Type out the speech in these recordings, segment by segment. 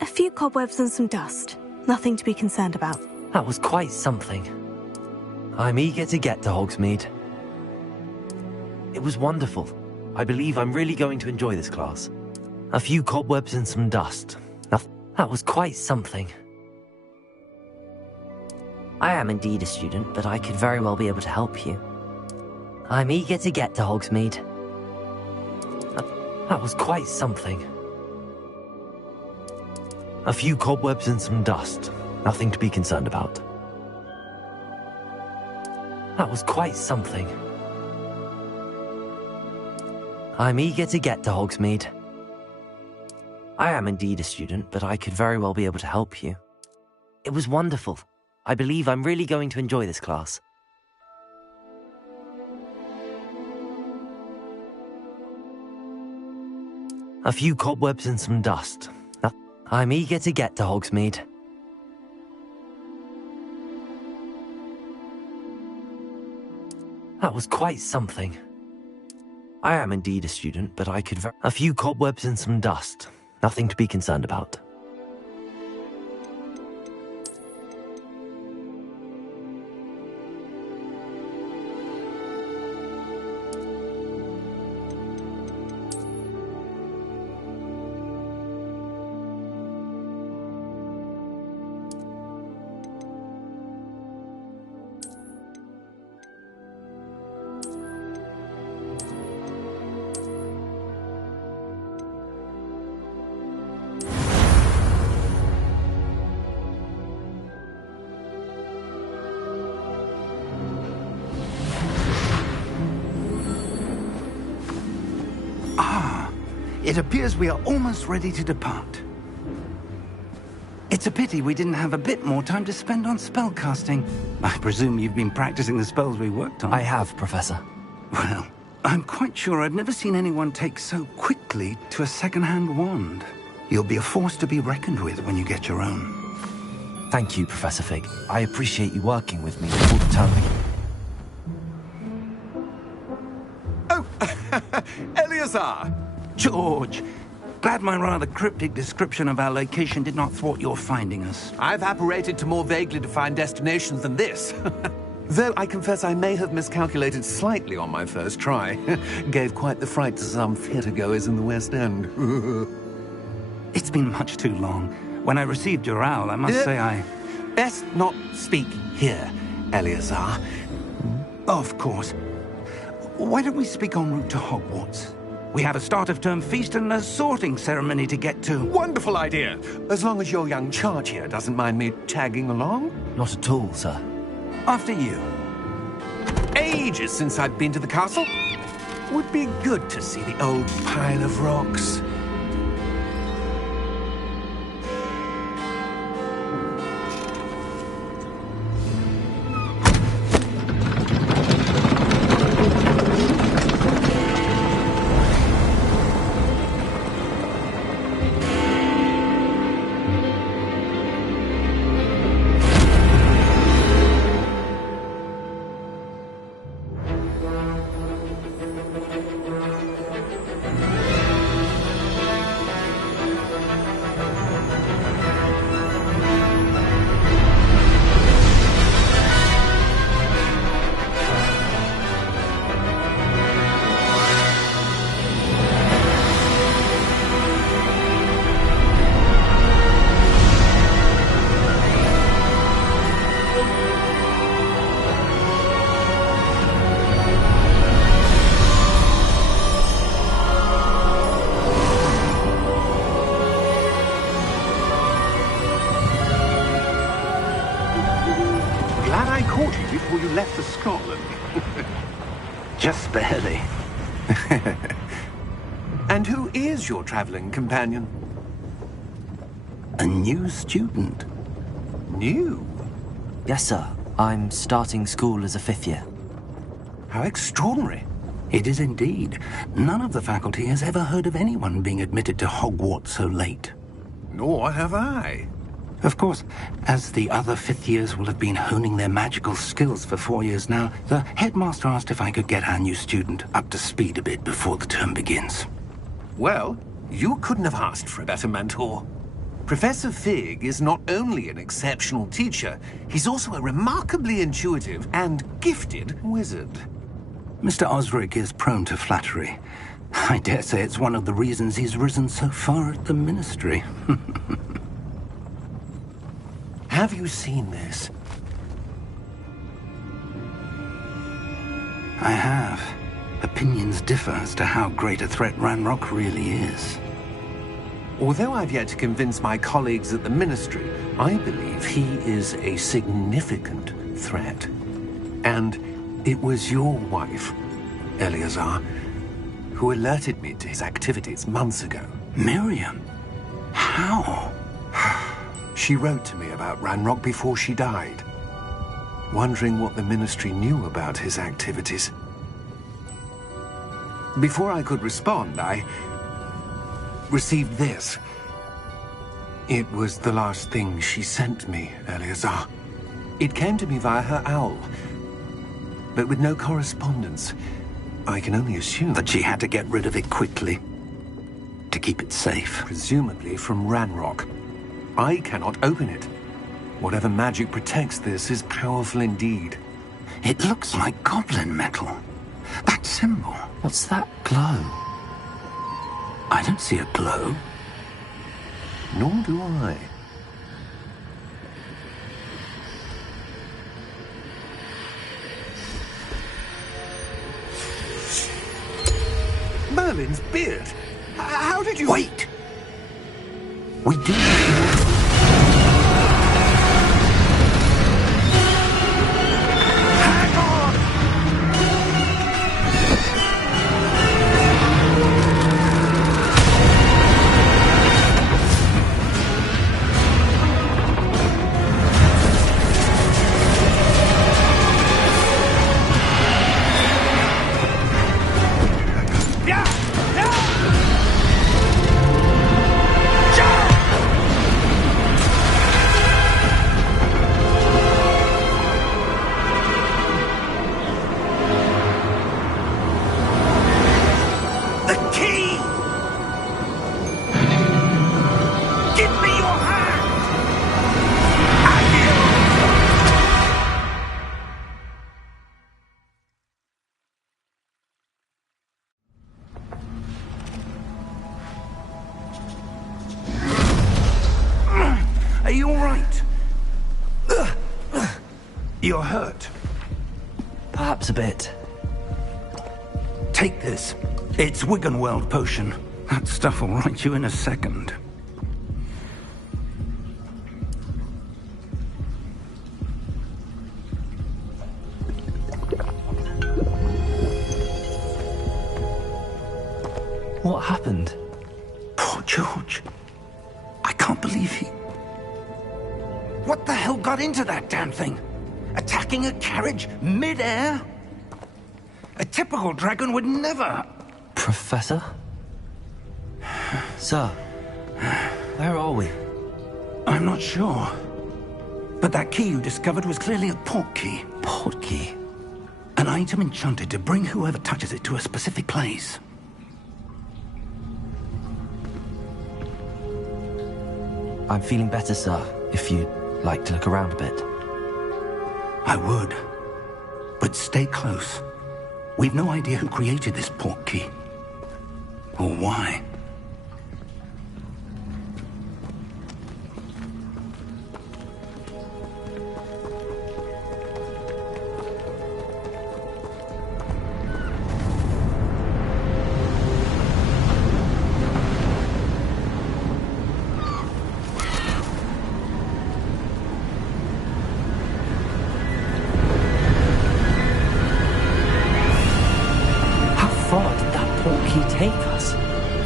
A few cobwebs and some dust. Nothing to be concerned about. That was quite something. I'm eager to get to Hogsmeade. It was wonderful. I believe I'm really going to enjoy this class. A few cobwebs and some dust. That was quite something. I am indeed a student, but I could very well be able to help you. I'm eager to get to Hogsmeade. That was quite something. A few cobwebs and some dust. Nothing to be concerned about. That was quite something. I'm eager to get to Hogsmeade. I am indeed a student, but I could very well be able to help you. It was wonderful. I believe I'm really going to enjoy this class. A few cobwebs and some dust. I'm eager to get to Hogsmeade. That was quite something. I am indeed a student, but I could a few cobwebs and some dust. Nothing to be concerned about. It appears we are almost ready to depart. It's a pity we didn't have a bit more time to spend on spellcasting. I presume you've been practicing the spells we worked on. I have, Professor. Well, I'm quite sure I've never seen anyone take so quickly to a second-hand wand. You'll be a force to be reckoned with when you get your own. Thank you, Professor Fig. I appreciate you working with me before the term begins. Oh, Eleazar! George! Glad my rather cryptic description of our location did not thwart your finding us. I've apparated to more vaguely defined destinations than this. Though I confess I may have miscalculated slightly on my first try. Gave quite the fright to some theatre-goers in the West End. It's been much too long. When I received your owl, I must say I... Best not speak here, Eleazar. Of course. Why don't we speak en route to Hogwarts? We have a start-of-term feast and a sorting ceremony to get to. Wonderful idea! As long as your young charge here doesn't mind me tagging along. Not at all, sir. After you. Ages since I've been to the castle. Would be good to see the old pile of rocks. Before you left for Scotland. Just barely. And who is your traveling companion? A new student. New? Yes, sir. I'm starting school as a 5th year. How extraordinary. It is indeed. None of the faculty has ever heard of anyone being admitted to Hogwarts so late. Nor have I. Of course, as the other 5th years will have been honing their magical skills for 4 years now, the headmaster asked if I could get our new student up to speed a bit before the term begins. Well, you couldn't have asked for a better mentor. Professor Fig is not only an exceptional teacher, he's also a remarkably intuitive and gifted wizard. Mr. Osric is prone to flattery. I dare say it's one of the reasons he's risen so far at the Ministry. Have you seen this? I have. Opinions differ as to how great a threat Ranrock really is. Although I've yet to convince my colleagues at the Ministry, I believe he is a significant threat. And it was your wife, Eleazar, who alerted me to his activities months ago. Miriam? How? She wrote to me about Ranrock before she died, wondering what the Ministry knew about his activities. Before I could respond, I received this. It was the last thing she sent me, Eleazar. It came to me via her owl, but with no correspondence. I can only assume That she had to get rid of it quickly, to keep it safe. presumably from Ranrock. I cannot open it. Whatever magic protects this is powerful indeed. It looks like goblin metal. That symbol. What's that glow? I don't see a glow. Nor do I. Merlin's beard! How did you... Wait! We do... Hang on! Yeah! Yeah! The key! Give me your hand! Are you all right? You're hurt. Perhaps a bit. Take this. It's Wiggenweld potion. That stuff will right you in a second. What happened? Poor George. I can't believe he... What the hell got into that damn thing? Attacking a carriage mid-air? A typical dragon would never... Professor? Sir, where are we? I'm not sure. But that key you discovered was clearly a port key. Port key? An item enchanted to bring whoever touches it to a specific place. I'm feeling better, sir, if you'd like to look around a bit. I would. But stay close. We've no idea who created this port key. Or why.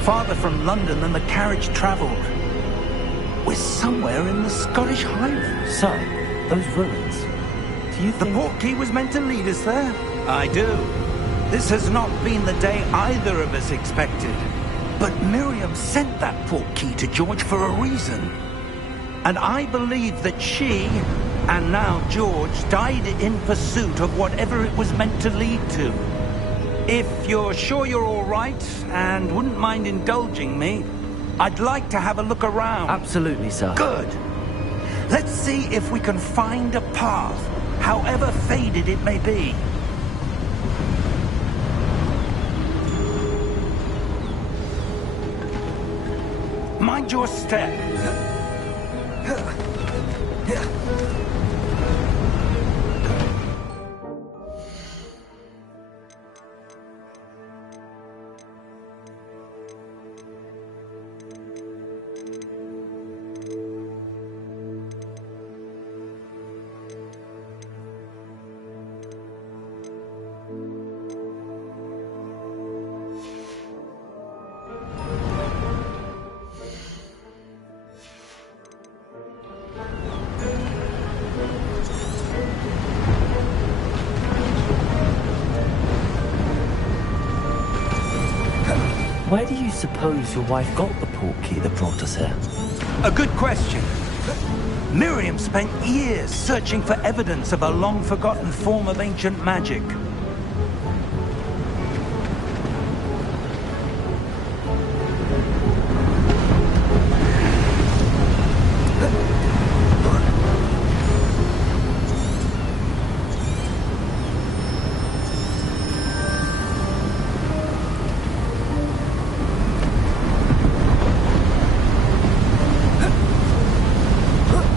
Farther from London than the carriage travelled. We're somewhere in the Scottish Highlands. Sir, those ruins. Do you The think... port key was meant to lead us there? I do. This has not been the day either of us expected. But Miriam sent that port key to George for a reason. And I believe that she, and now George, died in pursuit of whatever it was meant to lead to. If you're sure you're all right, and wouldn't mind indulging me, I'd like to have a look around. Absolutely, sir. Good. Let's see if we can find a path, however faded it may be. Mind your step. Where do you suppose your wife got the portkey that brought us here? A good question. Miriam spent years searching for evidence of a long-forgotten form of ancient magic.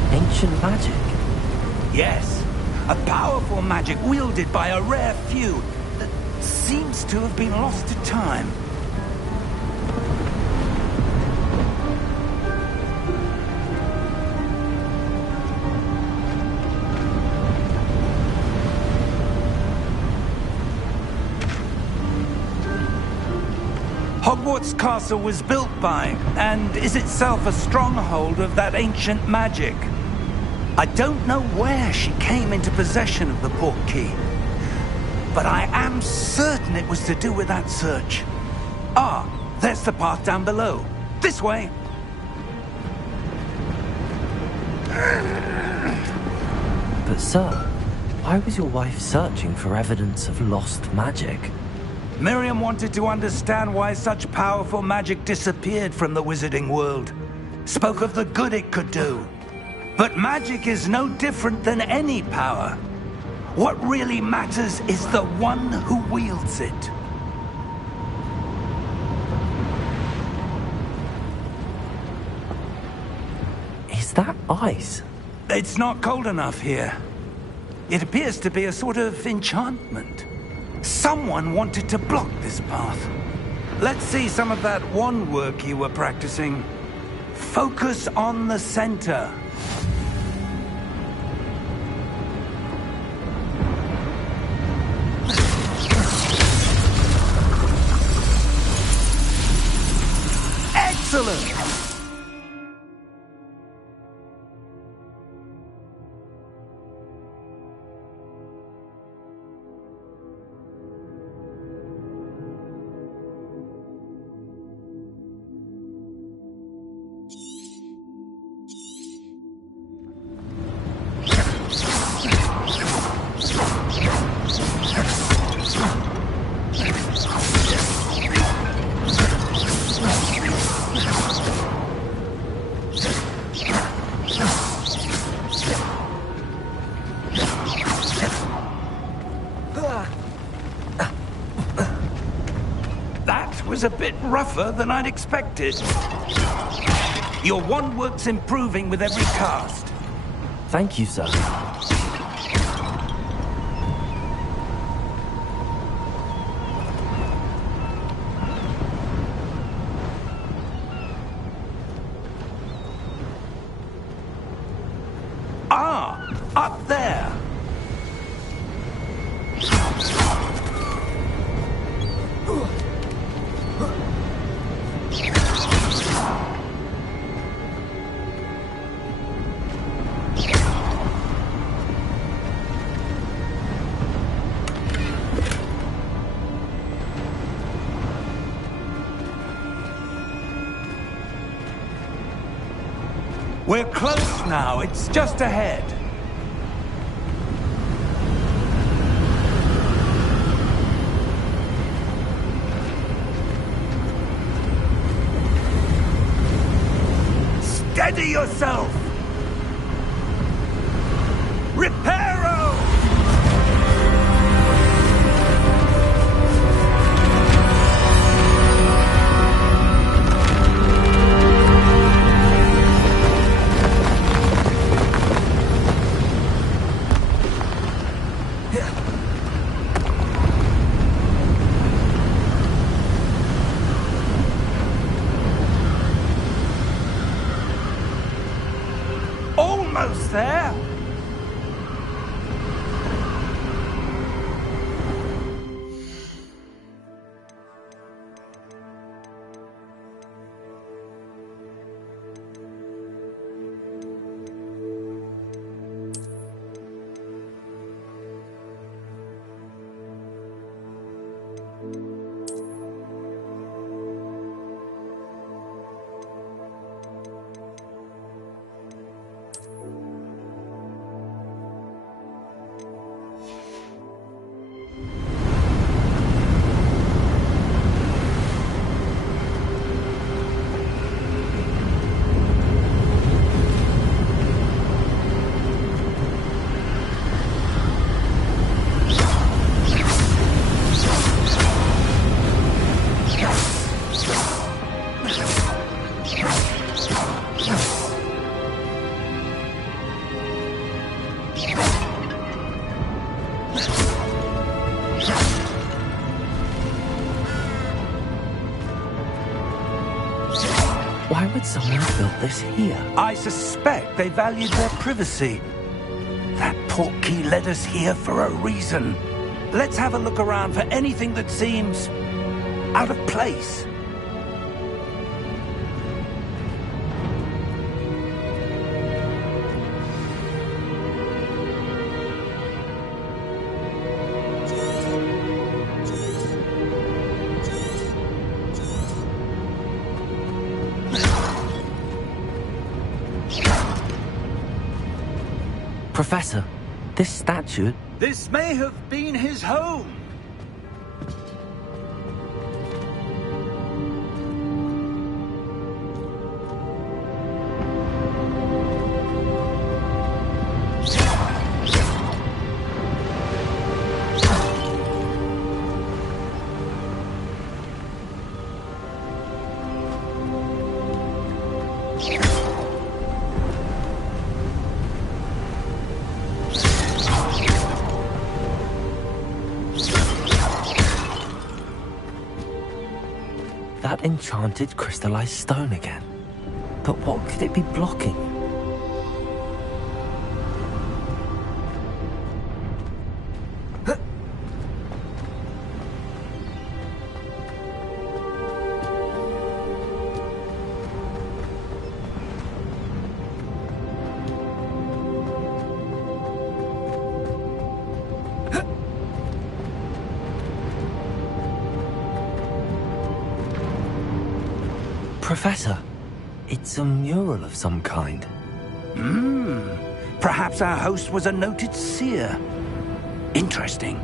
Ancient magic? Yes, a powerful magic wielded by a rare few that seems to have been lost to time. Hogwarts Castle was built by, and is itself a stronghold of that ancient magic. I don't know where she came into possession of the portkey, but I am certain it was to do with that search. Ah, there's the path down below. This way. But sir, why was your wife searching for evidence of lost magic? Miriam wanted to understand why such powerful magic disappeared from the wizarding world. Spoke of the good it could do. But magic is no different than any power. What really matters is the one who wields it. Is that ice? It's not cold enough here. It appears to be a sort of enchantment. Someone wanted to block this path. Let's see some of that wand work you were practicing. Focus on the center. Excellent! That was a bit rougher than I'd expected. Your wand work's improving with every cast. Thank you, sir. Ah, up there. We're close now. It's just ahead. Steady yourself! Reparo! Almost there! Why would someone have built this here? I suspect they valued their privacy. That portkey led us here for a reason. Let's have a look around for anything that seems out of place. Professor, this statue... This may have been his home. That enchanted crystallized stone again. But what could it be blocking? Professor, it's a mural of some kind. Perhaps our host was a noted seer. Interesting.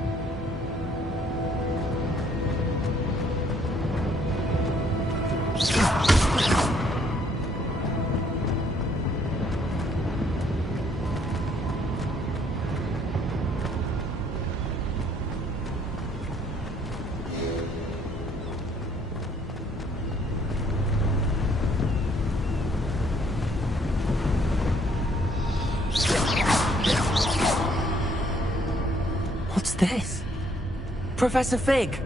What's this? Professor Fig!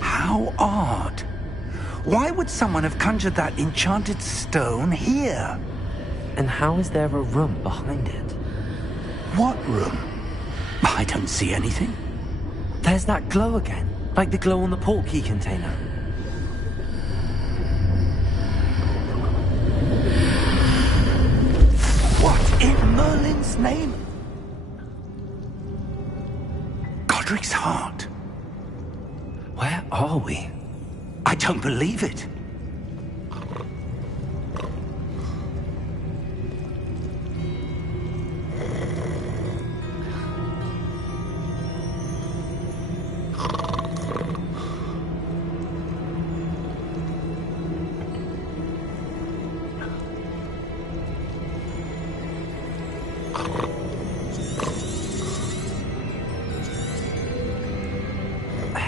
How odd. Why would someone have conjured that enchanted stone here? And how is there a room behind it? What room? I don't see anything. There's that glow again, like the glow on the portkey container. What in Merlin's name? Godric's heart. Where are we? I don't believe it.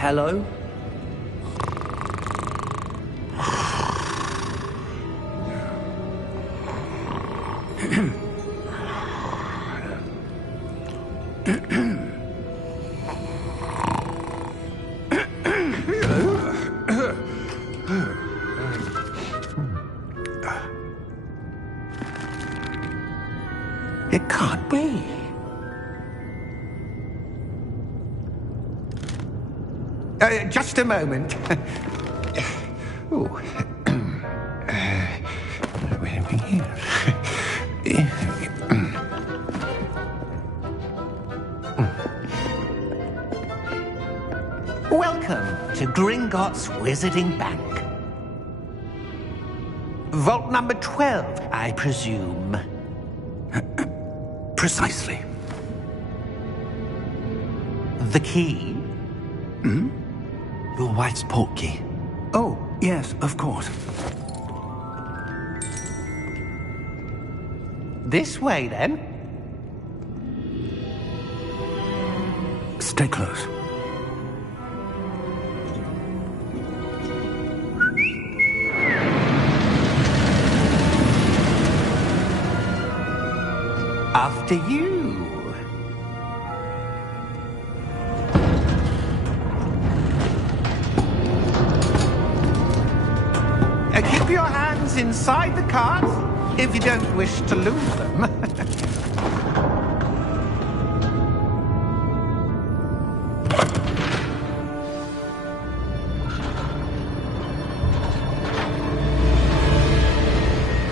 hello? It can't be. Just a moment. Ooh. Where are we here? Welcome to Gringotts Wizarding Bank. Vault number 12, I presume. Precisely. The key? Your wife's portkey. Oh, yes, of course. This way, then. Stay close. After you. Keep your hands inside the cart if you don't wish to lose them.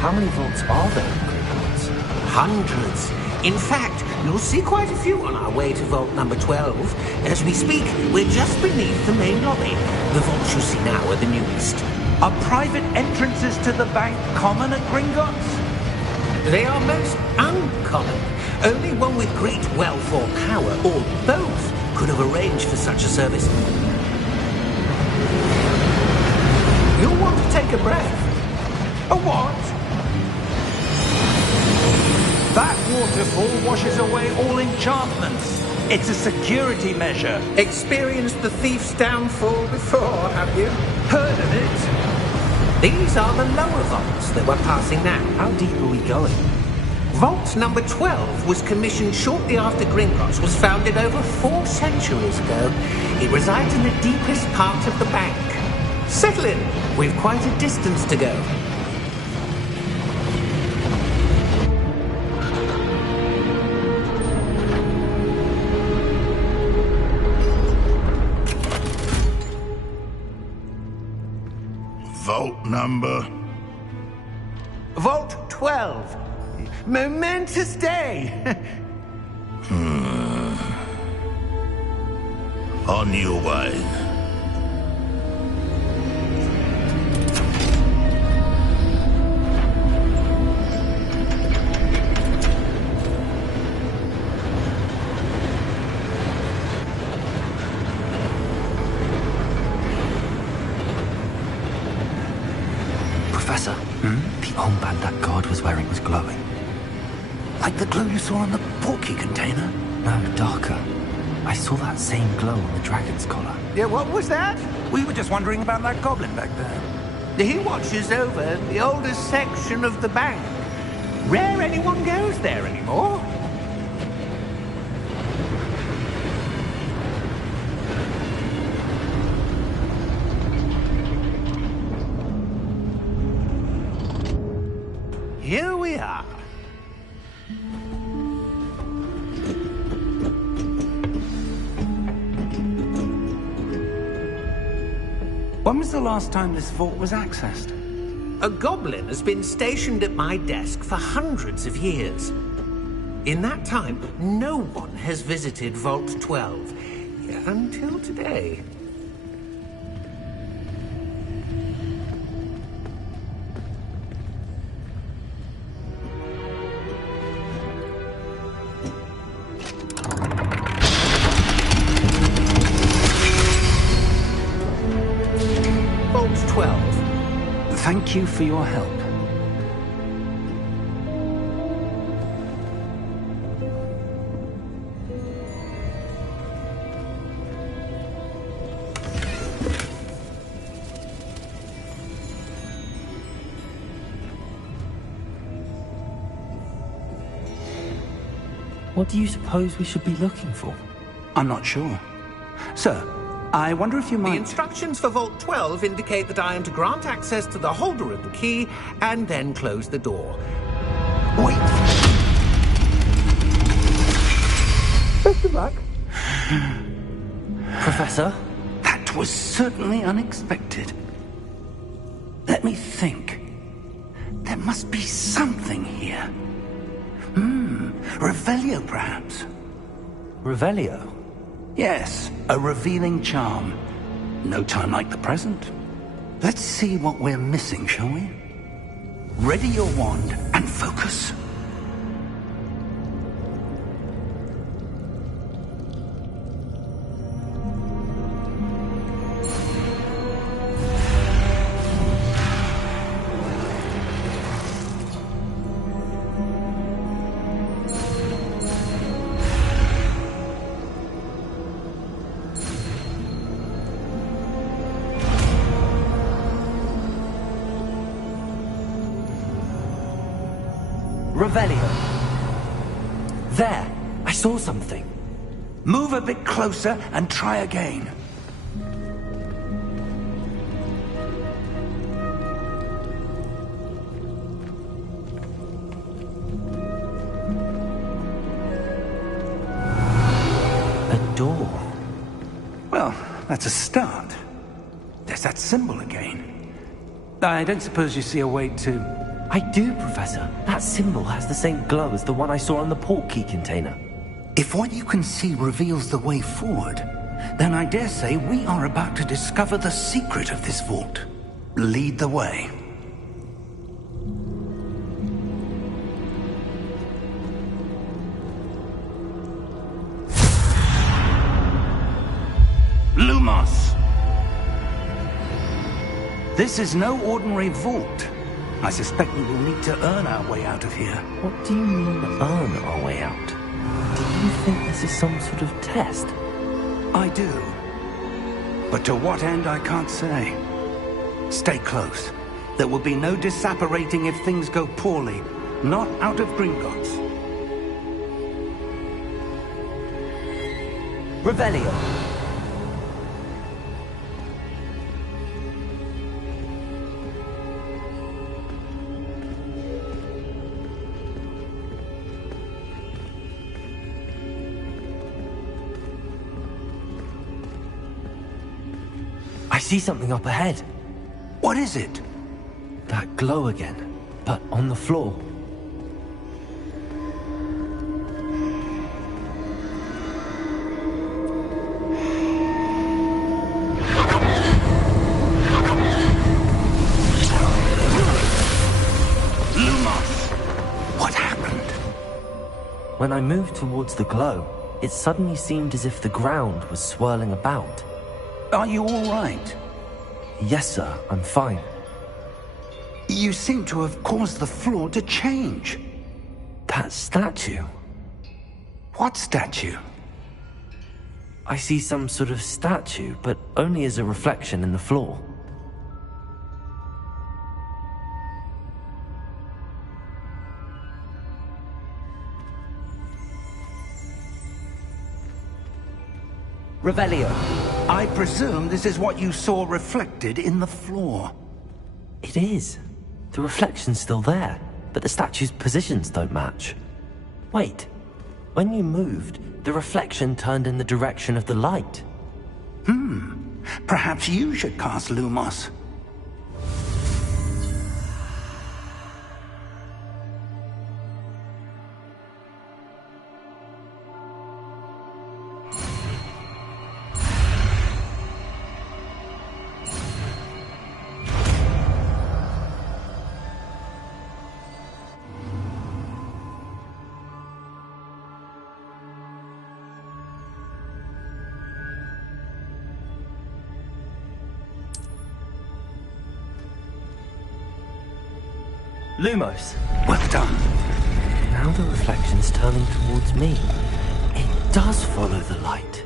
How many vaults are there in Gringotts? Hundreds. In fact, you'll see quite a few on our way to vault number 12. As we speak, we're just beneath the main lobby. The vaults you see now are the newest. Are private entrances to the bank common at Gringotts? They are most uncommon. Only one with great wealth or power, or both, could have arranged for such a service. You'll want to take a breath. A what? That waterfall washes away all enchantments. It's a security measure. Experienced the thief's downfall before, have you? Heard of it? These are the lower vaults that we're passing now. How deep are we going? Vault number 12 was commissioned shortly after Gringotts was founded over 4 centuries ago. It resides in the deepest part of the bank. Settle in. We've quite a distance to go. Vault number? Vault 12. Momentous day. On your way. Professor, the armband that guard was wearing was glowing. Like the glow you saw on the portkey container? No, darker. I saw that same glow on the dragon's collar. Yeah, what was that? We were just wondering about that goblin back there. He watches over the oldest section of the bank. Rare anyone goes there anymore. Here we are. When was the last time this vault was accessed? A goblin has been stationed at my desk for hundreds of years. In that time, no one has visited Vault 12. Until today. Vault 12. Thank you for your help. What do you suppose we should be looking for? I'm not sure. Sir, I wonder if you The might... instructions for Vault 12 indicate that I am to grant access to the holder of the key and then close the door. Wait! Best of luck. Professor? That was certainly unexpected. Let me think. There must be something here. Revelio, perhaps? Revelio? Yes, a revealing charm. No time like the present. Let's see what we're missing, shall we? Ready your wand and focus. Revelio. There! I saw something. Move a bit closer and try again. A door. Well, that's a start. There's that symbol again. I don't suppose you see a way to... I do, Professor. That symbol has the same glow as the one I saw on the portkey container. If what you can see reveals the way forward, then I dare say we are about to discover the secret of this vault. Lead the way. Lumos! This is no ordinary vault. I suspect we will need to earn our way out of here. What do you mean, earn our way out? Do you think this is some sort of test? I do. But to what end, I can't say. Stay close. There will be no disapparating if things go poorly. Not out of Gringotts. Revelio. I see something up ahead. What is it? That glow again, but on the floor. Lumos! What happened? When I moved towards the glow, it suddenly seemed as if the ground was swirling about. Are you all right? Yes, sir, I'm fine. You seem to have caused the floor to change. That statue. What statue? I see some sort of statue, but only as a reflection in the floor. Revelio. I presume this is what you saw reflected in the floor. It is. The reflection's still there, but the statue's positions don't match. Wait. When you moved, the reflection turned in the direction of the light. Perhaps you should cast Lumos. Lumos. Well done. Now the reflection's turning towards me. It does follow the light.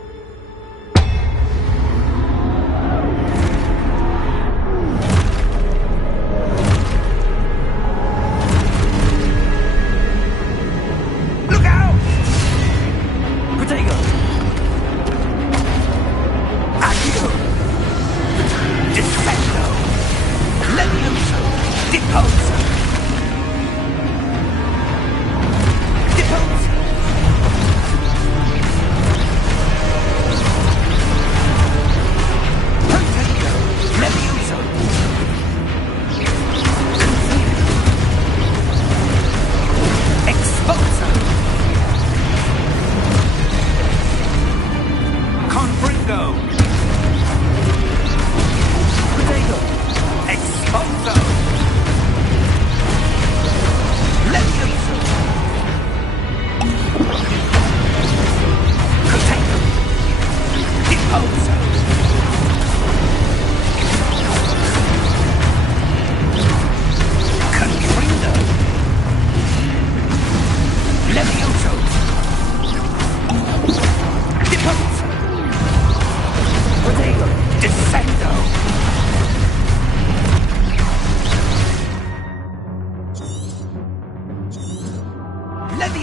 Look out!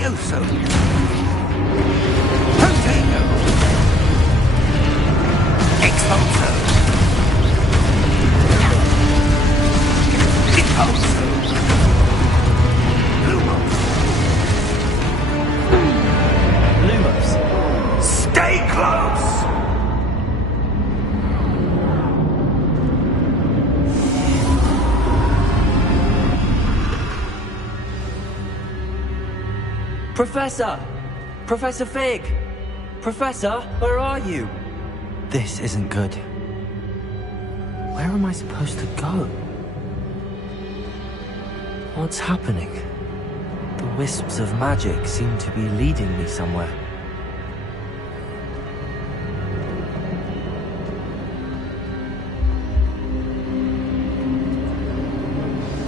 Levioso! Protego! Expulso! Impulso! Lumos! Lumos. Stay close! Professor! Professor Fig! Professor, where are you? This isn't good. Where am I supposed to go? What's happening? The wisps of magic seem to be leading me somewhere.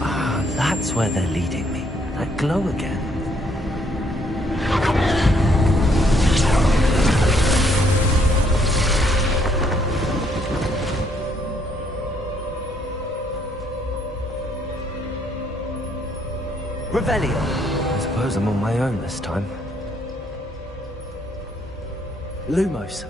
Ah, that's where they're leading me. That glow again. Revelio. I suppose I'm on my own this time. Lumos.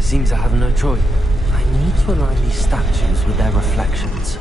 Seems I have no choice. I need to align these statues with their reflections.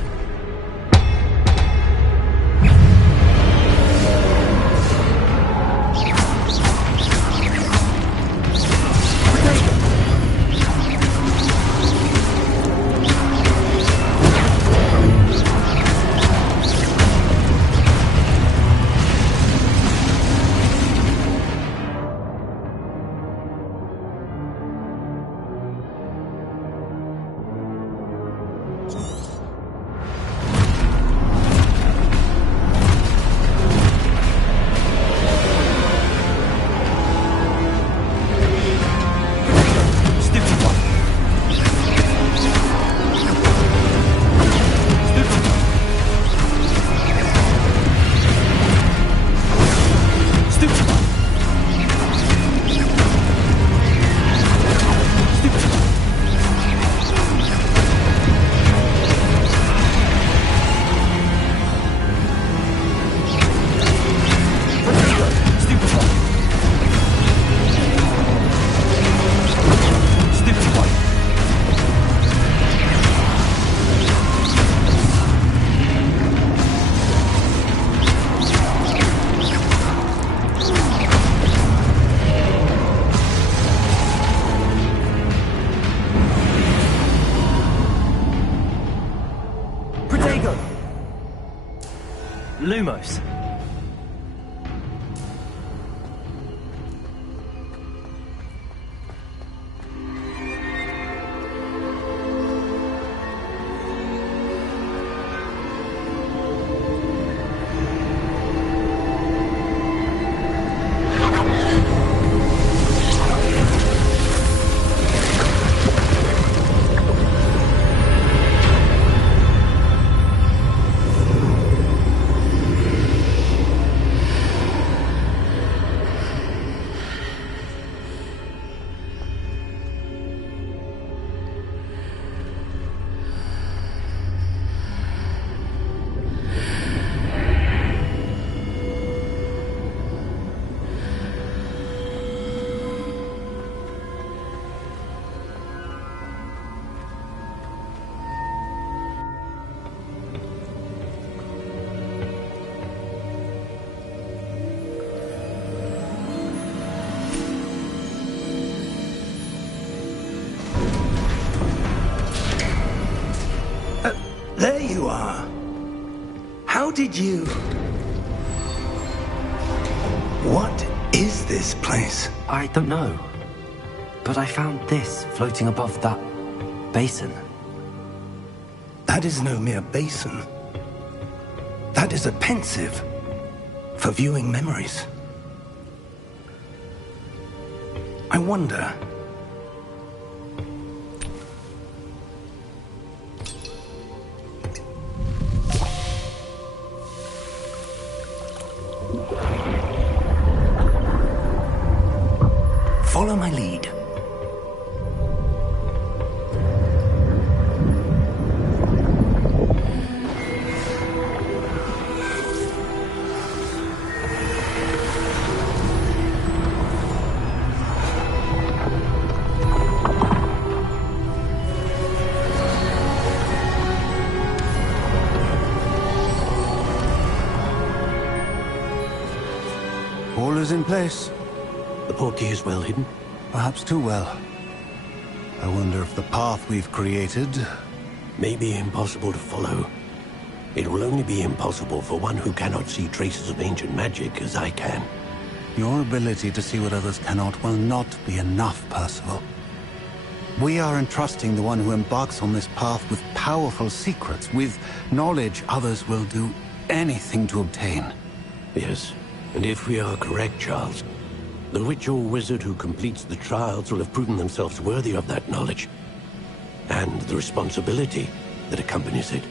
Lumos. There you are. How did you... What is this place? I don't know. But I found this floating above that basin. That is no mere basin. That is a pensive for viewing memories. I wonder... Follow my lead. All is in place. The portkey is well hidden? Perhaps too well. I wonder if the path we've created... May be impossible to follow. It will only be impossible for one who cannot see traces of ancient magic as I can. Your ability to see what others cannot will not be enough, Percival. We are entrusting the one who embarks on this path with powerful secrets, with knowledge others will do anything to obtain. Yes, and if we are correct, Charles, the witch or wizard who completes the trials will have proven themselves worthy of that knowledge, and the responsibility that accompanies it.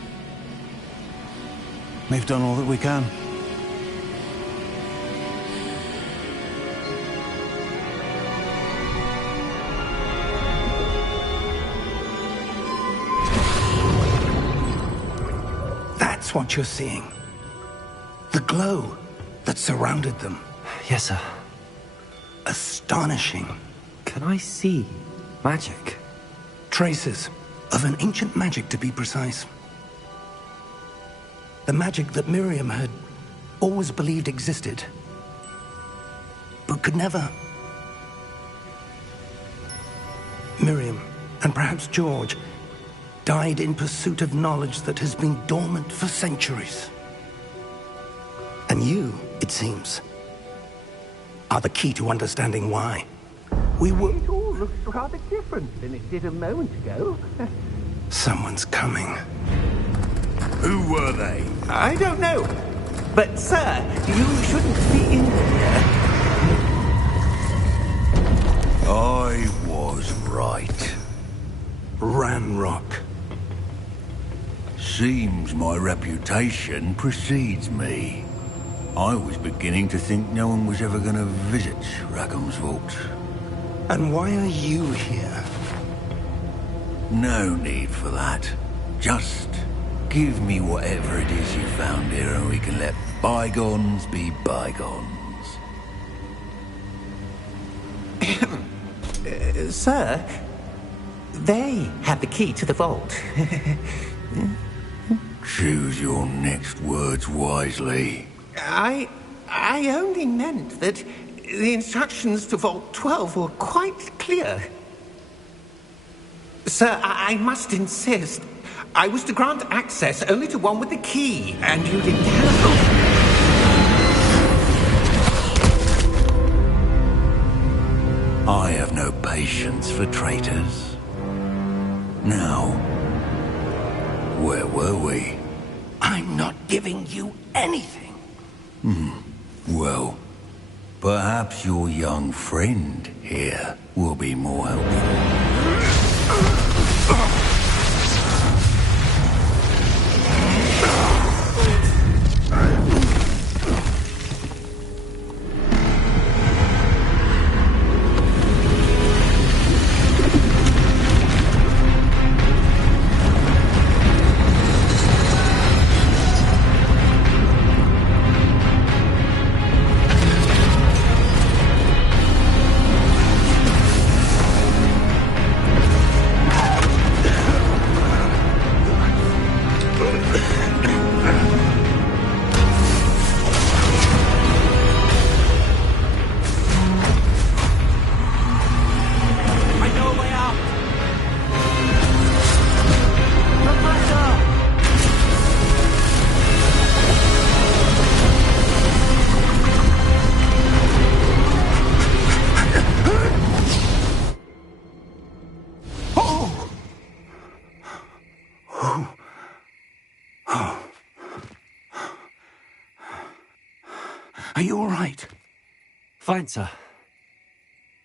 We've done all that we can. That's what you're seeing. The glow that surrounded them. Yes, sir. Astonishing. Can I see magic? Traces of an ancient magic, to be precise. The magic that Miriam had always believed existed, but could never. Miriam, and perhaps George, died in pursuit of knowledge that has been dormant for centuries. And you, it seems, are the key to understanding why. We were... It all looks rather different than it did a moment ago. Someone's coming. Who were they? I don't know. But, sir, you shouldn't be in here. I was right. Ranrock. Seems my reputation precedes me. I was beginning to think no one was ever going to visit Rackham's Vault. And why are you here? No need for that. Just give me whatever it is you found here and we can let bygones be bygones. Sir, they have the key to the vault. Choose your next words wisely. I only meant that the instructions to Vault 12 were quite clear. Sir, I must insist. I was to grant access only to one with the key, and you didn't have... I have no patience for traitors. Now, where were we? I'm not giving you anything. Well, perhaps your young friend here will be more helpful. Are you all right? Fine, sir.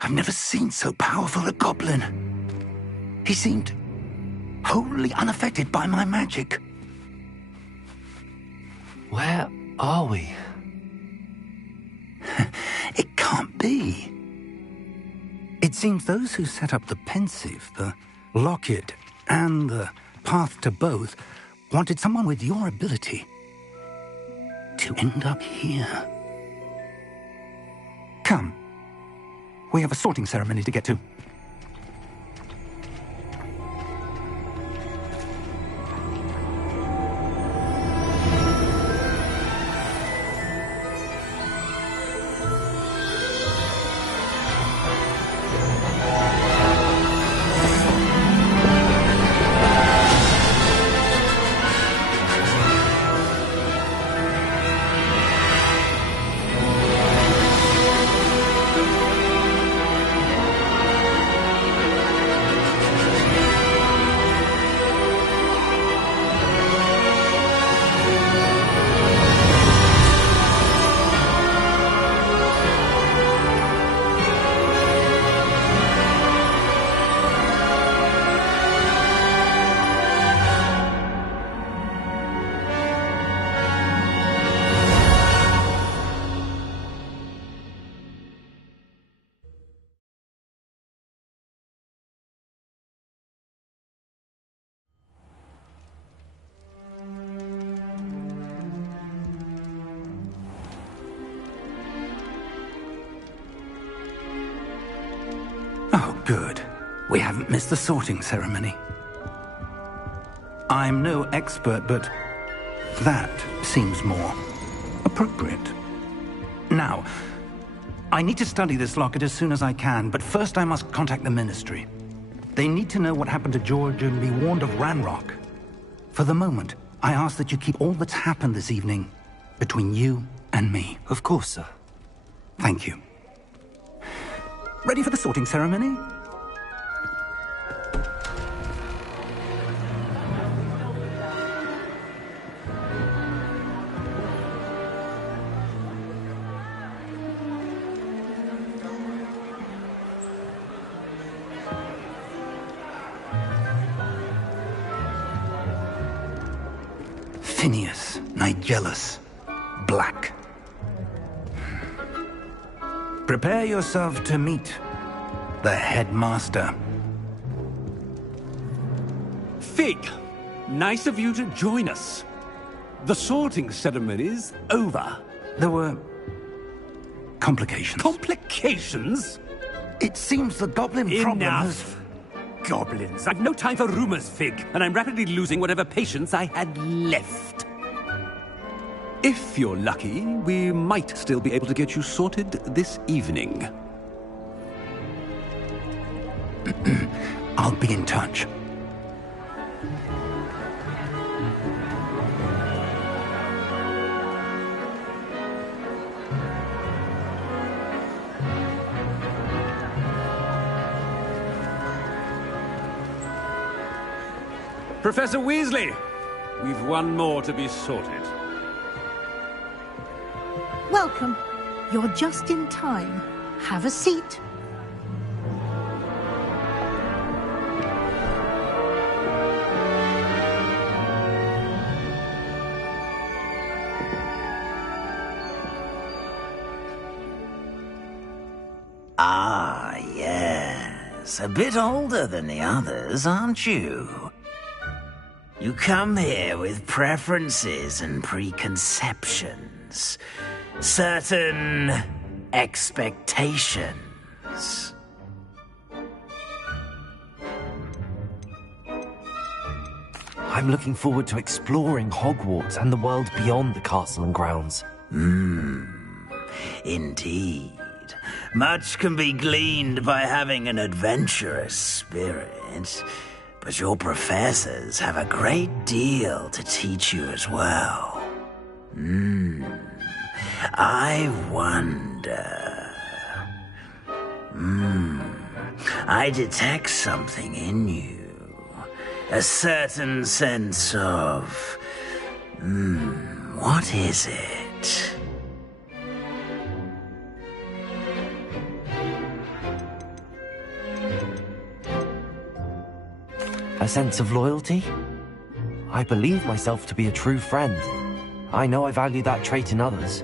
I've never seen so powerful a goblin. He seemed wholly unaffected by my magic. Where are we? It can't be. It seems those who set up the Pensieve, the Locket, and the Path to Both wanted someone with your ability to end up here. Come. We have a sorting ceremony to get to. Good. We haven't missed the sorting ceremony. I'm no expert, but that seems more appropriate. Now, I need to study this locket as soon as I can, but first I must contact the Ministry. They need to know what happened to George and be warned of Ranrock. For the moment, I ask that you keep all that's happened this evening between you and me. Of course, sir. Thank you. Ready for the sorting ceremony? Phineas Nigellus Black. Prepare yourself to meet the headmaster. Fig, nice of you to join us. The sorting ceremony's over. There were complications. Complications? It seems the goblin problem has... Enough! Goblins. I've no time for rumors, Fig, and I'm rapidly losing whatever patience I had left. If you're lucky, we might still be able to get you sorted this evening. I'll be in touch. Professor Weasley, we've one more to be sorted. Welcome. You're just in time. Have a seat. Ah, yes. A bit older than the others, aren't you? You come here with preferences and preconceptions. Certain expectations. I'm looking forward to exploring Hogwarts and the world beyond the castle and grounds. Indeed. Much can be gleaned by having an adventurous spirit, but your professors have a great deal to teach you as well. I wonder... I detect something in you. A certain sense of... what is it? A sense of loyalty? I believe myself to be a true friend. I know I value that trait in others.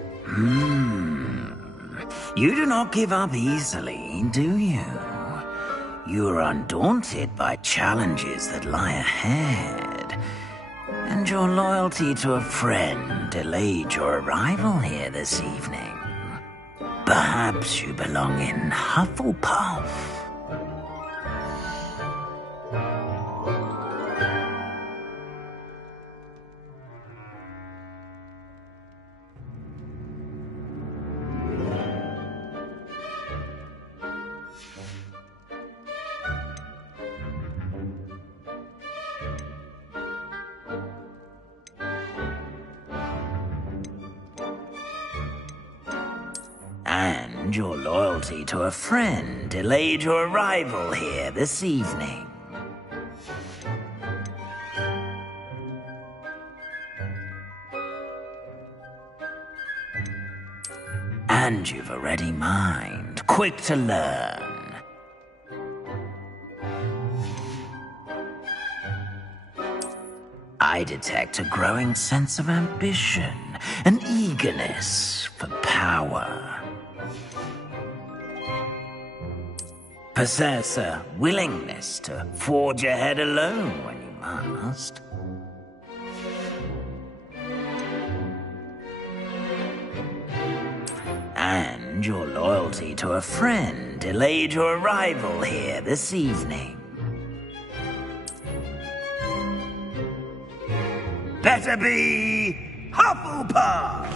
You do not give up easily, do you? You are undaunted by challenges that lie ahead, and your loyalty to a friend delayed your arrival here this evening. Perhaps you belong in Hufflepuff. And your loyalty to a friend delayed your arrival here this evening. And you've a ready mind, quick to learn. I detect a growing sense of ambition, an eagerness for power. Possess a willingness to forge ahead alone when you must. And your loyalty to a friend delayed your arrival here this evening. Better be Hufflepuff!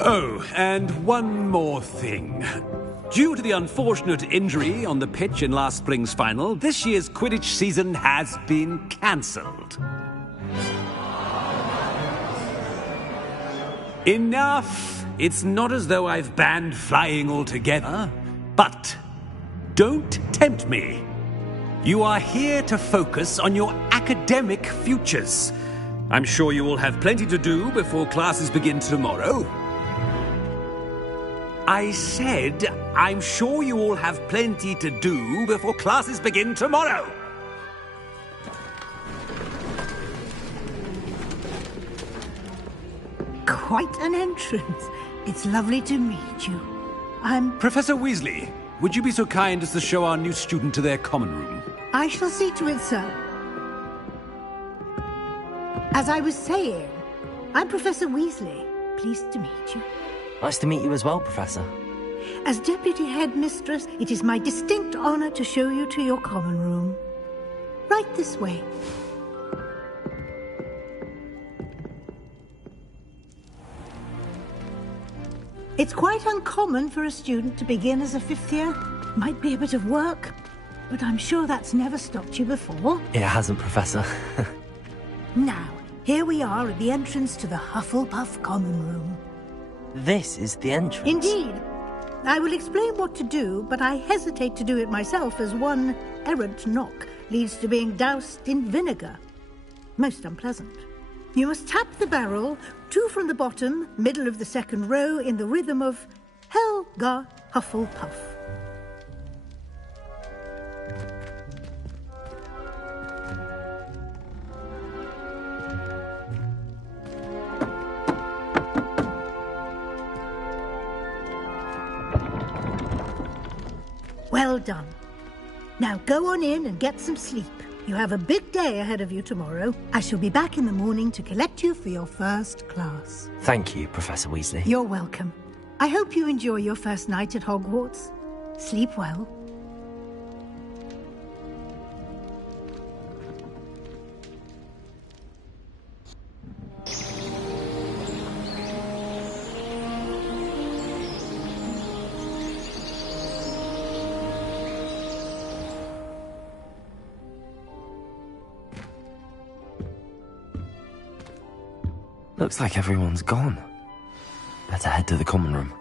Oh, and one more thing. Due to the unfortunate injury on the pitch in last spring's final, this year's Quidditch season has been cancelled. Enough! It's not as though I've banned flying altogether, but don't tempt me. You are here to focus on your academic futures. I'm sure you will have plenty to do before classes begin tomorrow. I said, I'm sure you all have plenty to do before classes begin tomorrow. Quite an entrance. It's lovely to meet you. I'm... Professor Weasley, would you be so kind as to show our new student to their common room? I shall see to it, sir. As I was saying, I'm Professor Weasley. Pleased to meet you. Nice to meet you as well, Professor. As Deputy Headmistress, it is my distinct honor to show you to your common room. Right this way. It's quite uncommon for a student to begin as a fifth year. Might be a bit of work, but I'm sure that's never stopped you before. It hasn't, Professor. Now, here we are at the entrance to the Hufflepuff common room. This is the entrance. Indeed. I will explain what to do, but I hesitate to do it myself as one errant knock leads to being doused in vinegar. Most unpleasant. You must tap the barrel, 2 from the bottom, middle of the second row, in the rhythm of Helga Hufflepuff. Well done. Now go on in and get some sleep. You have a big day ahead of you tomorrow. I shall be back in the morning to collect you for your first class. Thank you, Professor Weasley. You're welcome. I hope you enjoy your first night at Hogwarts. Sleep well. Looks like everyone's gone. Better head to the common room.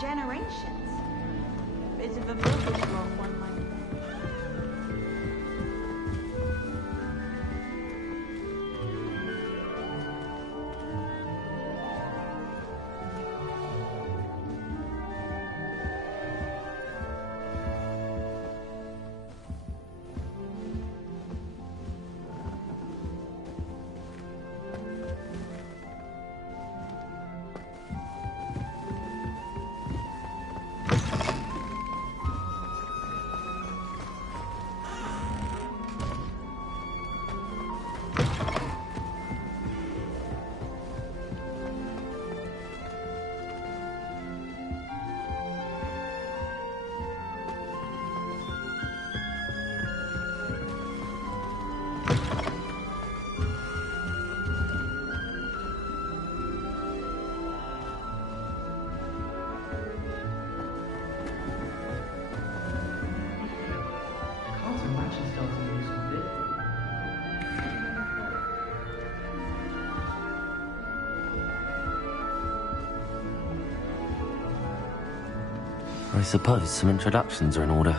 generations. Bit of a bookish lot, one might say. I suppose some introductions are in order.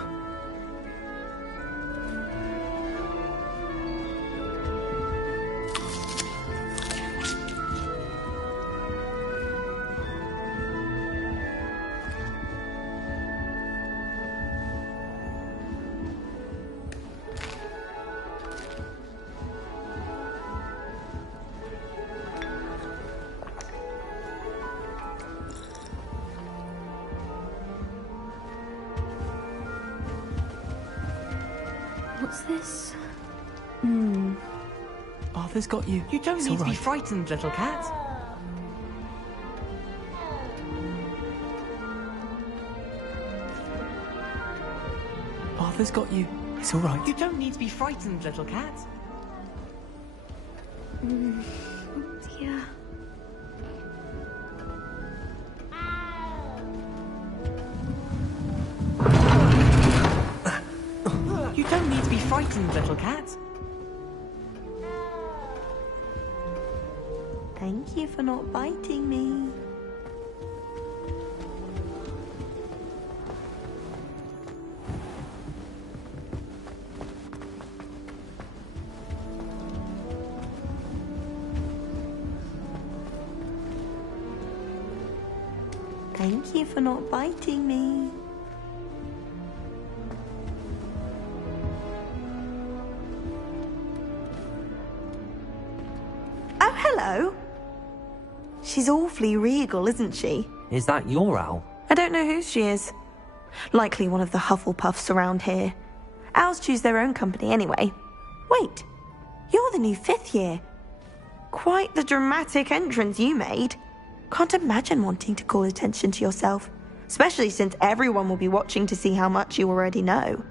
What's this? Arthur's got you. You don't need to be frightened, little cat. Arthur's got you. It's all right. You don't need to be frightened, little cat. Dear. You don't need to be frightened, little cat. Thank you for not biting me. Thank you for not biting me. Oh, hello. She's awfully regal, isn't she? Is that your owl? I don't know who she is. Likely one of the Hufflepuffs around here. Owls choose their own company anyway. Wait, you're the new 5th year. Quite the dramatic entrance you made. Can't imagine wanting to call attention to yourself, especially since everyone will be watching to see how much you already know.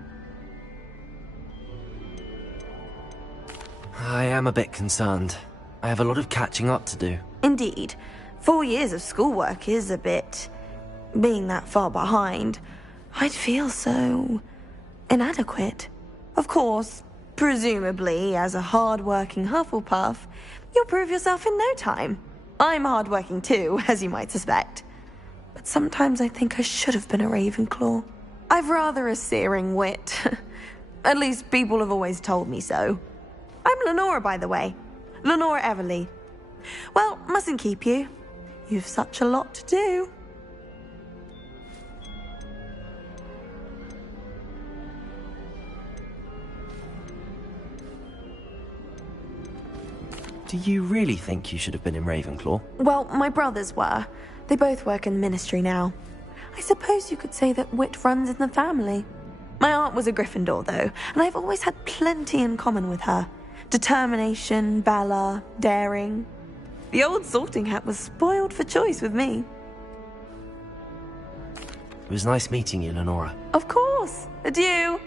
I am a bit concerned. I have a lot of catching up to do. Indeed. 4 years of schoolwork is a bit... being that far behind, I'd feel so... inadequate. Of course, presumably, as a hard-working Hufflepuff, you'll prove yourself in no time. I'm hard-working too, as you might suspect. But sometimes I think I should have been a Ravenclaw. I've rather a searing wit. At least people have always told me so. I'm Lenora, by the way. Lenora Everly. Well, mustn't keep you. You've such a lot to do. Do you really think you should have been in Ravenclaw? Well, my brothers were. They both work in the ministry now. I suppose you could say that wit runs in the family. My aunt was a Gryffindor, though, and I've always had plenty in common with her. Determination, valor, daring. The old sorting hat was spoiled for choice with me. It was nice meeting you, Lenora. Of course. Adieu.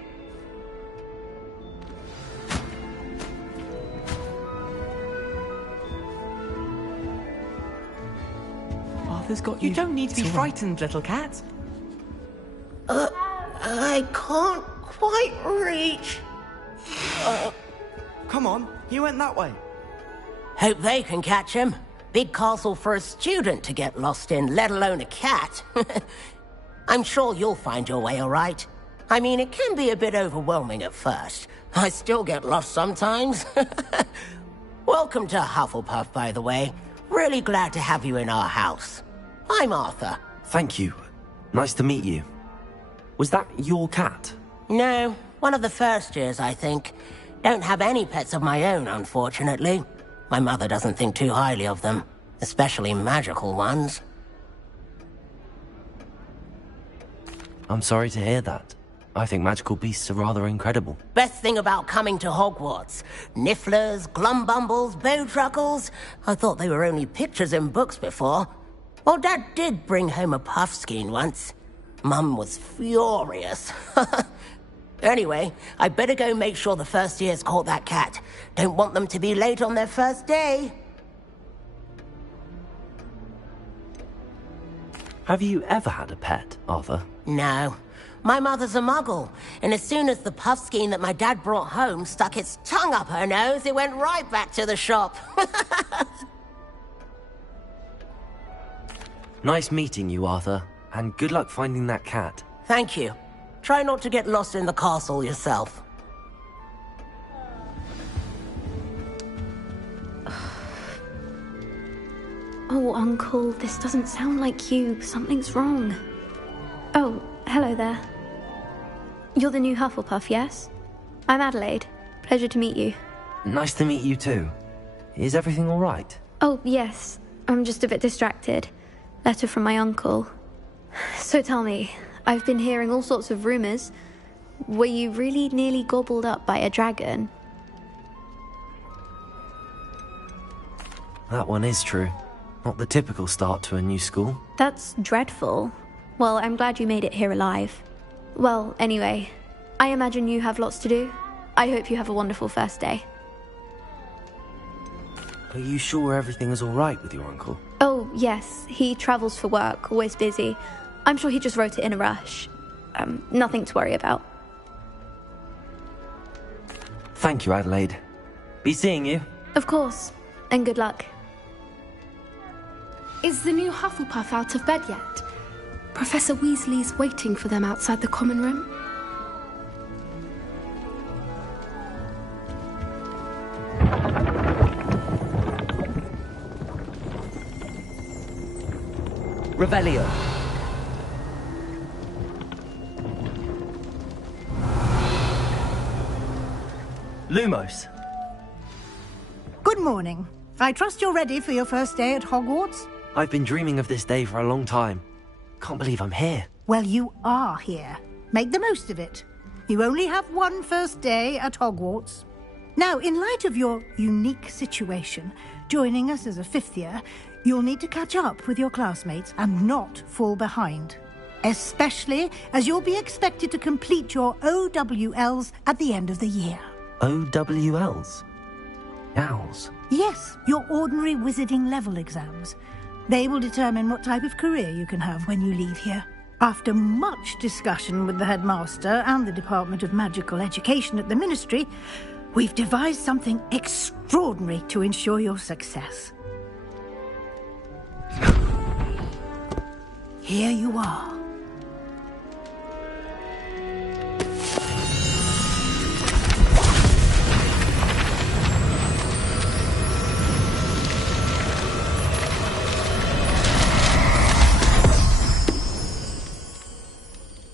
Arthur's got you. You don't need to be frightened, little cat. I can't quite reach. Come on, he went that way. Hope they can catch him. big castle for a student to get lost in, let alone a cat. I'm sure you'll find your way all right. I mean, it can be a bit overwhelming at first. I still get lost sometimes. Welcome to Hufflepuff, by the way. Really glad to have you in our house. I'm Arthur. Thank you. Nice to meet you. Was that your cat? No, one of the first years, I think. Don't have any pets of my own, unfortunately. My mother doesn't think too highly of them, especially magical ones. I'm sorry to hear that. I think magical beasts are rather incredible. Best thing about coming to Hogwarts. Nifflers, Glumbumbles, Bowtruckles. I thought they were only pictures in books before. Well, Dad did bring home a Puffskein once. Mum was furious. Anyway, I better go make sure the first years caught that cat. Don't want them to be late on their first day. Have you ever had a pet, Arthur? No. My mother's a muggle, and as soon as the Puffskein that my dad brought home stuck its tongue up her nose, it went right back to the shop. Nice meeting you, Arthur, and good luck finding that cat. Thank you. Try not to get lost in the castle yourself. Oh, Uncle, this doesn't sound like you. Something's wrong. Oh, hello there. You're the new Hufflepuff, yes? I'm Adelaide. Pleasure to meet you. Nice to meet you too. Is everything all right? Oh, yes. I'm just a bit distracted. Letter from my uncle. So tell me, I've been hearing all sorts of rumors. Were you really nearly gobbled up by a dragon? That one is true. Not the typical start to a new school. That's dreadful. Well, I'm glad you made it here alive. Well, anyway, I imagine you have lots to do. I hope you have a wonderful first day. Are you sure everything is all right with your uncle? Oh, yes. He travels for work, always busy. I'm sure he just wrote it in a rush. Nothing to worry about. Thank you, Adelaide. Be seeing you. Of course. And good luck. Is the new Hufflepuff out of bed yet? Professor Weasley's waiting for them outside the common room. Revelio. Lumos. Good morning. I trust you're ready for your first day at Hogwarts? I've been dreaming of this day for a long time. Can't believe I'm here. Well, you are here. Make the most of it. You only have one first day at Hogwarts. Now, in light of your unique situation, joining us as a fifth year, you'll need to catch up with your classmates and not fall behind. Especially as you'll be expected to complete your OWLs at the end of the year. OWLs? Owls? Yes, your ordinary wizarding level exams. They will determine what type of career you can have when you leave here. After much discussion with the headmaster and the Department of Magical Education at the Ministry, we've devised something extraordinary to ensure your success. Here you are.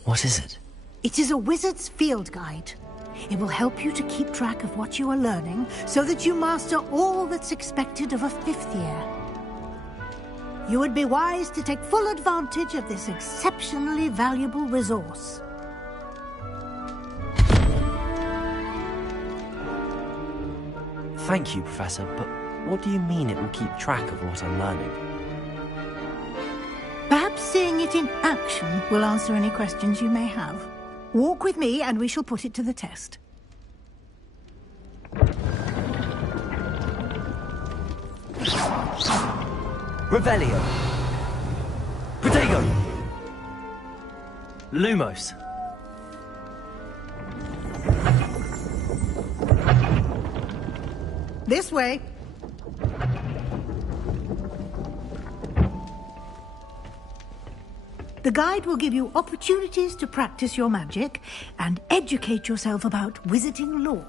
What is it? It is a wizard's field guide. It will help you to keep track of what you are learning so that you master all that's expected of a fifth year. You would be wise to take full advantage of this exceptionally valuable resource. Thank you, Professor, but what do you mean it will keep track of what I'm learning? Perhaps seeing it in action will answer any questions you may have. Walk with me and we shall put it to the test. Revelio. Protego. Lumos. This way. The guide will give you opportunities to practice your magic and educate yourself about wizarding lore.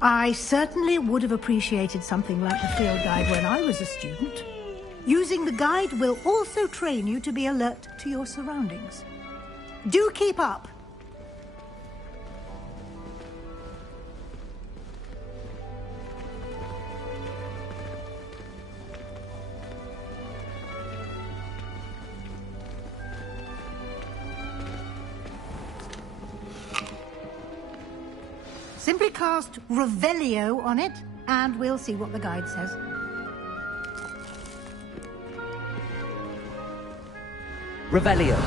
I certainly would have appreciated something like the field guide when I was a student. Using the guide will also train you to be alert to your surroundings. Do keep up! Simply cast Revelio on it, and we'll see what the guide says. Revelio.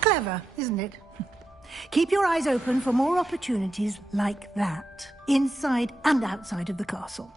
Clever, isn't it? Keep your eyes open for more opportunities like that, inside and outside of the castle.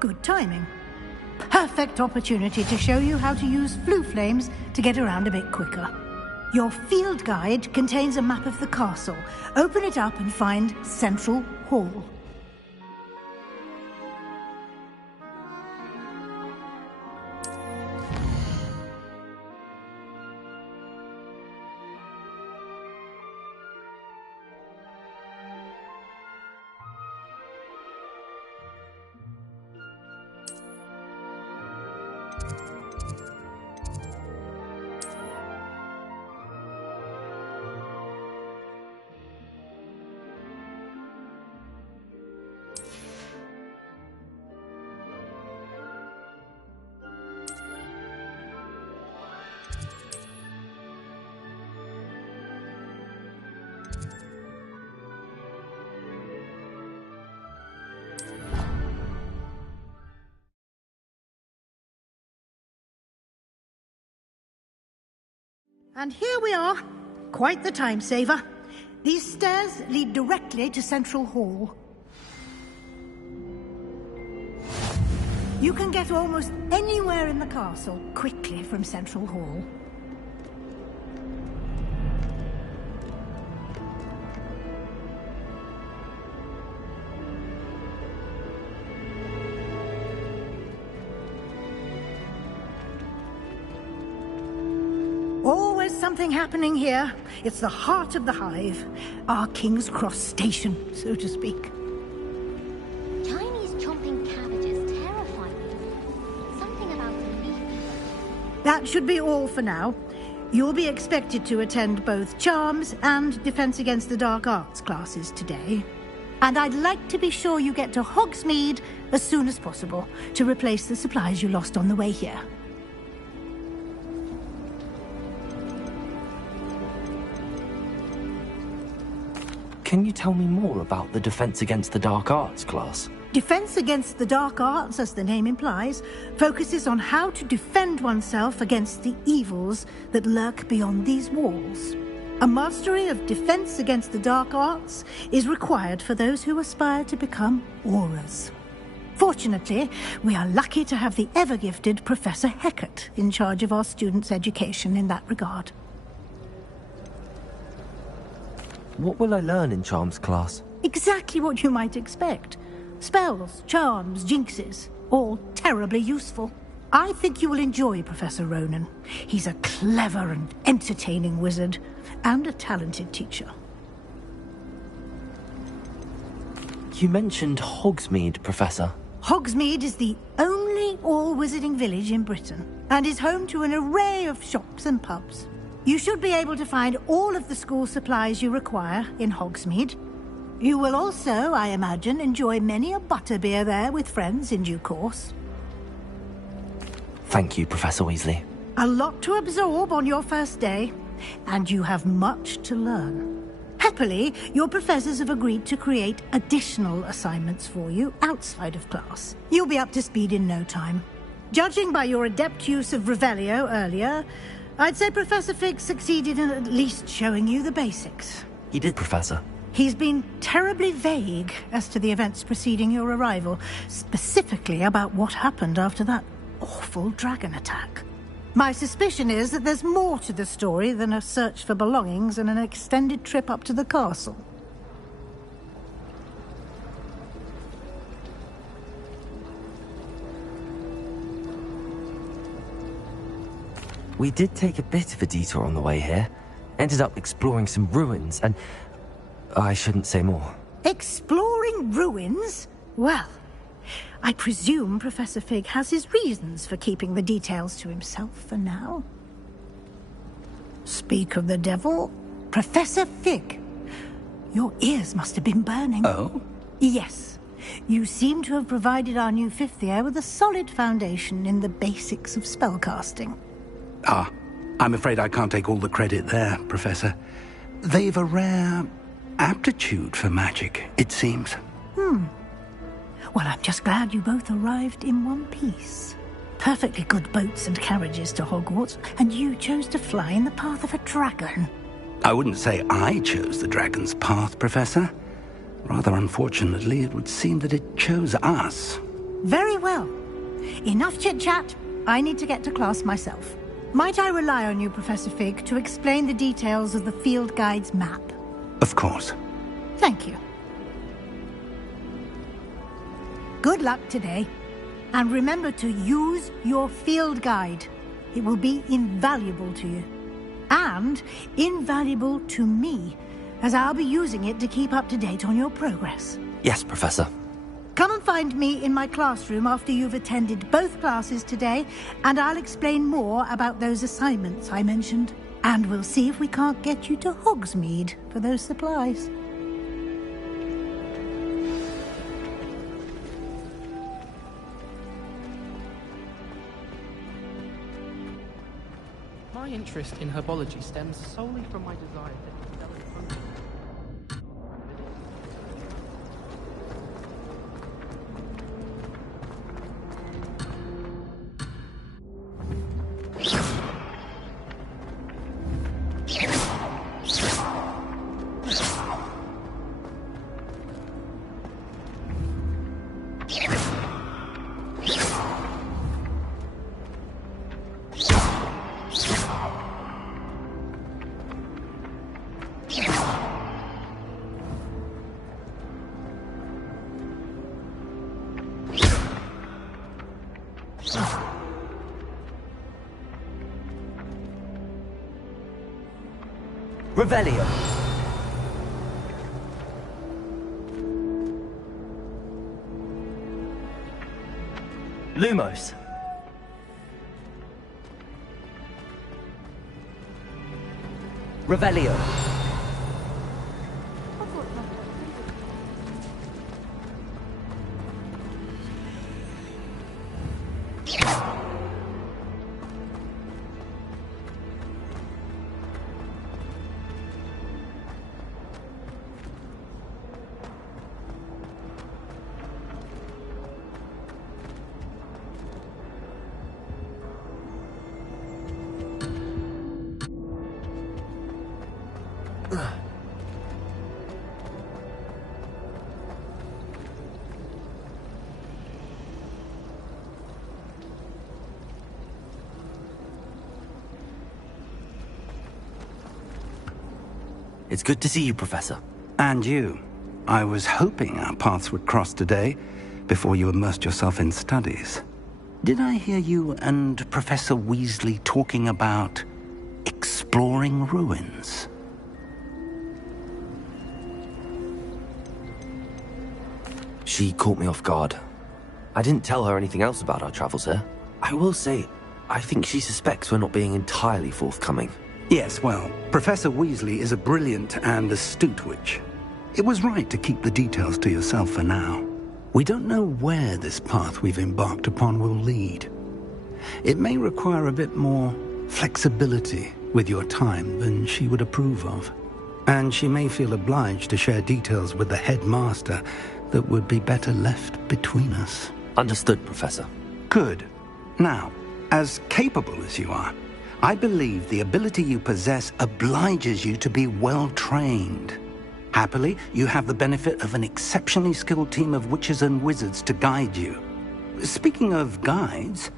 Good timing. Perfect opportunity to show you how to use flue flames to get around a bit quicker. Your field guide contains a map of the castle. Open it up and find Central Hall. And here we are. Quite the time saver. These stairs lead directly to Central Hall. You can get almost anywhere in the castle quickly from Central Hall. Always something happening here. It's the heart of the hive. Our King's Cross station, so to speak. Chinese chomping cabbages terrify me. Something about the leaf. That should be all for now. You'll be expected to attend both Charms and Defense Against the Dark Arts classes today. And I'd like to be sure you get to Hogsmeade as soon as possible to replace the supplies you lost on the way here. Can you tell me more about the Defense Against the Dark Arts class? Defense against the dark arts, as the name implies, focuses on how to defend oneself against the evils that lurk beyond these walls. A mastery of defense against the dark arts is required for those who aspire to become Aurors. Fortunately, we are lucky to have the ever-gifted Professor Hecat in charge of our students' education in that regard. What will I learn in Charms class? Exactly what you might expect. Spells, charms, jinxes, all terribly useful. I think you will enjoy Professor Ronan. He's a clever and entertaining wizard, and a talented teacher. You mentioned Hogsmeade, Professor. Hogsmeade is the only all-wizarding village in Britain, and is home to an array of shops and pubs. You should be able to find all of the school supplies you require in Hogsmeade. You will also, I imagine, enjoy many a butterbeer there with friends in due course. Thank you, Professor Weasley. A lot to absorb on your first day, and you have much to learn. Happily, your professors have agreed to create additional assignments for you outside of class. You'll be up to speed in no time. Judging by your adept use of Revelio earlier, I'd say Professor Fig succeeded in at least showing you the basics. He did, Professor. He's been terribly vague as to the events preceding your arrival, specifically about what happened after that awful dragon attack. My suspicion is that there's more to the story than a search for belongings and an extended trip up to the castle. We did take a bit of a detour on the way here. Ended up exploring some ruins, and I shouldn't say more. Exploring ruins? Well, I presume Professor Fig has his reasons for keeping the details to himself for now. Speak of the devil, Professor Fig. Your ears must have been burning. Oh? Yes. You seem to have provided our new fifth year with a solid foundation in the basics of spellcasting. Ah, I'm afraid I can't take all the credit there, Professor. They've a rare aptitude for magic, it seems. Well, I'm just glad you both arrived in one piece. Perfectly good boats and carriages to Hogwarts, and you chose to fly in the path of a dragon. I wouldn't say I chose the dragon's path, Professor. Rather unfortunately, it would seem that it chose us. Very well. Enough chit-chat. I need to get to class myself. Might I rely on you, Professor Fig, to explain the details of the field guide's map? Of course. Thank you. Good luck today, and remember to use your field guide. It will be invaluable to you, and invaluable to me, as I'll be using it to keep up to date on your progress. Yes, Professor. Come and find me in my classroom after you've attended both classes today, and I'll explain more about those assignments I mentioned. And we'll see if we can't get you to Hogsmeade for those supplies. My interest in herbology stems solely from my desire to develop fungi. Revelio. Lumos. Revelio. It's good to see you, Professor. And you. I was hoping our paths would cross today, before you immersed yourself in studies. Did I hear you and Professor Weasley talking about exploring ruins? She caught me off guard. I didn't tell her anything else about our travels here. I will say, I think she suspects we're not being entirely forthcoming. Yes, well, Professor Weasley is a brilliant and astute witch. It was right to keep the details to yourself for now. We don't know where this path we've embarked upon will lead. It may require a bit more flexibility with your time than she would approve of. And she may feel obliged to share details with the headmaster that would be better left between us. Understood, Professor. Good. Now, as capable as you are, I believe the ability you possess obliges you to be well-trained. Happily, you have the benefit of an exceptionally skilled team of witches and wizards to guide you. Speaking of guides,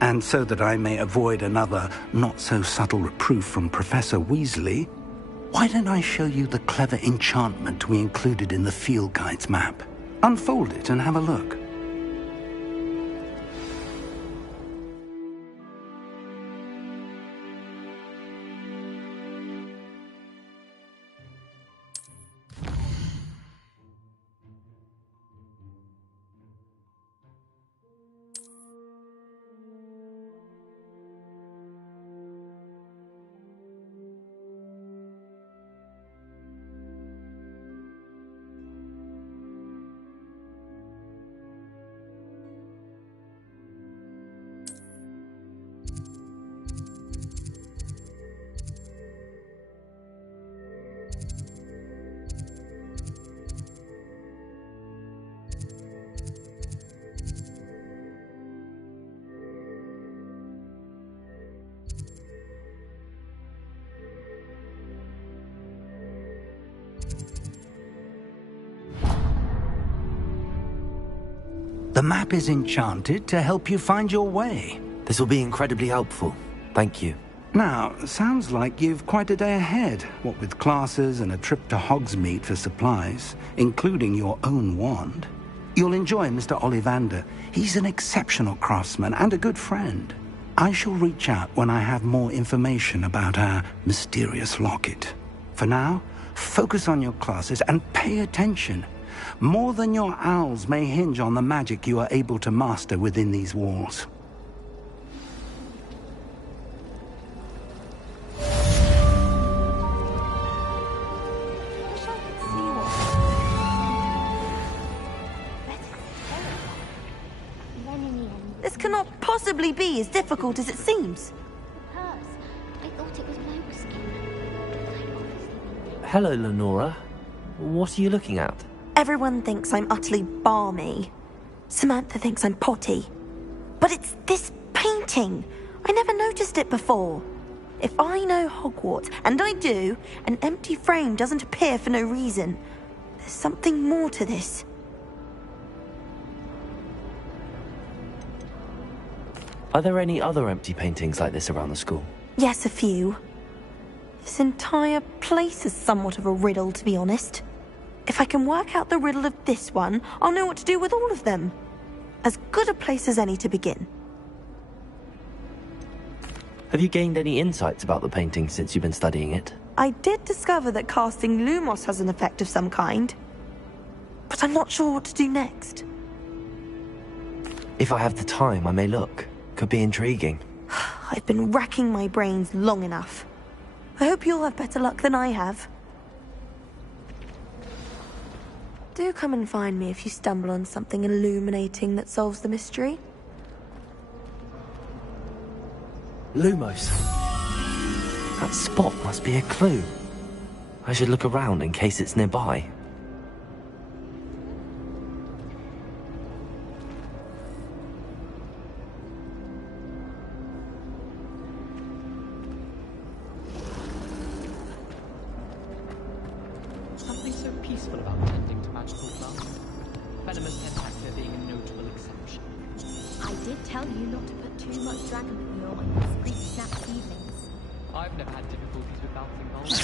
and so that I may avoid another not-so-subtle reproof from Professor Weasley, why don't I show you the clever enchantment we included in the field guide's map? Unfold it and have a look. The map is enchanted to help you find your way. This will be incredibly helpful. Thank you. Now, sounds like you've quite a day ahead, what with classes and a trip to Hogsmeade for supplies, including your own wand. You'll enjoy Mr. Ollivander. He's an exceptional craftsman and a good friend. I shall reach out when I have more information about our mysterious locket. For now, focus on your classes and pay attention. More than your owls may hinge on the magic you are able to master within these walls. This cannot possibly be as difficult as it seems. Hers. I thought it was moleskin. Hello, Lenora. What are you looking at? Everyone thinks I'm utterly balmy. Samantha thinks I'm potty. But it's this painting. I never noticed it before. If I know Hogwarts, and I do, an empty frame doesn't appear for no reason. There's something more to this. Are there any other empty paintings like this around the school? Yes, a few. This entire place is somewhat of a riddle, to be honest. If I can work out the riddle of this one, I'll know what to do with all of them. As good a place as any to begin. Have you gained any insights about the painting since you've been studying it? I did discover that casting Lumos has an effect of some kind. But I'm not sure what to do next. If I have the time, I may look. Could be intriguing. I've been racking my brains long enough. I hope you'll have better luck than I have. Do come and find me if you stumble on something illuminating that solves the mystery. Lumos. That spot must be a clue. I should look around in case it's nearby. peaceful about tending to magical plants. Venomous Tentacula being a notable exception. I did tell you not to put too much dragon manure on these pre-snap seedlings. I've never had difficulties with bouncing balls.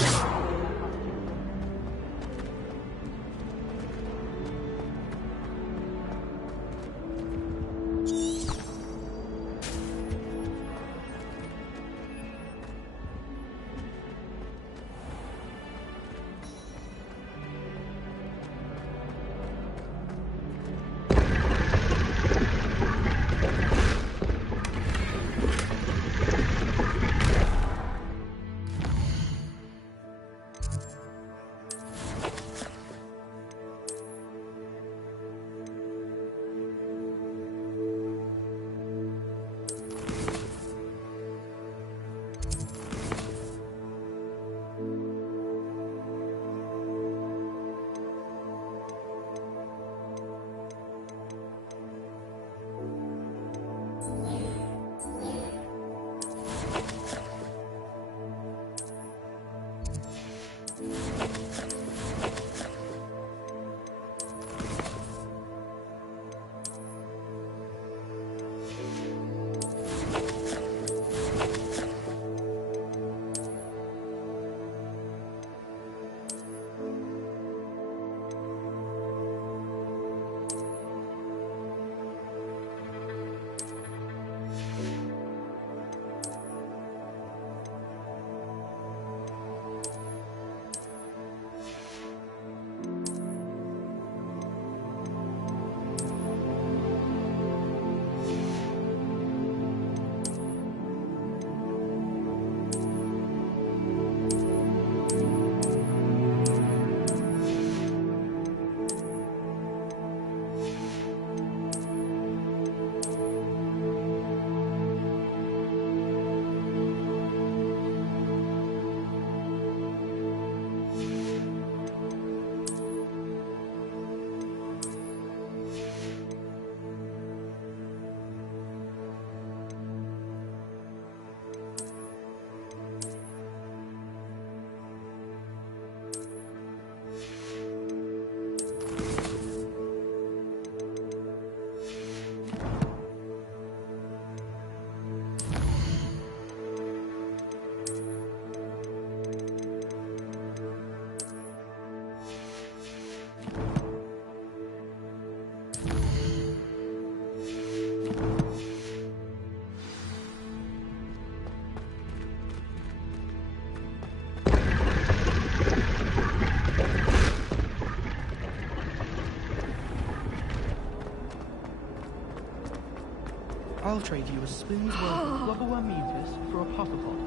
I'll trade you a spoon's worth of Flubberworm mucus for a Puffapod.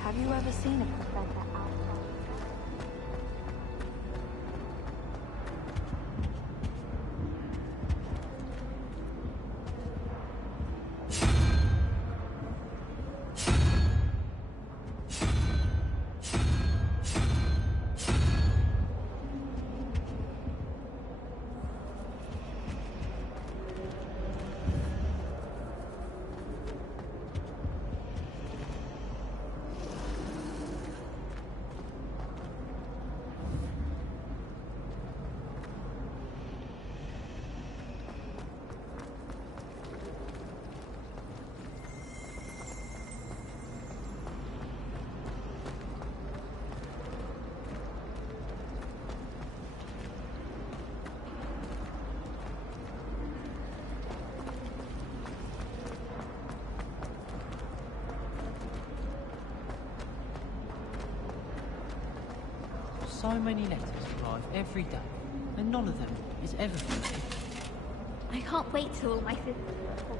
Have you ever seen a professor outside? So many letters arrive every day, and none of them is ever finished. I can't wait till all my sisters are told.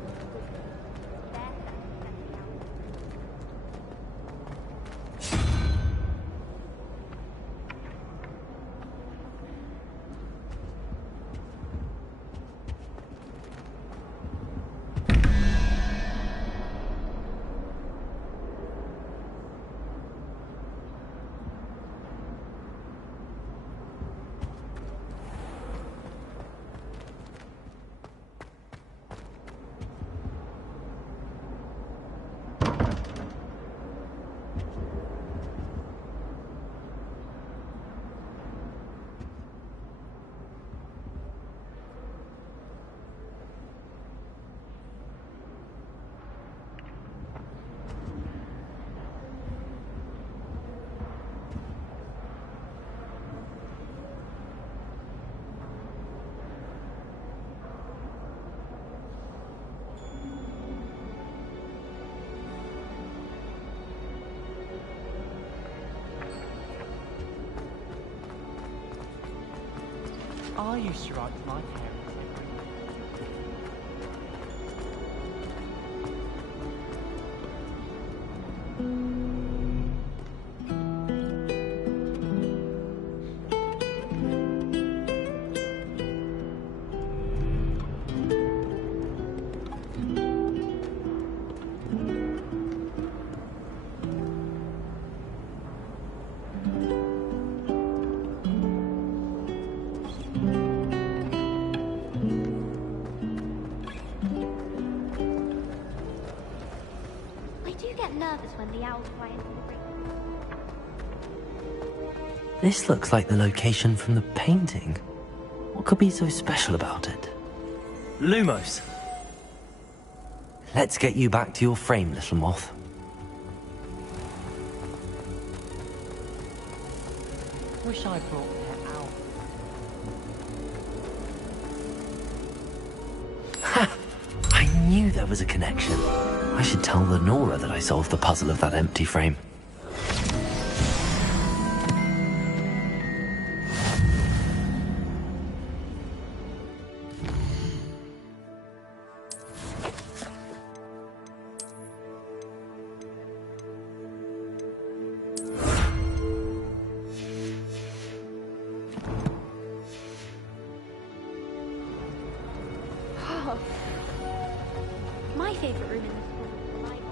I used to write to my parents when the owls fly into the ring. This looks like the location from the painting. What could be so special about it? Lumos! Let's get you back to your frame, little moth. Wish I brought their owl. Ha! I knew there was a connection. I should tell Lenora that I solved the puzzle of that empty frame. Oh. My favourite room in the school is the library.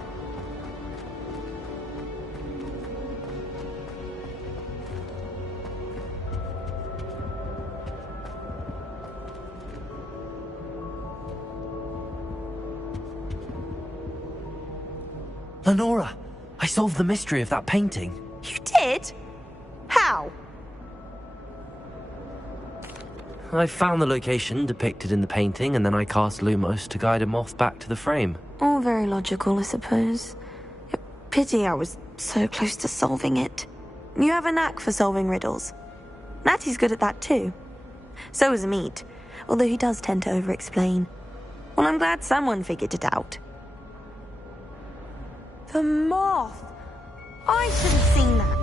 Lenora! I solved the mystery of that painting. You did? How? I found the location depicted in the painting, and then I cast Lumos to guide a moth back to the frame. All very logical, I suppose. Pity I was so close to solving it. You have a knack for solving riddles. Natty's good at that too. So is Amit, although he does tend to over-explain. Well, I'm glad someone figured it out. The moth! I should have seen that.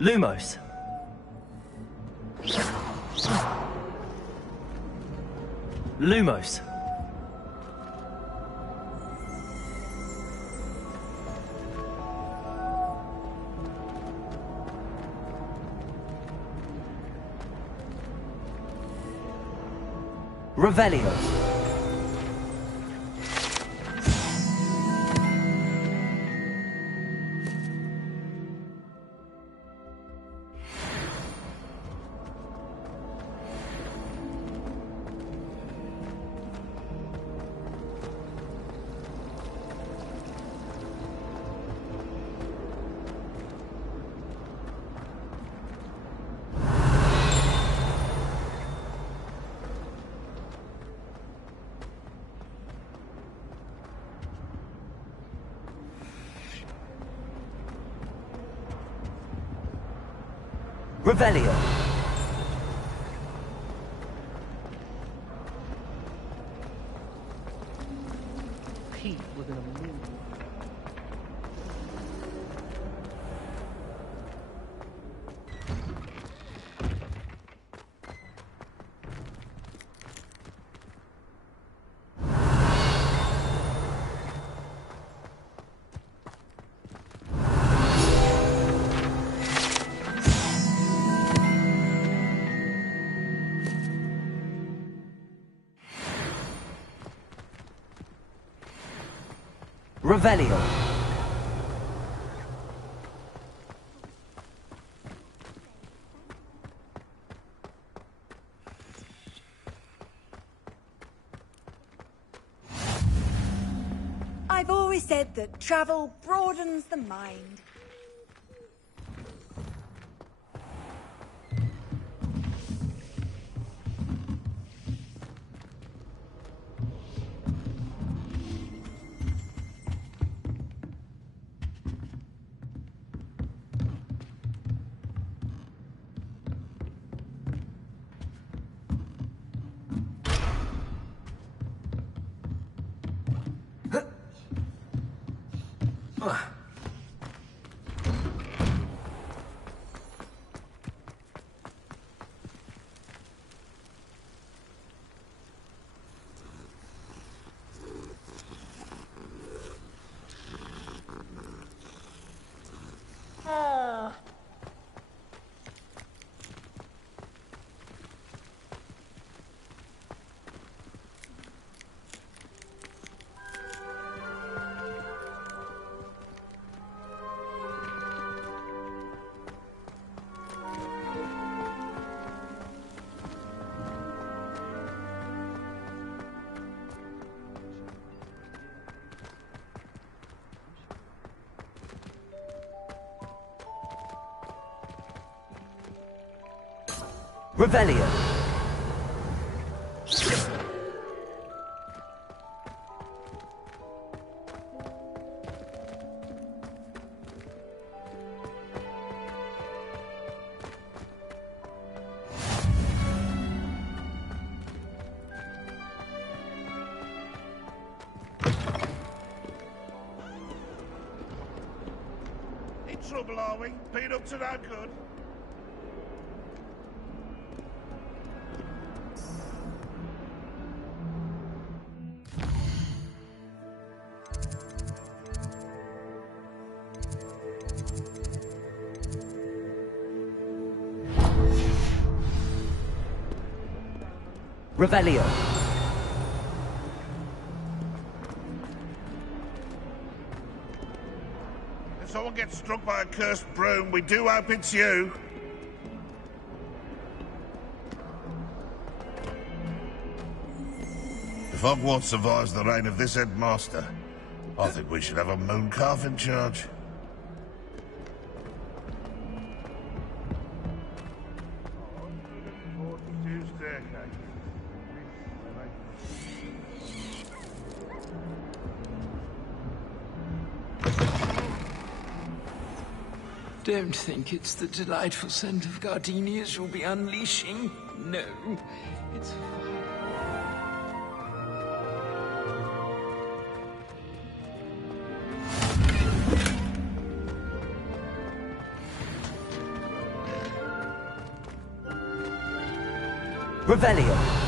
Lumos! Lumos. Revelio. Revelio. Pete, we're gonna move. Revelio. I've always said that travel broadens the mind. Revelio. In trouble, are we? Been up to no good? Revelio. If someone gets struck by a cursed broom, we do hope it's you. If Hogwarts survives the reign of this headmaster, I think we should have a moon calf in charge. Don't think it's the delightful scent of gardenias you'll be unleashing. No, it's fine. Revelio.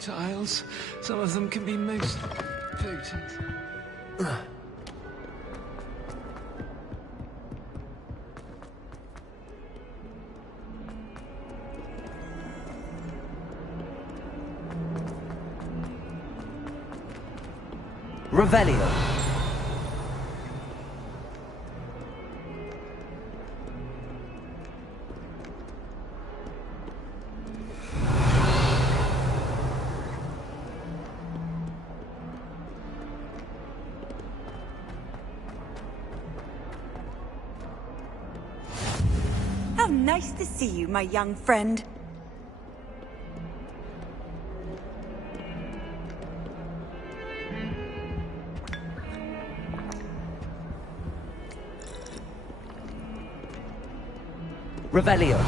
Tiles. Some of them can be most potent. Revelio. How nice to see you, my young friend. Revelio.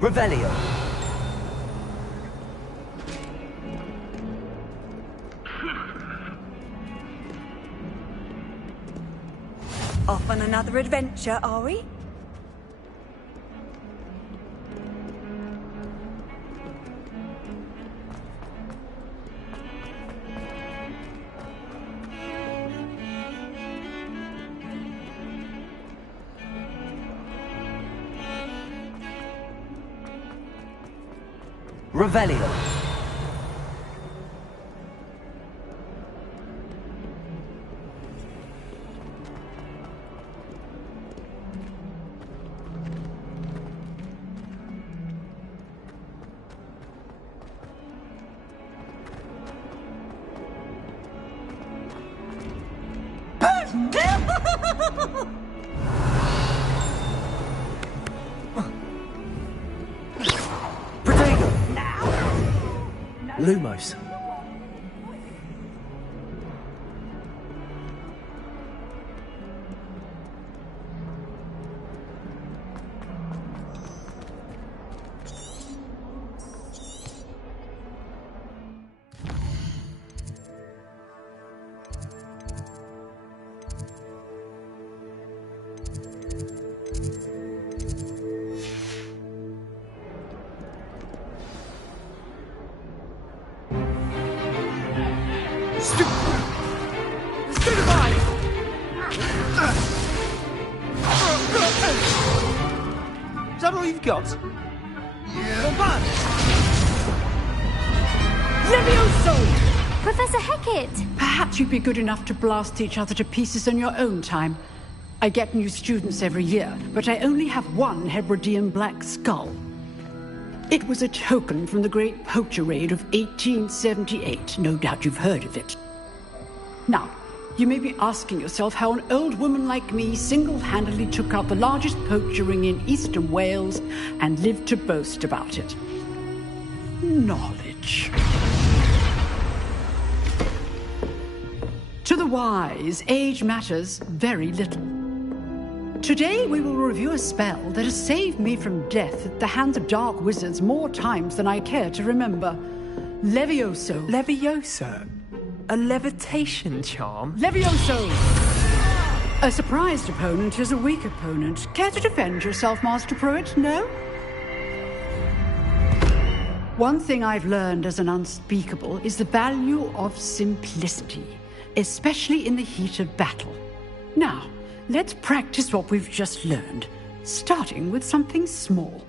Revelio. Off on another adventure, are we? Revelio. Lumos. Is that all you've got? Yeah. Levioso! Professor Hecat! Perhaps you'd be good enough to blast each other to pieces in your own time. I get new students every year, but I only have one Hebridean black skull. It was a token from the Great Poacher Raid of 1878. No doubt you've heard of it. Now, you may be asking yourself how an old woman like me single-handedly took out the largest poacher ring in eastern Wales and lived to boast about it. Knowledge. To the wise, age matters very little. Today we will review a spell that has saved me from death at the hands of dark wizards more times than I care to remember. Levioso. Levioso? A levitation charm? Levioso! A surprised opponent is a weak opponent. Care to defend yourself, Master Pruitt? No? One thing I've learned as an unspeakable is the value of simplicity, especially in the heat of battle. Now, let's practice what we've just learned, starting with something small.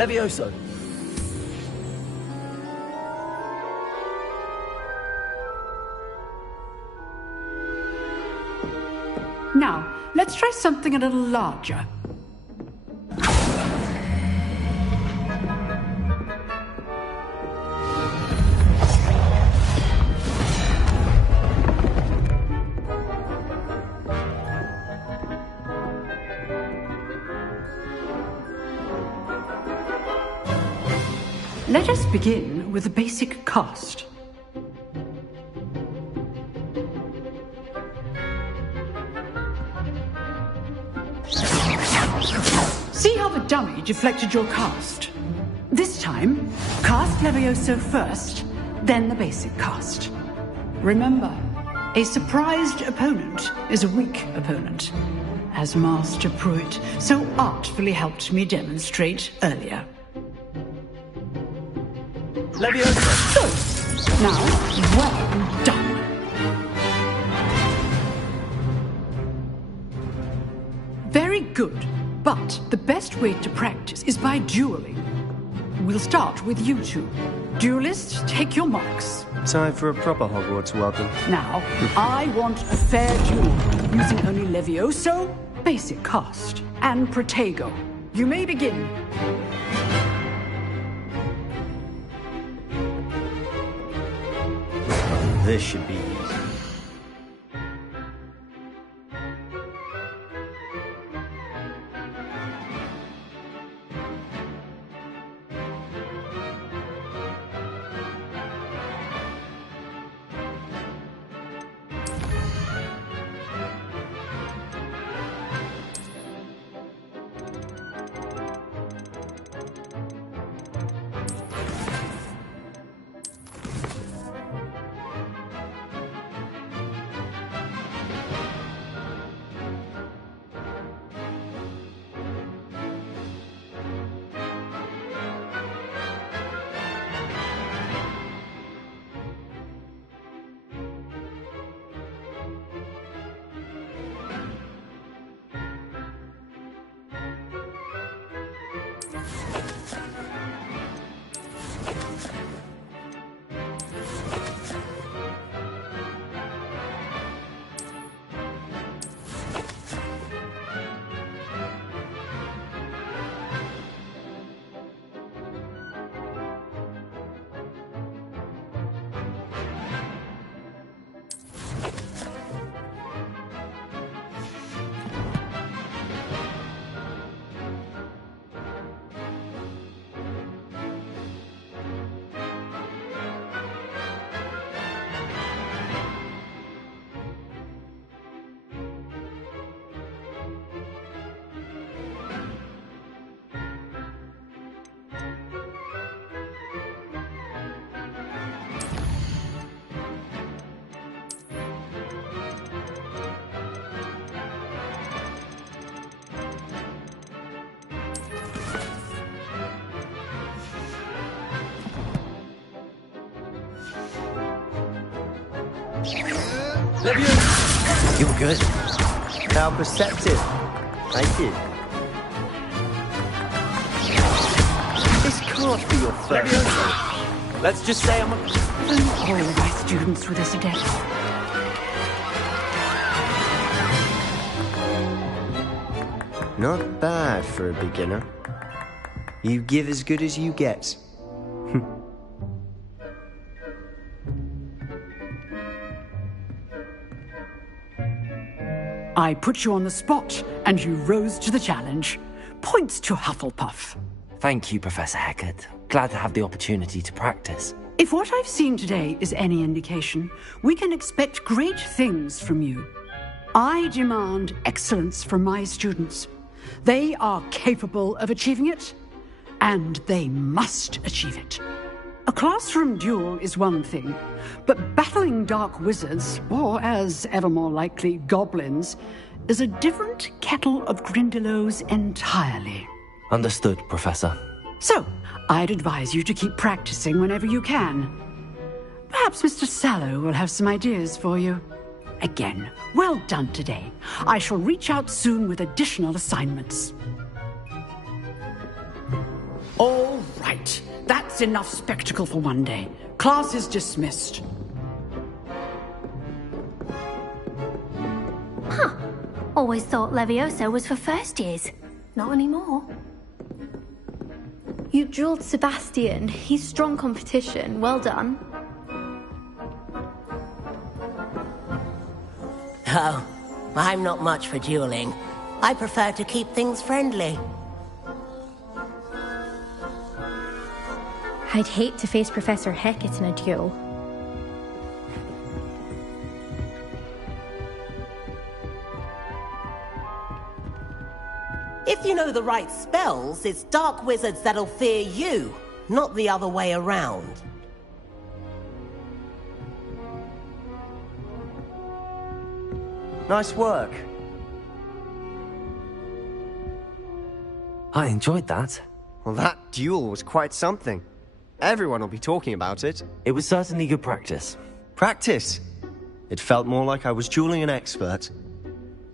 Levioso! Now, let's try something a little larger. Let us begin with the basic cast. See how the dummy deflected your cast? This time, cast Levioso first, then the basic cast. Remember, a surprised opponent is a weak opponent, as Master Pruitt so artfully helped me demonstrate earlier. Levioso! Good. Now, well done. Very good. But the best way to practice is by dueling. We'll start with you two. Duelists, take your marks. Time for a proper Hogwarts welcome. Now, I want a fair duel, using only Levioso, basic cast, and Protego. You may begin. This should be easy. You were good. How perceptive. Thank you. This can't be your first. Let's just say I'm a... All my students with this adept. Not bad for a beginner. You give as good as you get. I put you on the spot, and you rose to the challenge. Points to Hufflepuff. Thank you, Professor Hecat. Glad to have the opportunity to practice. If what I've seen today is any indication, we can expect great things from you. I demand excellence from my students. They are capable of achieving it, and they must achieve it. A classroom duel is one thing, but battling dark wizards, or as ever more likely, goblins, is a different kettle of Grindylows entirely. Understood, Professor. So, I'd advise you to keep practicing whenever you can. Perhaps Mr. Sallow will have some ideas for you. Again, well done today. I shall reach out soon with additional assignments. All All right. That's enough spectacle for one day. Class is dismissed. Huh. Always thought Levioso was for first years. Not anymore. You drilled Sebastian. He's strong competition. Well done. Oh, I'm not much for dueling. I prefer to keep things friendly. I'd hate to face Professor Hecat in a duel. If you know the right spells, it's dark wizards that'll fear you, not the other way around. Nice work. I enjoyed that. Well, that duel was quite something. Everyone will be talking about it. It was certainly good practice. Practice? It felt more like I was dueling an expert.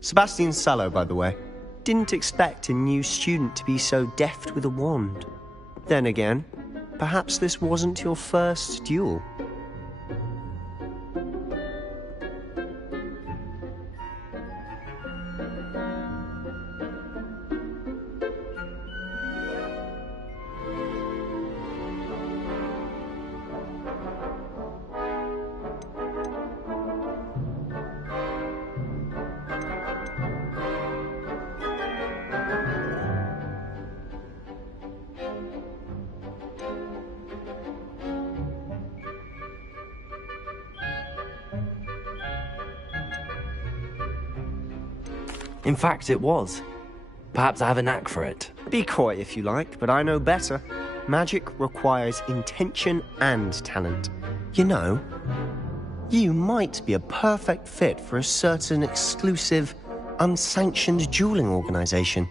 Sebastian Sallow, by the way. Didn't expect a new student to be so deft with a wand. Then again, perhaps this wasn't your first duel. In fact, it was. Perhaps I have a knack for it. Be coy if you like, but I know better. Magic requires intention and talent. You know, you might be a perfect fit for a certain exclusive, unsanctioned dueling organization.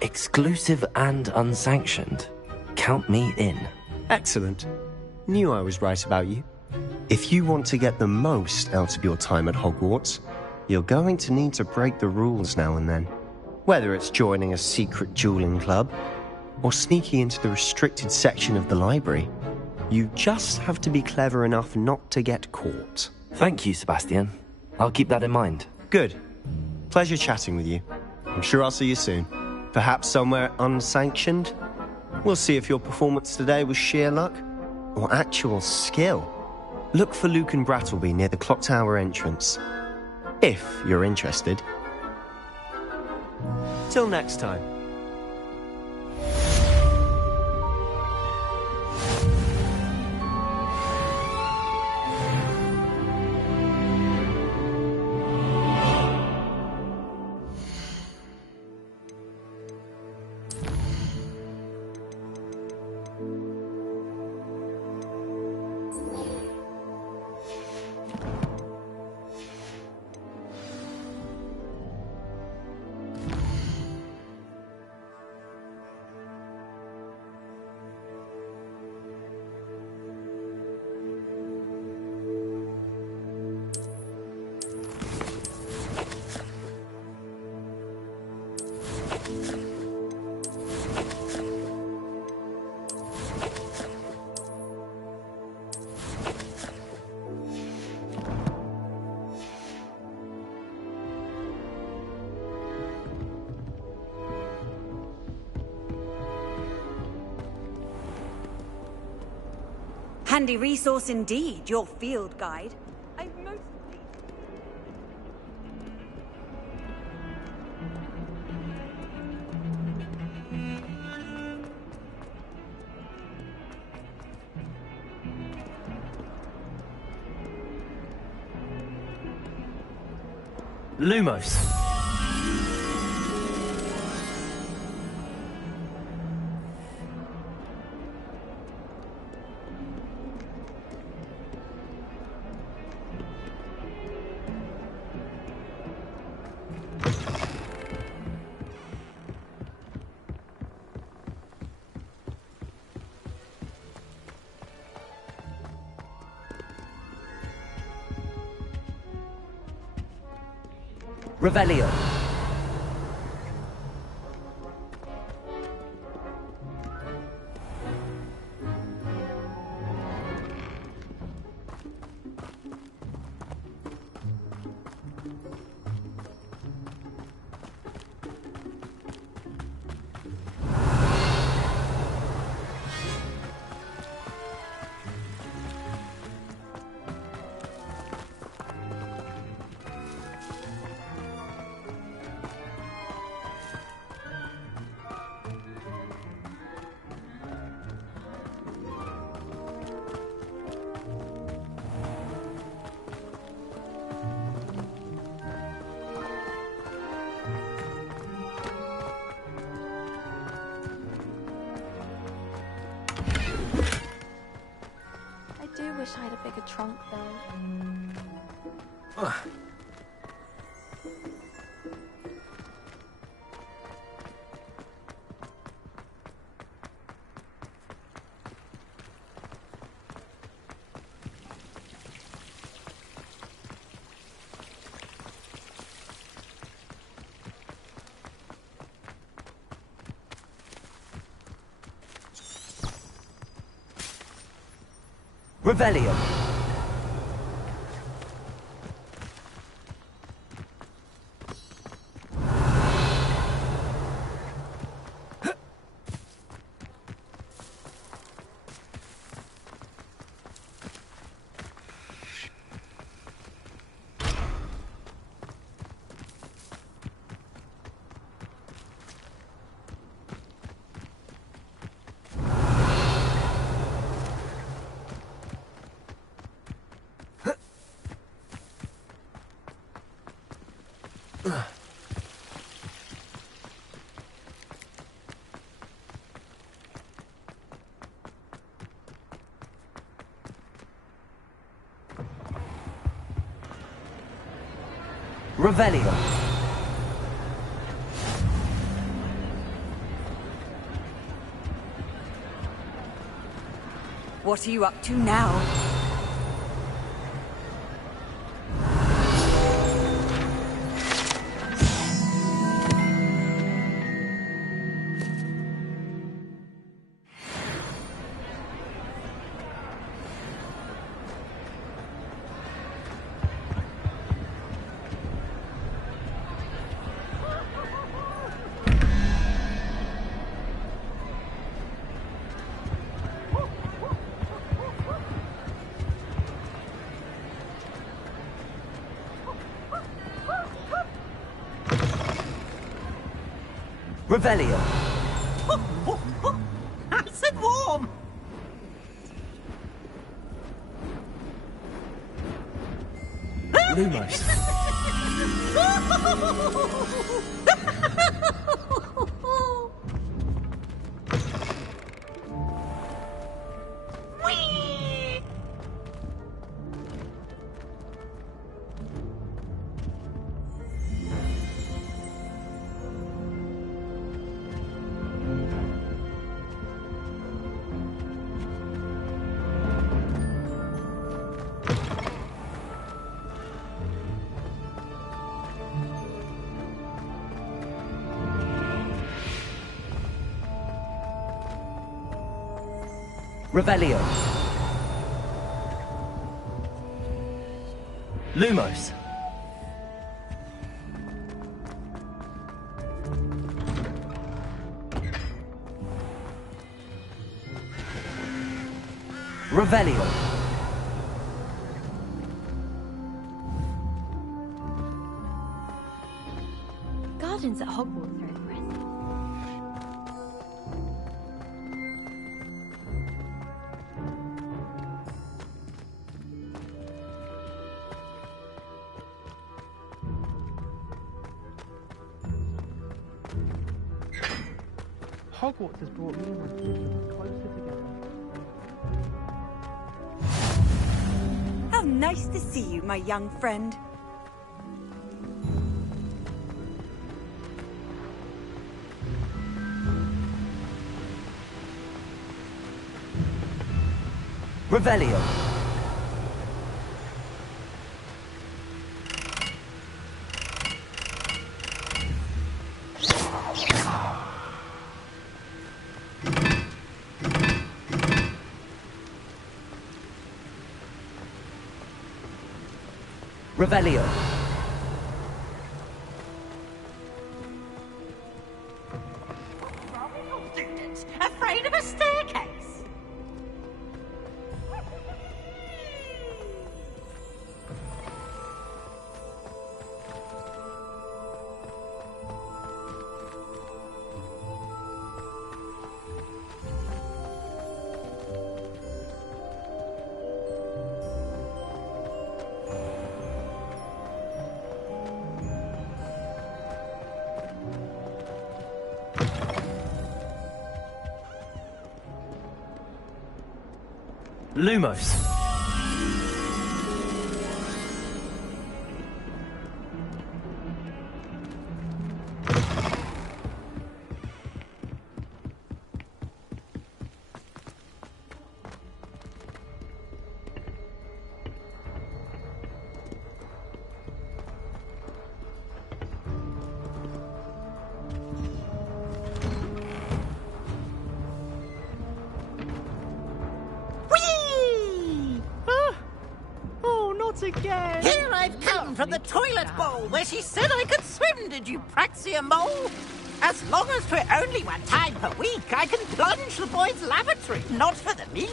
Exclusive and unsanctioned. Count me in. Excellent. Knew I was right about you. If you want to get the most out of your time at Hogwarts, you're going to need to break the rules now and then. Whether it's joining a secret dueling club, or sneaking into the restricted section of the library, you just have to be clever enough not to get caught. Thank you, Sebastian. I'll keep that in mind. Good. Pleasure chatting with you. I'm sure I'll see you soon. Perhaps somewhere unsanctioned? We'll see if your performance today was sheer luck, or actual skill. Look for Lucan Brattleby near the Clock Tower entrance. If you're interested. Till next time. Handy resource indeed, your field guide. I've mostly... Lumos. Revelio. trunk, though. Revelio. Revelio. What are you up to now? Revelio. Acid warm! Lumos. Revelio. Lumos. Revelio. Gardens at Hogwarts are impressive. Hogwarts has brought me and my children closer together. How nice to see you, my young friend. Revelio. Revelio. Students, afraid of a staircase? Lumos. from the toilet bowl where she said I could swim, did you praxia mole? As long as for only 1 time per week, I can plunge the boy's lavatory, not for the meek.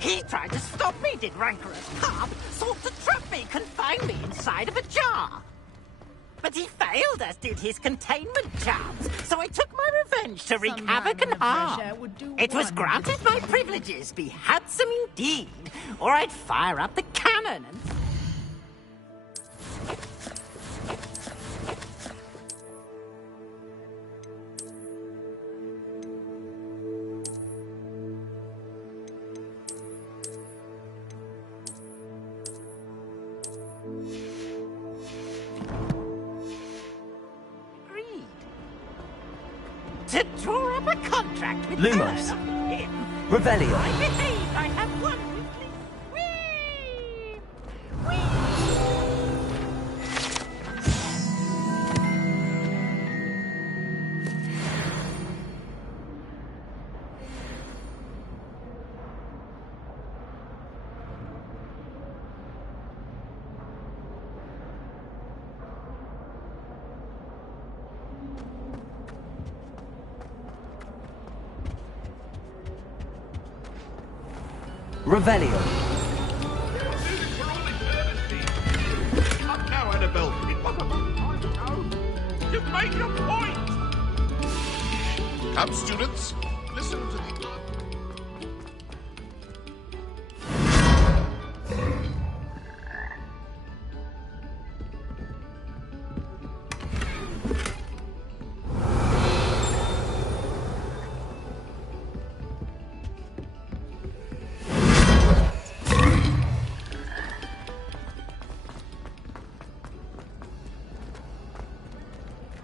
He tried to stop me, did rancorous carp, sought to trap me, confine me inside of a jar. But he failed, as did his containment charms, so I took my revenge to wreak havoc and harm. It was granted my privileges be handsome indeed, or I'd fire up the cannon and... to draw up a contract with Lumos. him. Revelio. I behave, I have one weekly... Revelio. Up now, Annabelle. It was a long time ago. You've made your point. Come, students. Listen to the...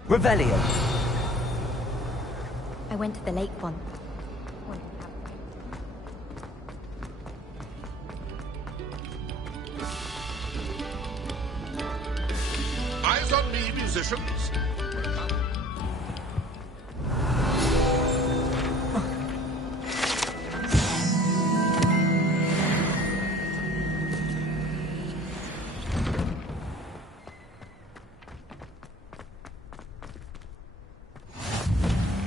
Revelio. I went to the lake once. Eyes on me, musicians.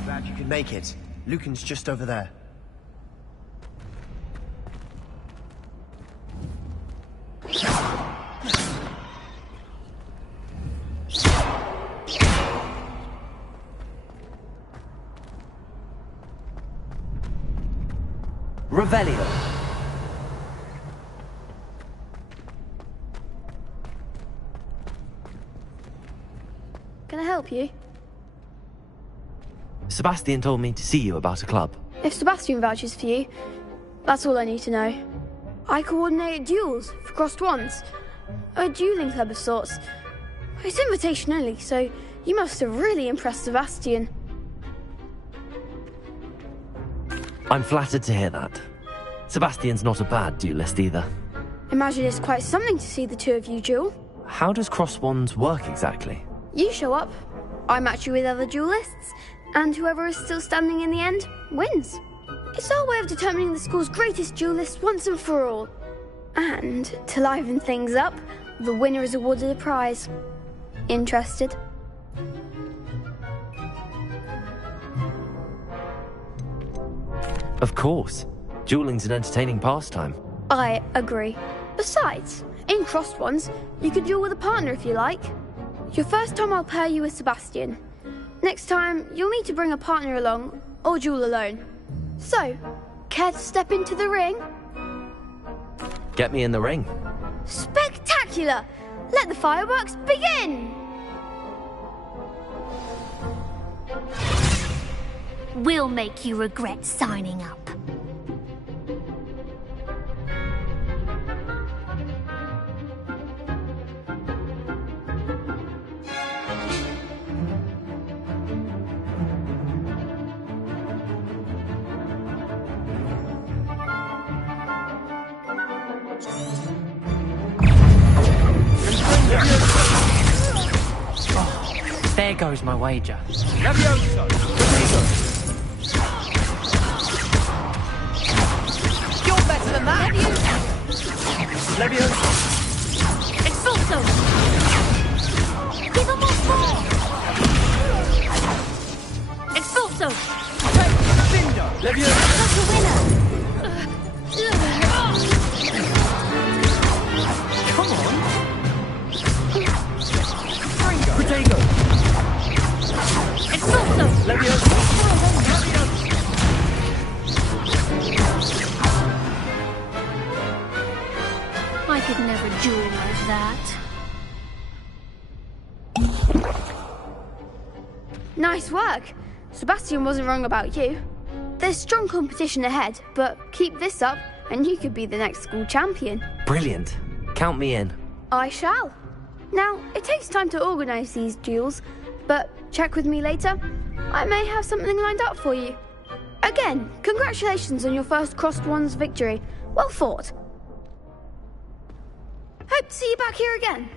Glad you could make it. Lucan's just over there. Revelio. Can I help you? Sebastian told me to see you about a club. If Sebastian vouches for you, that's all I need to know. I coordinate duels for crossed wands. A dueling club of sorts. It's invitation only, so you must have really impressed Sebastian. I'm flattered to hear that. Sebastian's not a bad duelist either. Imagine it's quite something to see the two of you duel. How does cross wands work exactly? You show up, I match you with other duelists, and whoever is still standing in the end wins. It's our way of determining the school's greatest duelist once and for all. And to liven things up, the winner is awarded a prize. Interested? Of course. Dueling's an entertaining pastime. I agree. Besides, in crossed ones, you can duel with a partner if you like. Your first time I'll pair you with Sebastian. Next time, you'll need to bring a partner along, or duel alone. So, care to step into the ring? Get me in the ring. Spectacular! Let the fireworks begin! We'll make you regret signing up. There goes my wager. Levioso! You're better than that! Levioso! Expulso! Give him one more! Expulso! Bingo! Leviosa! That's a winner! Come on! Protego! Expulso! Leviosa! I could never duel like that. Nice work. Sebastian wasn't wrong about you. There's strong competition ahead, but keep this up and you could be the next school champion. Brilliant. Count me in. I shall. Now, it takes time to organise these duels, but check with me later. I may have something lined up for you. Again, congratulations on your first Crossed Ones victory. Well fought. Hope to see you back here again.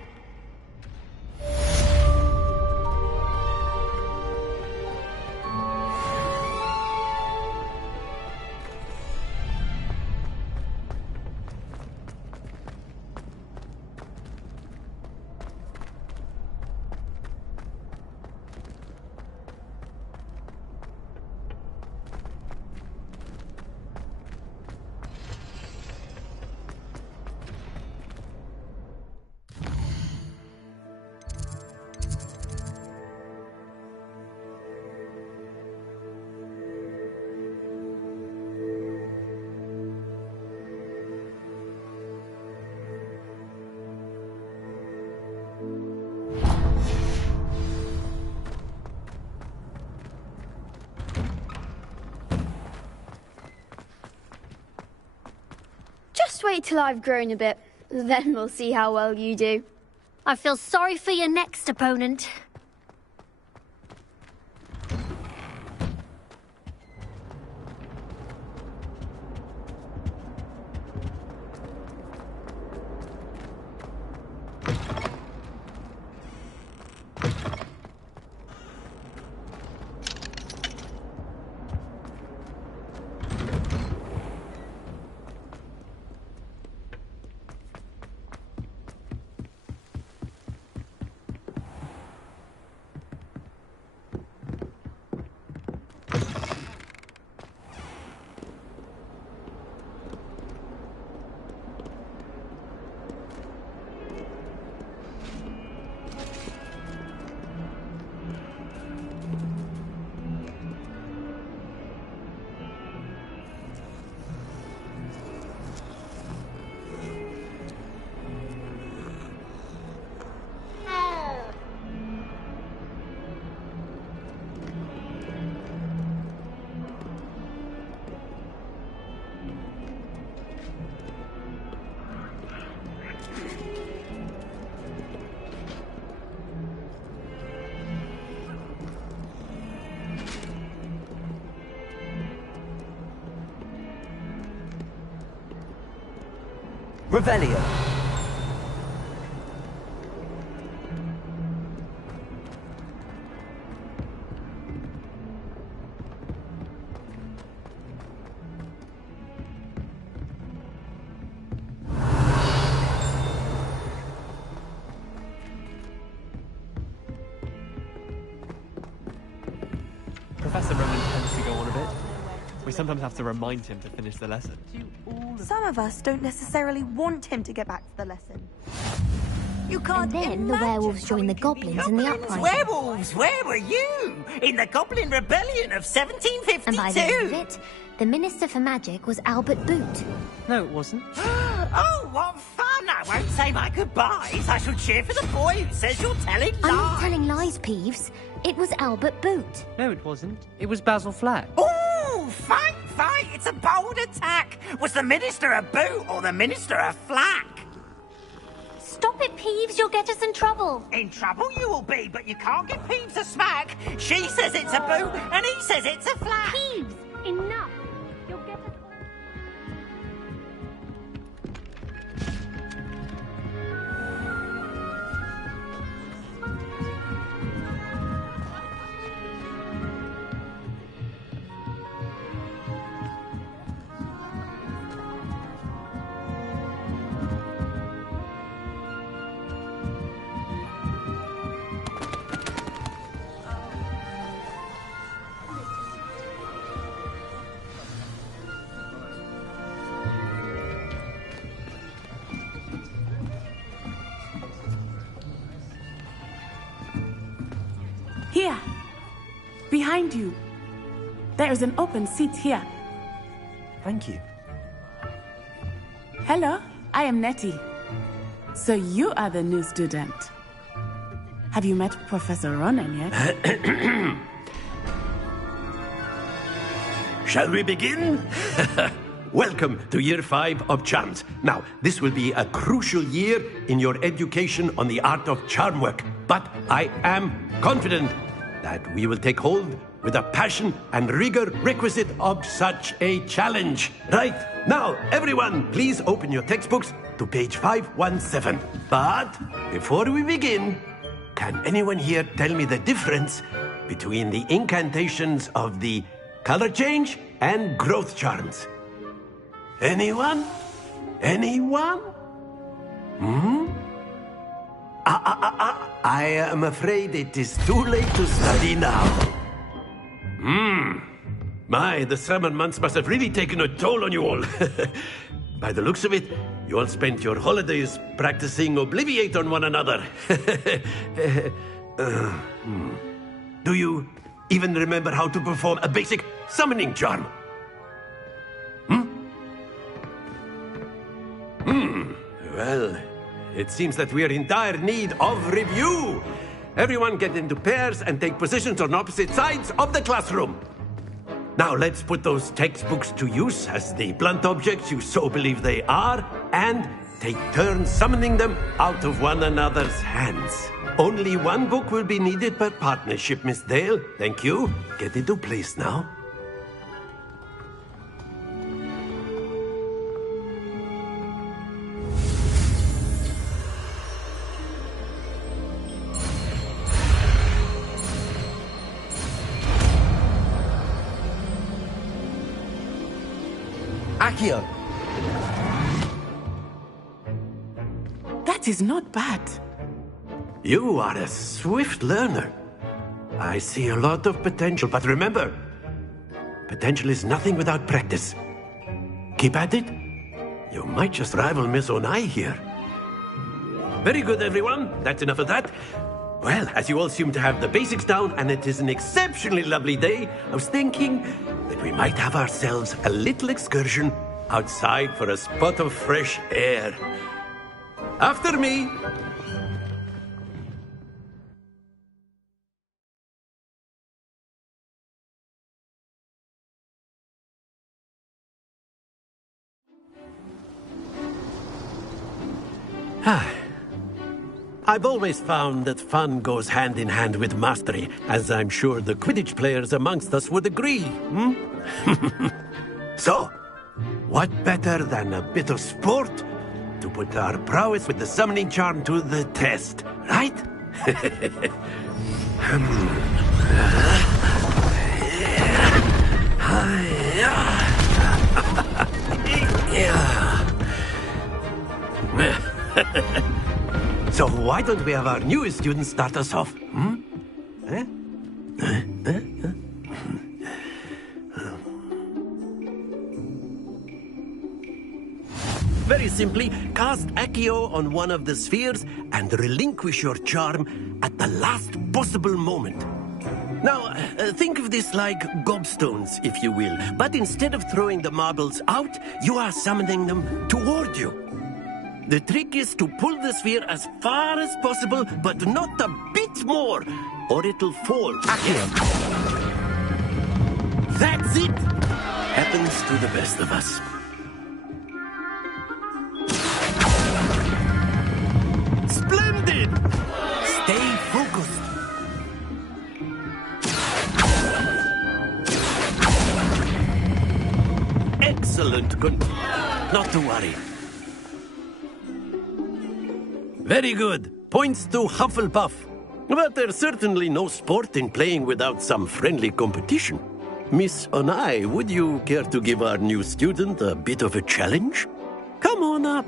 Just wait till I've grown a bit, then we'll see how well you do. I feel sorry for your next opponent. Revelio. Professor Roman tends to go on a bit. We sometimes have to remind him to finish the lesson. Some of us don't necessarily want him to get back to the lesson. You can't. And then the werewolves joined the goblins in the uprising. Werewolves, where were you? In the Goblin Rebellion of 1752. And by the end of it, the Minister for Magic was Albert Boot. No, it wasn't. Oh, what fun! I won't say my goodbyes. I shall cheer for the boy who says you're telling lies. I'm not telling lies, Peeves. It was Albert Boot. No, it wasn't. It was Basil Flack. Oh, fight, fight! It's a bold attack. Was the Minister a boot or the Minister a flack? Stop it, Peeves. You'll get us in trouble. In trouble you will be, but you can't give Peeves a smack. She says it's a boot, and he says it's a flack. Peeves, enough. You'll get us... Here. Behind you. There is an open seat here. Thank you. Hello, I am Nettie. So you are the new student. Have you met Professor Ronan yet? Shall we begin? Welcome to Year 5 of Charms. Now, this will be a crucial year in your education on the art of charm work. But I am confident that we will take hold with the passion and rigor requisite of such a challenge. Right, now, everyone, please open your textbooks to page 517. But before we begin, can anyone here tell me the difference between the incantations of the color change and growth charms? Anyone? Anyone? I am afraid it is too late to study now. My, the summer months must have really taken a toll on you all. By the looks of it, you all spent your holidays practicing Obliviate on one another. Do you even remember how to perform a basic summoning charm? Well, it seems that we are in dire need of review. Everyone get into pairs and take positions on opposite sides of the classroom. Now let's put those textbooks to use as the blunt objects you so believe they are, and take turns summoning them out of one another's hands. Only one book will be needed per partnership, Miss Dale. Thank you. Get into place now. Accio! That is not bad. You are a swift learner. I see a lot of potential, but remember, potential is nothing without practice. Keep at it. You might just rival Miss Onai here. Very good, everyone. That's enough of that. Well, as you all seem to have the basics down, and it is an exceptionally lovely day, I was thinking that we might have ourselves a little excursion outside for a spot of fresh air. After me. I've always found that fun goes hand in hand with mastery, as I'm sure the Quidditch players amongst us would agree. So, what better than a bit of sport to put our prowess with the summoning charm to the test, right? So why don't we have our newest student start us off? Very simply, cast Accio on one of the spheres and relinquish your charm at the last possible moment. Now, think of this like gobstones, if you will. But instead of throwing the marbles out, you are summoning them toward you. The trick is to pull the sphere as far as possible, but not a bit more, or it'll fall. Accio. That's it! Happens to the best of us. Splendid! Stay focused. Excellent. Good. Not to worry. Very good. Points to Hufflepuff. But there's certainly no sport in playing without some friendly competition. Miss Onai, would you care to give our new student a bit of a challenge? Come on up.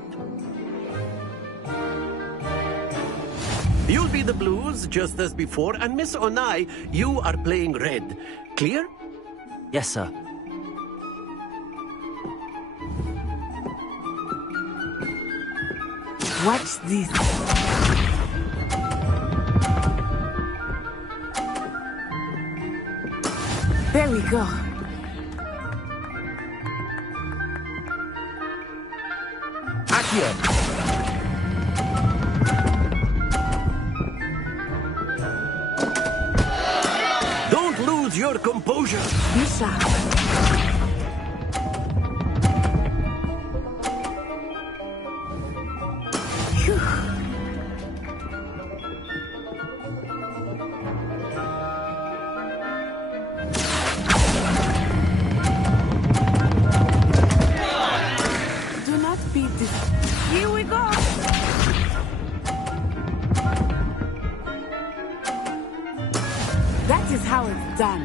You'll be the blues, just as before, and Miss Onai, you are playing red. Clear? Yes, sir. Watch this. we go. Accio! Don't lose your composure. Be sharp. Do not be Here we go. That is how it's done.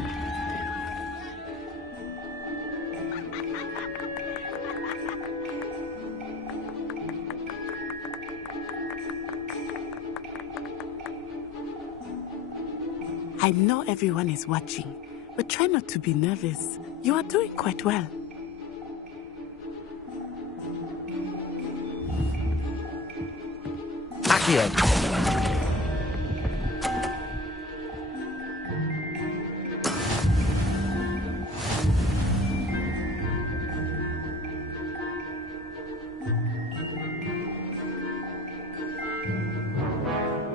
I know everyone is watching, but try not to be nervous. You are doing quite well. Accio!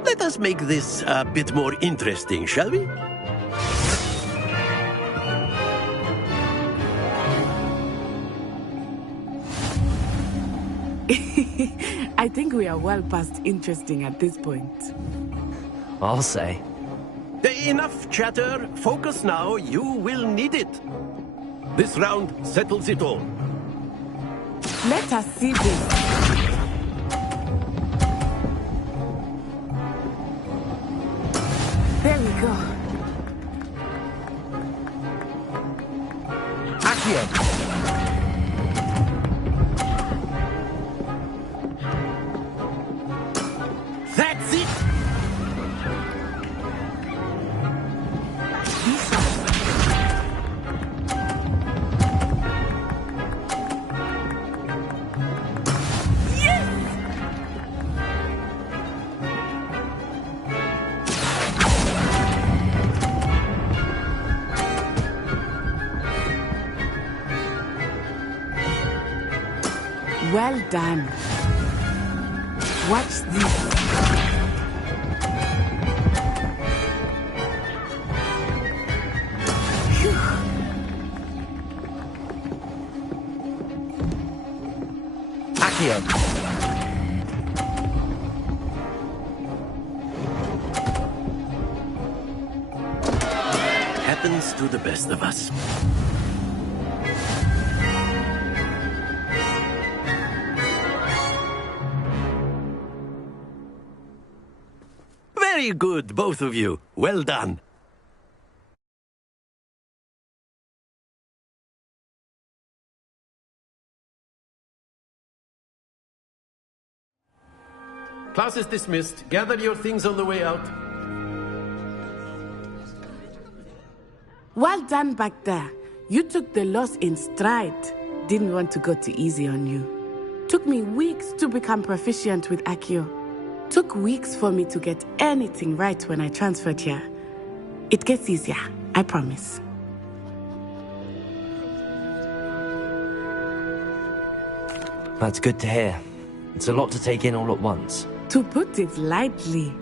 Let us make this a bit more interesting, shall we? I think we are well past interesting at this point. I'll say. Enough chatter. Focus now. You will need it. This round settles it all. Let us see this. There we go. Accio! That's it! Well done. Watch this. Accio! Happens to the best of us. Very good, both of you. Well done. Class is dismissed. Gather your things on the way out. Well done back there. You took the loss in stride. Didn't want to go too easy on you. Took me weeks to become proficient with Accio. Took weeks for me to get anything right when I transferred here. It gets easier, I promise. That's good to hear. It's a lot to take in all at once. To put it lightly,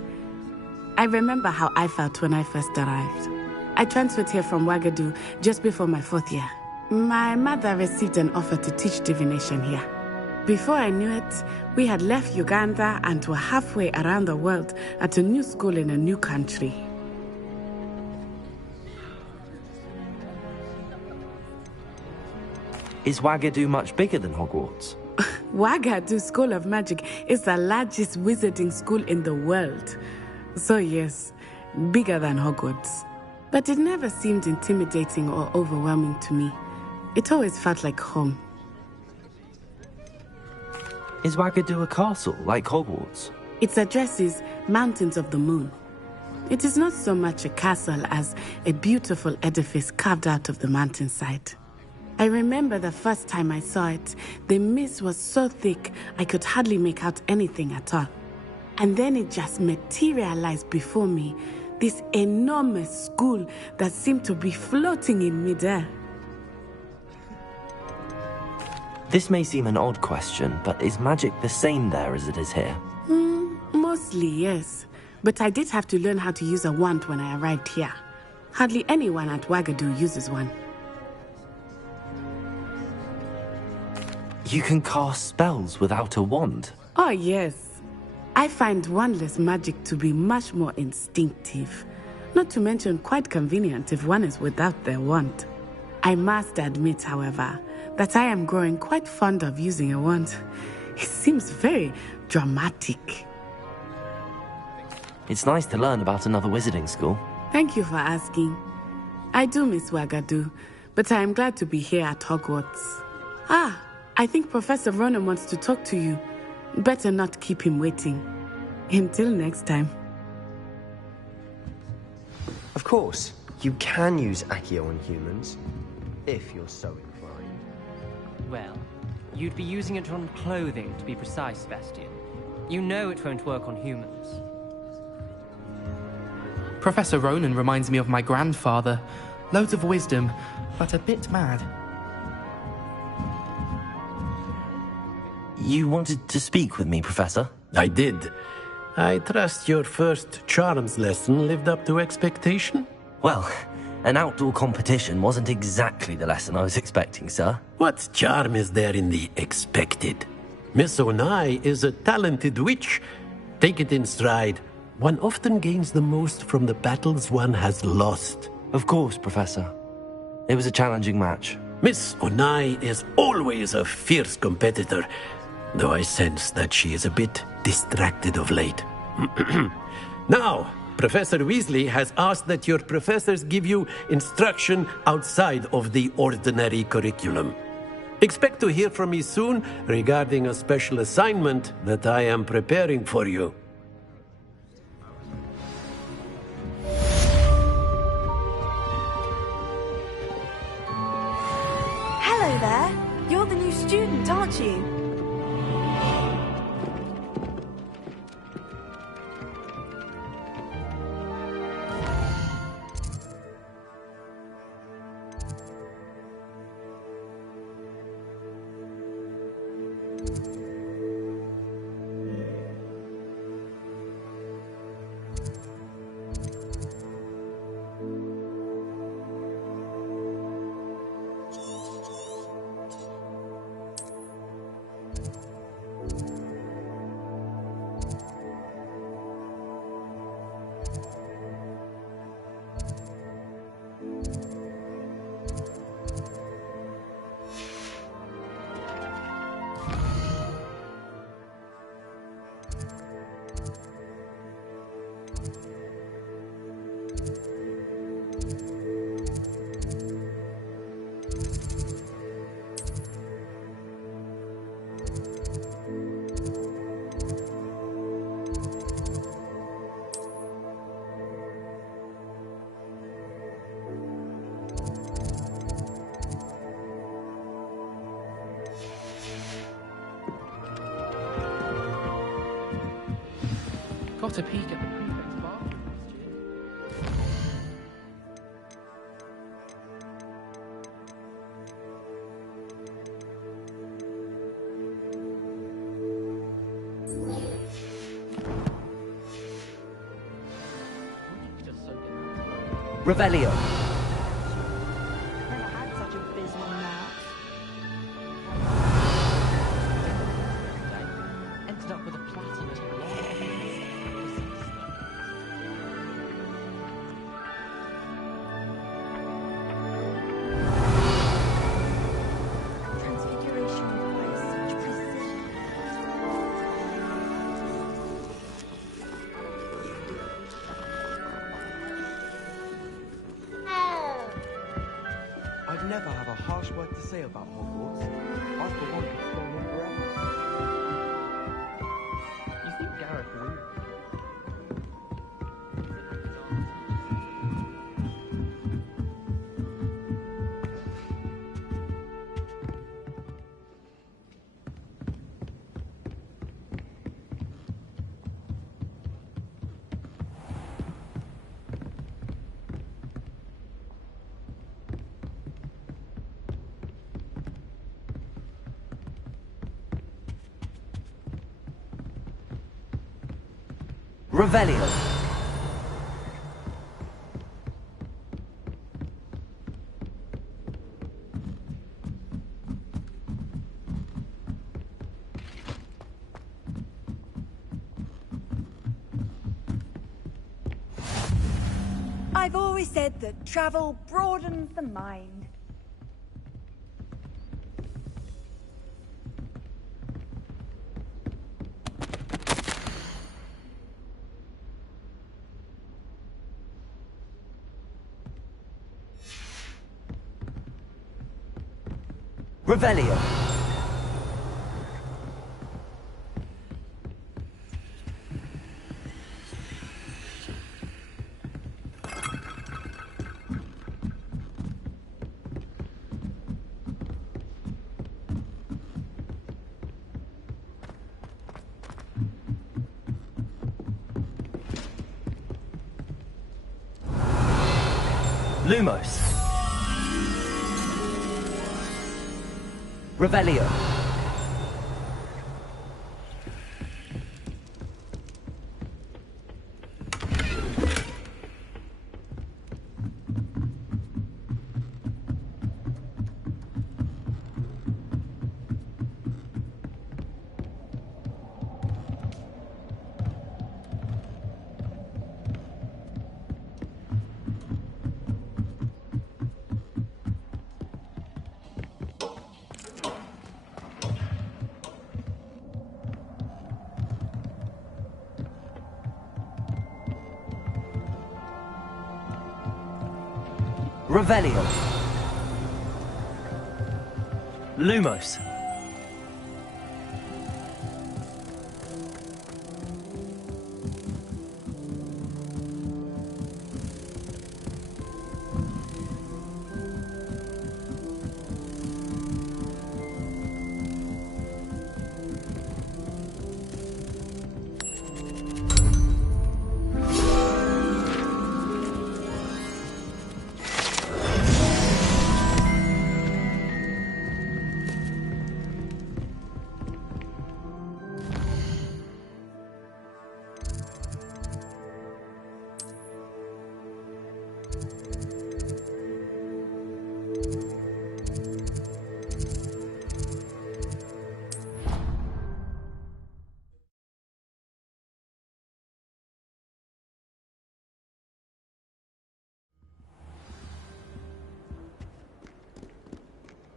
I remember how I felt when I first arrived. I transferred here from Wagadu just before my 4th year. My mother received an offer to teach divination here. Before I knew it, we had left Uganda and were halfway around the world at a new school in a new country. Is Wagadu much bigger than Hogwarts? Wagadu School of Magic is the largest wizarding school in the world. So yes, bigger than Hogwarts. But it never seemed intimidating or overwhelming to me. It always felt like home. Is Wagadu a castle, like Hogwarts? Its address is Mountains of the Moon. It is not so much a castle as a beautiful edifice carved out of the mountainside. I remember the first time I saw it, the mist was so thick I could hardly make out anything at all. And then it just materialized before me, This enormous school that seemed to be floating in midair. This may seem an odd question, but is magic the same there as it is here? Mostly, yes. But I did have to learn how to use a wand when I arrived here. Hardly anyone at Wagadu uses one. You can cast spells without a wand? Oh, yes. I find wandless magic to be much more instinctive. Not to mention quite convenient if one is without their wand. I must admit, however, that I am growing quite fond of using a wand. It seems very dramatic. It's nice to learn about another wizarding school. Thank you for asking. I do miss Wagadu, but I am glad to be here at Hogwarts. Ah, I think Professor Ronen wants to talk to you. Better not keep him waiting. Until next time. Of course, you can use Accio on humans, if you're so inclined. Well, you'd be using it on clothing, to be precise, Sebastian. You know it won't work on humans. Professor Ronen reminds me of my grandfather. Loads of wisdom, but a bit mad. You wanted to speak with me, Professor? I did. I trust your first charms lesson lived up to expectation? Well, an outdoor competition wasn't exactly the lesson I was expecting, sir. What charm is there in the expected? Miss Onai is a talented witch. Take it in stride. One often gains the most from the battles one has lost. Of course, Professor. It was a challenging match. Miss Onai is always a fierce competitor, though I sense that she is a bit distracted of late. Now, Professor Weasley has asked that your professors give you instruction outside of the ordinary curriculum. Expect to hear from me soon regarding a special assignment that I am preparing for you. Hello there. You're the new student, aren't you? Got a peek at the prefect's bathroom. Revelio. Never had such abysmal marks. Ended up with a platinum. Transfiguration requires such precision. I'd never have a harsh word to say about Hogwarts. I for one could stay here forever. You think Gareth will? Revelio. I've always said that travel broadens the mind. Revelio. Lumos. Revelio. Revelio. Lumos.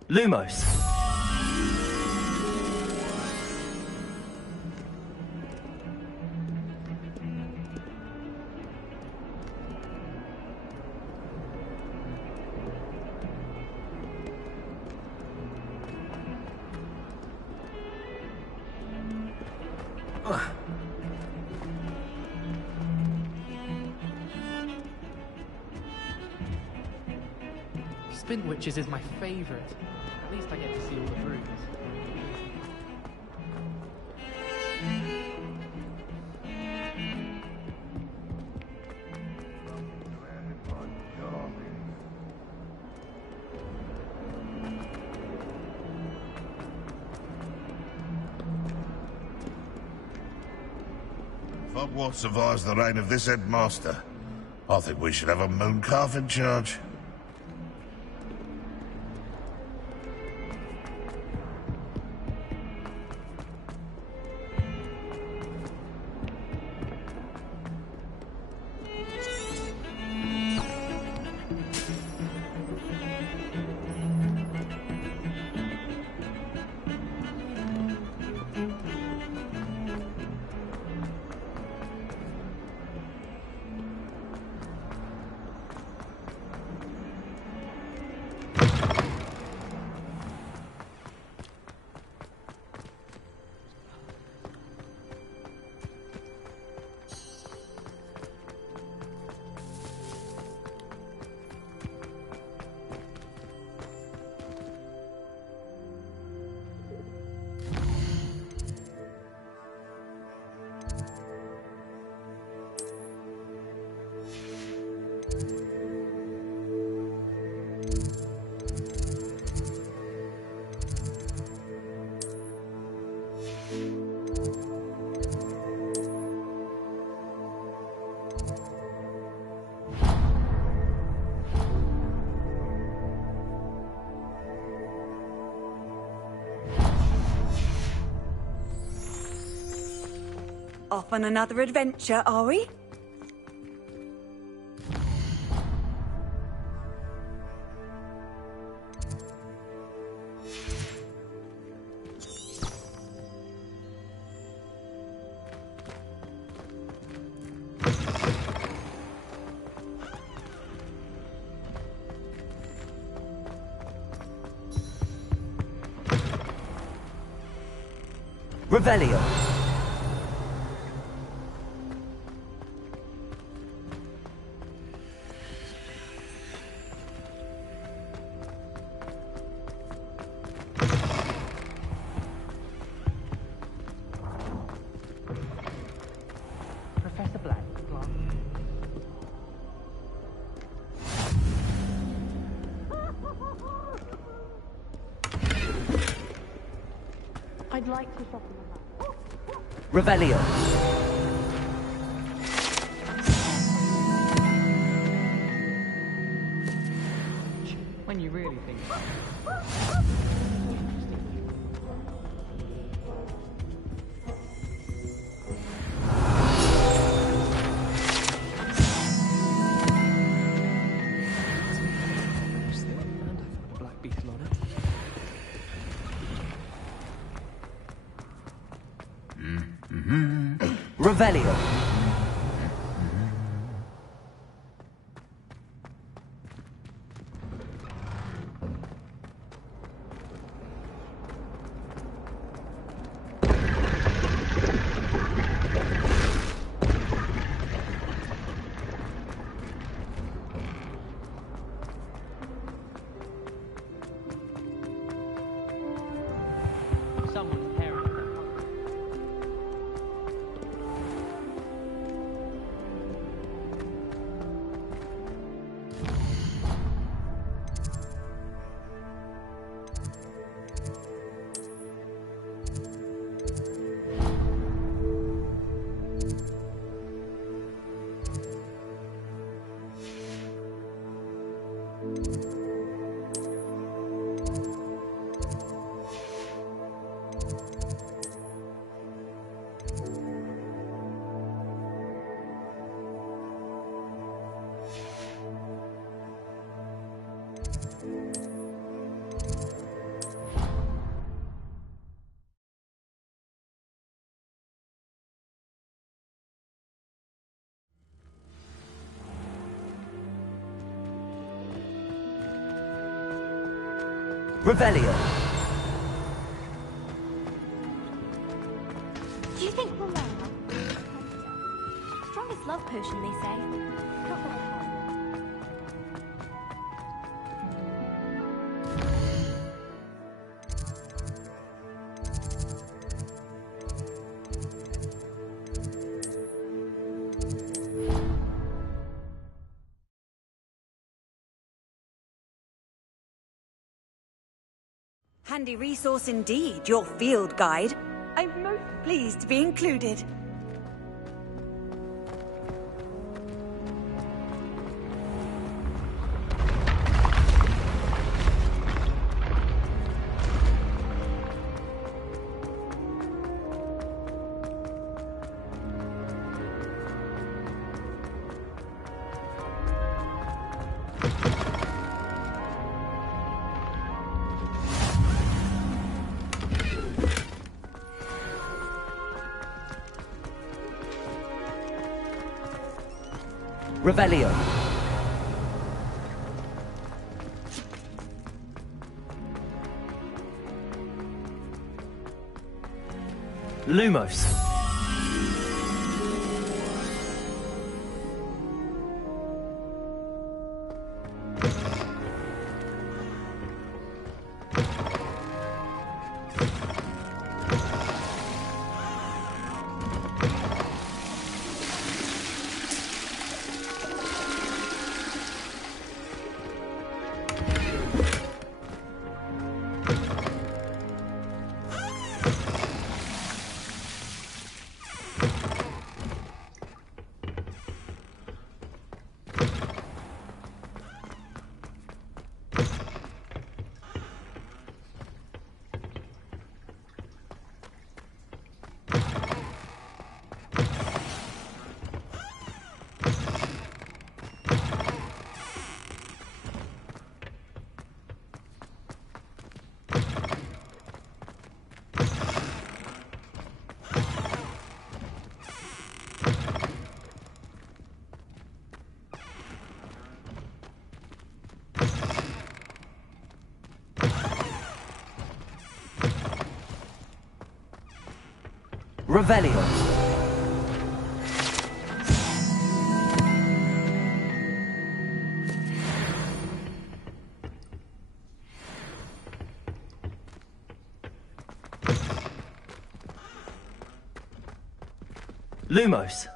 Lumos. Spintwitches is my favourite. At least I get to see all the rooms. Hogwarts survives the reign of this headmaster. I think we should have a mooncalf in charge. Off on another adventure, are we? Revelio. Professor Black, class. I'd like to soften the heart. Revelio. When you really think about Black Beetle on it. Revelio. Someone's parents. Revelio. Do you think we'll learn that? Strongest love potion, they say. Not that I have. Handy resource indeed, your field guide. I'm most pleased to be included. Revelio. Lumos. Revelio. Lumos.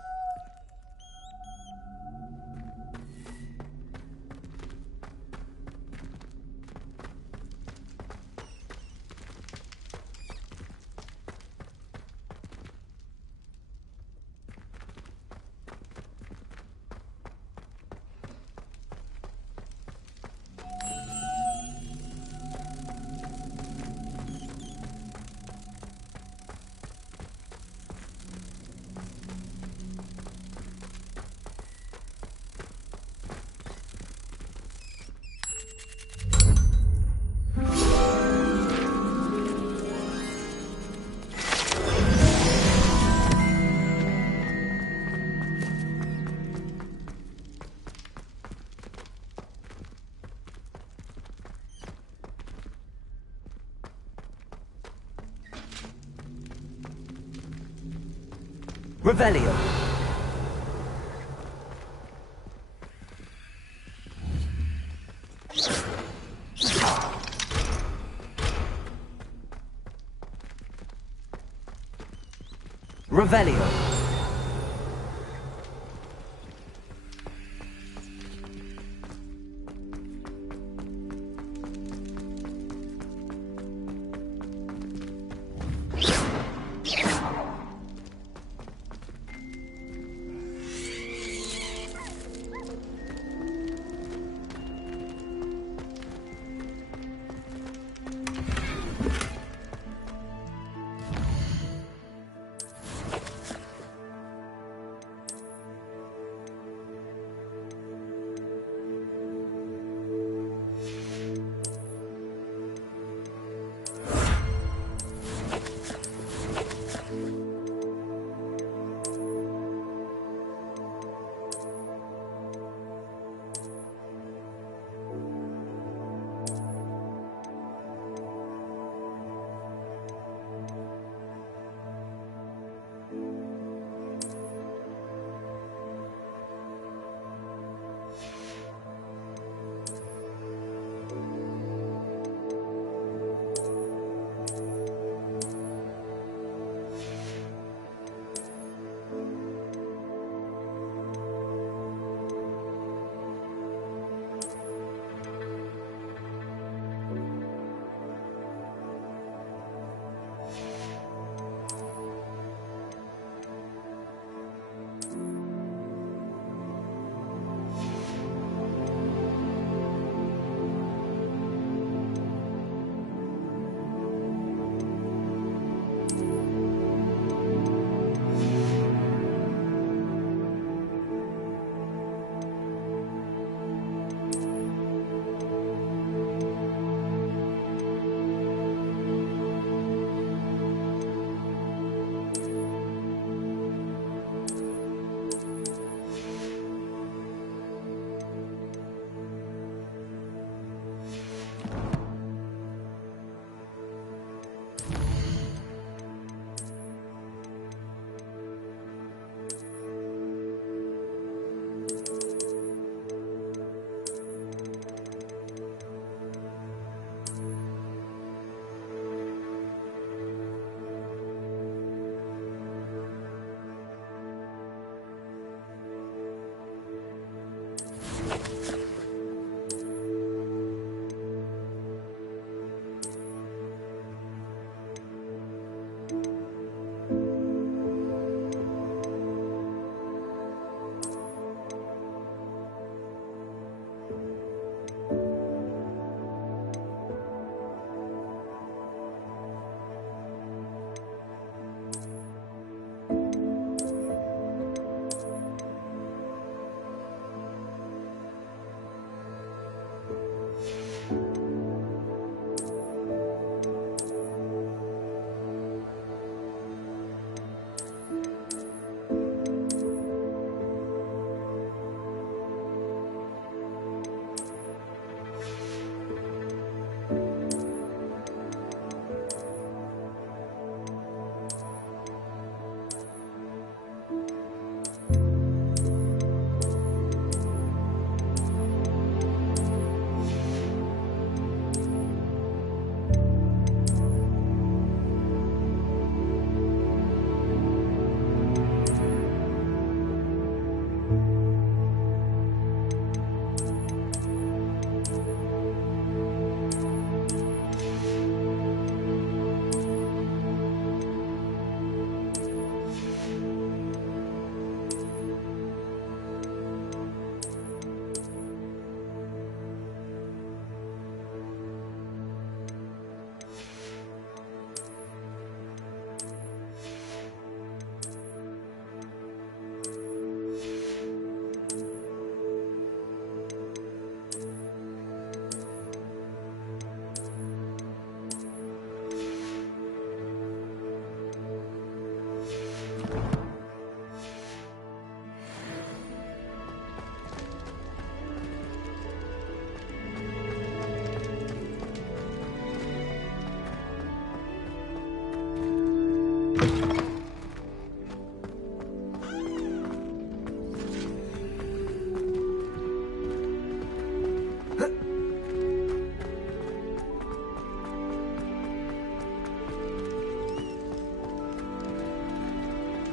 Revelio. Revelio.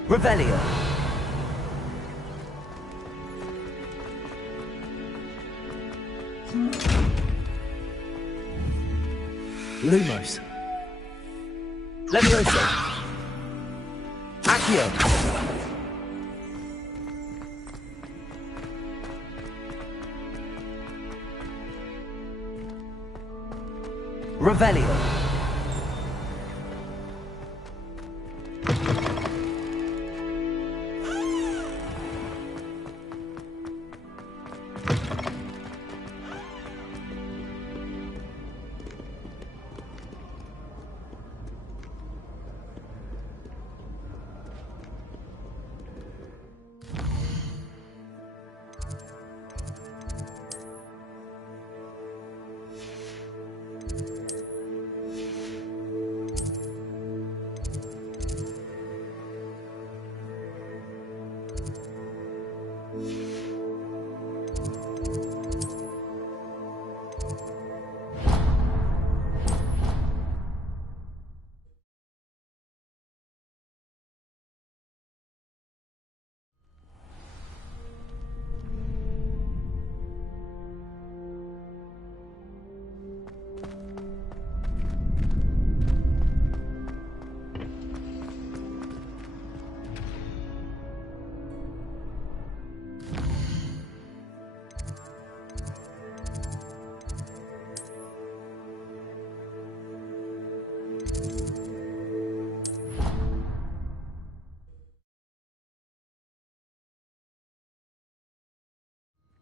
Revelio. Lumos. Levioso. Accio. Revelio.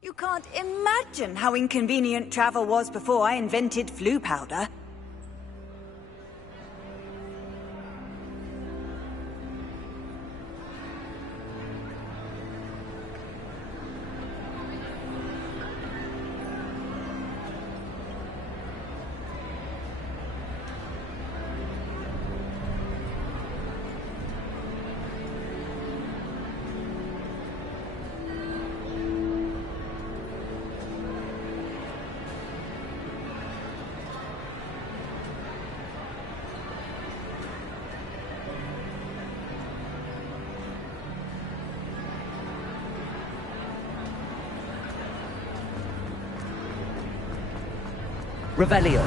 You can't imagine how inconvenient travel was before I invented flu powder. Revelio.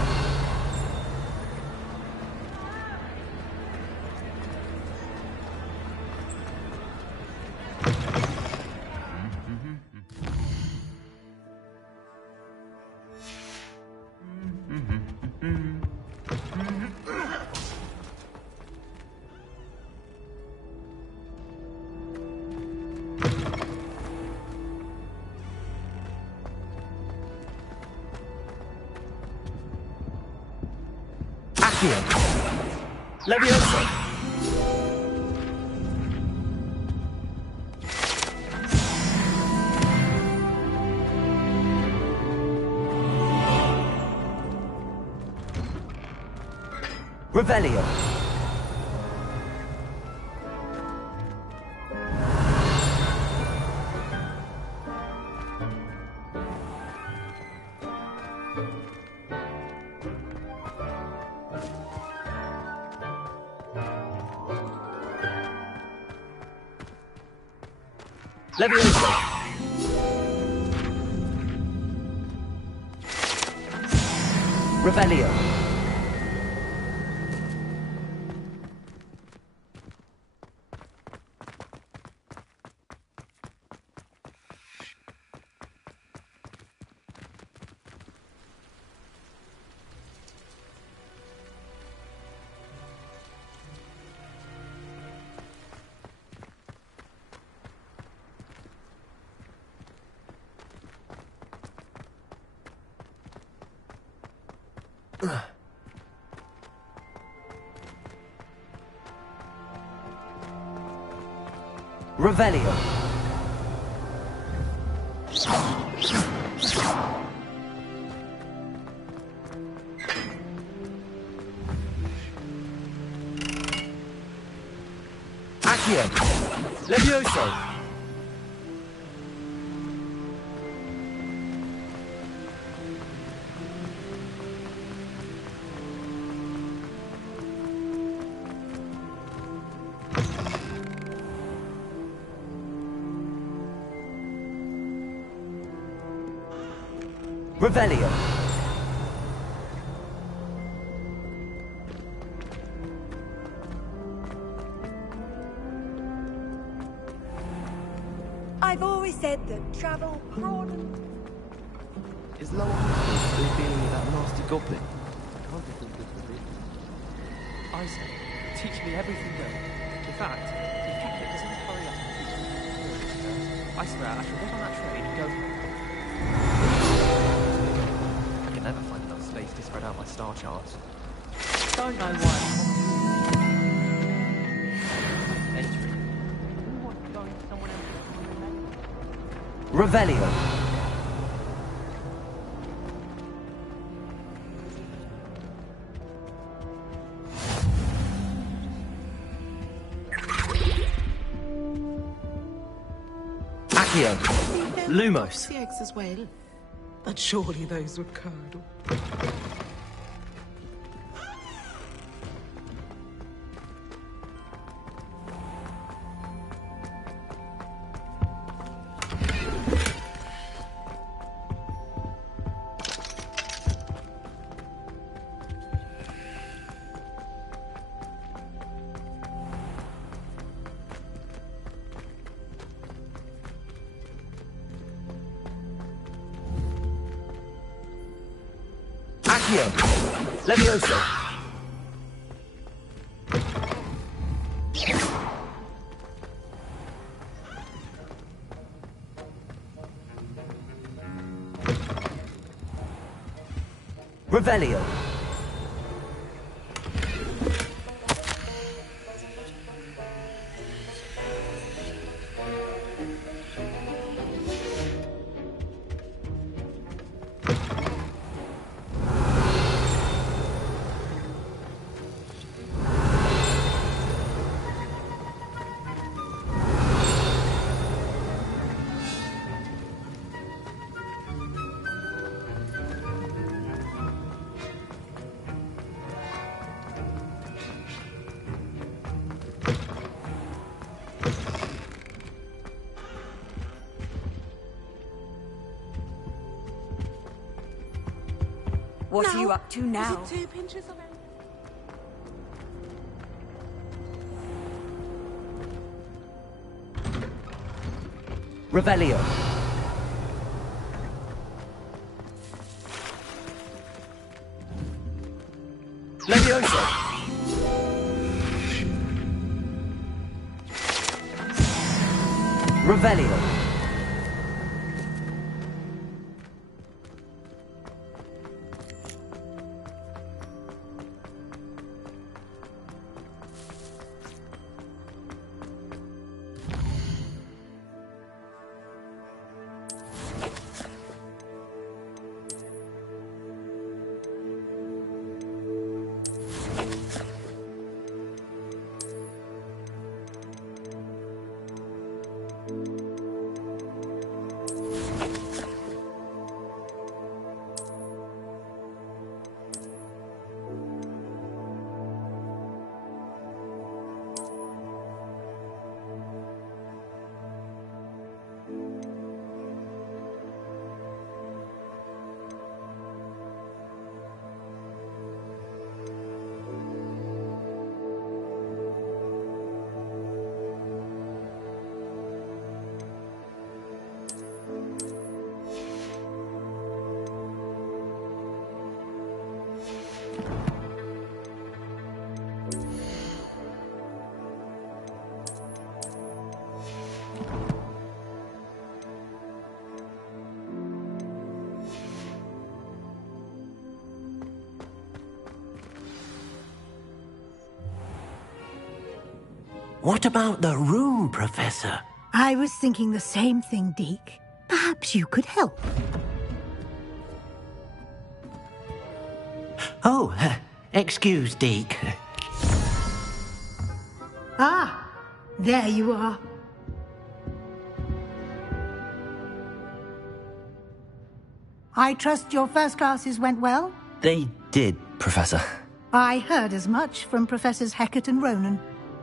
Levioso. Revelio. Levioso. Revelio. Revelio. Accio. Levioso. Revelio. I've always said that travel broadens. Is Lower Hogsmeade still dealing with that nasty goblin? Can't be thinking of it. Isaac, teach me everything you know. In fact, if Hector doesn't hurry up and teach me I swear I shall get on that train and go home. I can never find enough space to spread out my star charts. Don't know why. Entry. Who wants to go into someone else's Revelio. Accio. Lumos. The eggs as well. But surely those were curdled. Accio. Levioso. Revelio. What are you up to now? Is it 2 pinches of Revelio. Levioso. Revelio. What about the room, Professor? I was thinking the same thing, Deke. Perhaps you could help. Oh, excuse, Deke. Ah, there you are. I trust your first classes went well? They did, Professor. I heard as much from Professors Hecat and Ronan.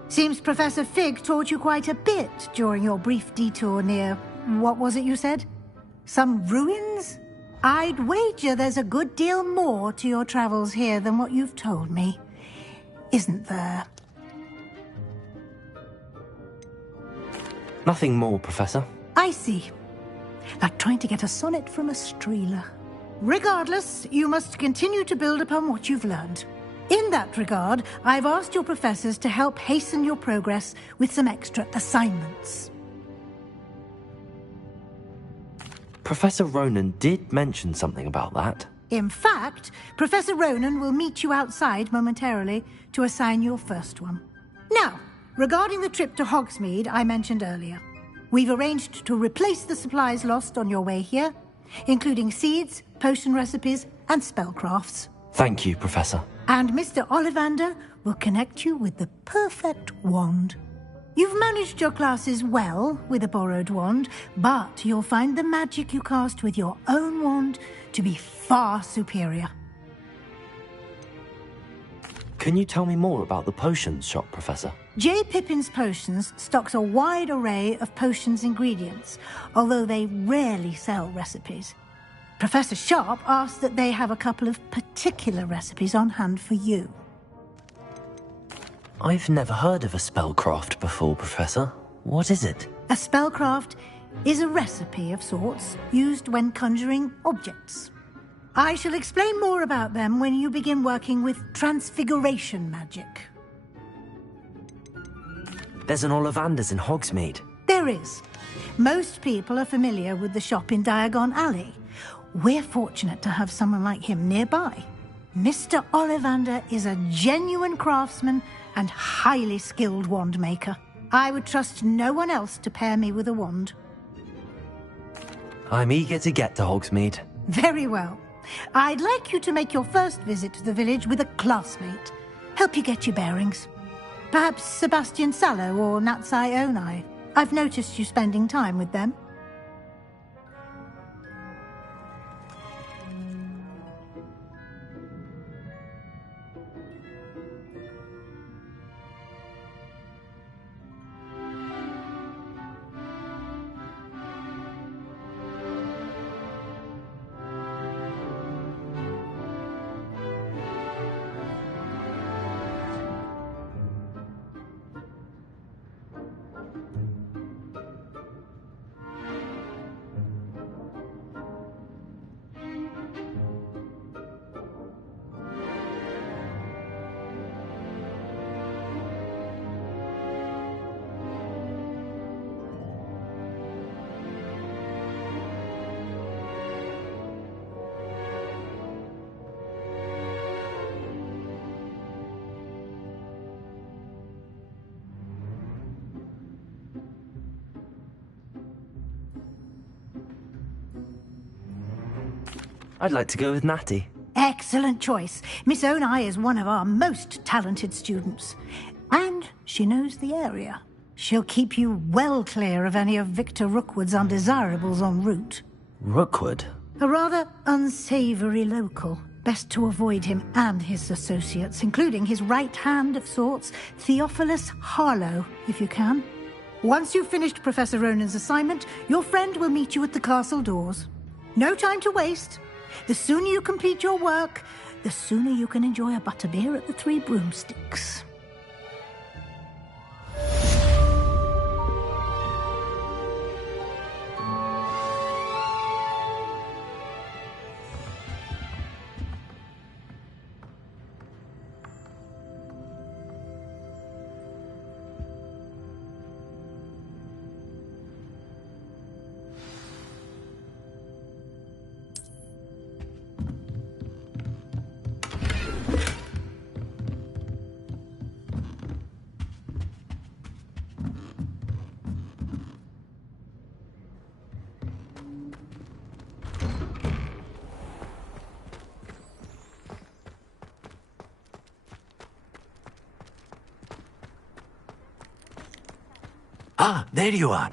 Seems Professor Fig taught you quite a bit during your brief detour near... what was it you said? Some ruins? I'd wager there's a good deal more to your travels here than what you've told me. Isn't there? Nothing more, Professor. I see. Like trying to get a sonnet from a streeler. Regardless, you must continue to build upon what you've learned. In that regard, I've asked your professors to help hasten your progress with some extra assignments. Professor Ronan did mention something about that. In fact, Professor Ronan will meet you outside momentarily to assign your first one. Now, regarding the trip to Hogsmeade I mentioned earlier, we've arranged to replace the supplies lost on your way here, including seeds, potion recipes, and spellcrafts. Thank you, Professor. And Mr. Ollivander will connect you with the perfect wand. You've managed your classes well with a borrowed wand, but you'll find the magic you cast with your own wand to be far superior. Can you tell me more about the potions shop, Professor? J. Pippin's Potions stocks a wide array of potions ingredients, although they rarely sell recipes. Professor Sharp asked that they have a couple of particular recipes on hand for you. I've never heard of a spellcraft before, Professor. What is it? A spellcraft is a recipe of sorts used when conjuring objects. I shall explain more about them when you begin working with transfiguration magic. There's an Ollivander's in Hogsmeade. There is. Most people are familiar with the shop in Diagon Alley. We're fortunate to have someone like him nearby. Mr. Ollivander is a genuine craftsman and highly skilled wand maker. I would trust no one else to pair me with a wand. I'm eager to get to Hogsmeade. Very well. I'd like you to make your first visit to the village with a classmate. Help you get your bearings. Perhaps Sebastian Sallow or Natsai Onai. I've noticed you spending time with them. I'd like to go with Natty. Excellent choice. Miss Onai is one of our most talented students. And she knows the area. She'll keep you well clear of any of Victor Rookwood's undesirables en route. Rookwood? A rather unsavory local. Best to avoid him and his associates, including his right hand of sorts, Theophilus Harlow, if you can. Once you've finished Professor Ronan's assignment, your friend will meet you at the castle doors. No time to waste. The sooner you complete your work, the sooner you can enjoy a butterbeer at the Three Broomsticks. Ah, there you are.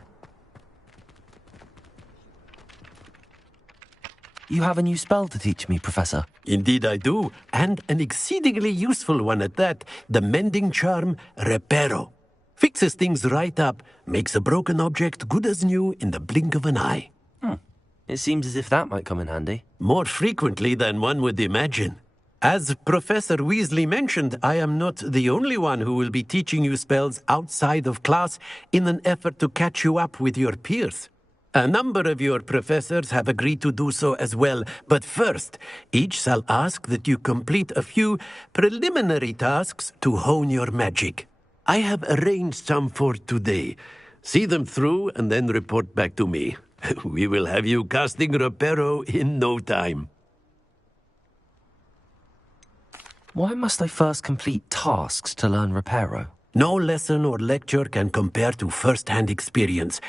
You have a new spell to teach me, Professor. Indeed I do, and an exceedingly useful one at that. The mending charm, Reparo. Fixes things right up, makes a broken object good as new in the blink of an eye. It seems as if that might come in handy. More frequently than one would imagine. As Professor Weasley mentioned, I am not the only one who will be teaching you spells outside of class in an effort to catch you up with your peers. A number of your professors have agreed to do so as well, but first, each shall ask that you complete a few preliminary tasks to hone your magic. I have arranged some for today. See them through and then report back to me. We will have you casting Reparo in no time. Why must I first complete tasks to learn Reparo? No lesson or lecture can compare to first-hand experience,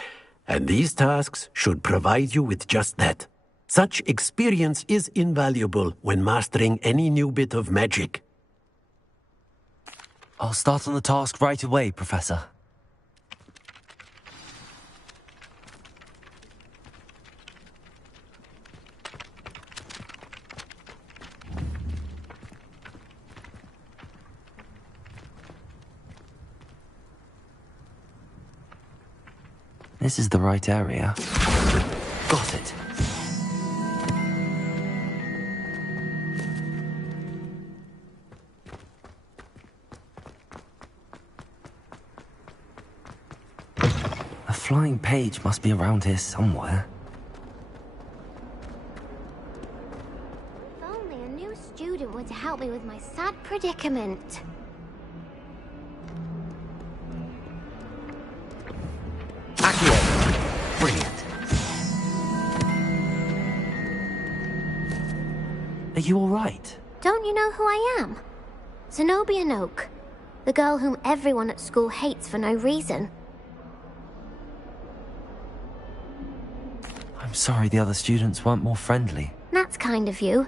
and these tasks should provide you with just that. Such experience is invaluable when mastering any new bit of magic. I'll start on the task right away, Professor. This is the right area. Got it. A flying page must be around here somewhere. If only a new student were to help me with my sad predicament. Brilliant. Are you all right? Don't you know who I am? Zenobia Noak, the girl whom everyone at school hates for no reason. I'm sorry the other students weren't more friendly. That's kind of you.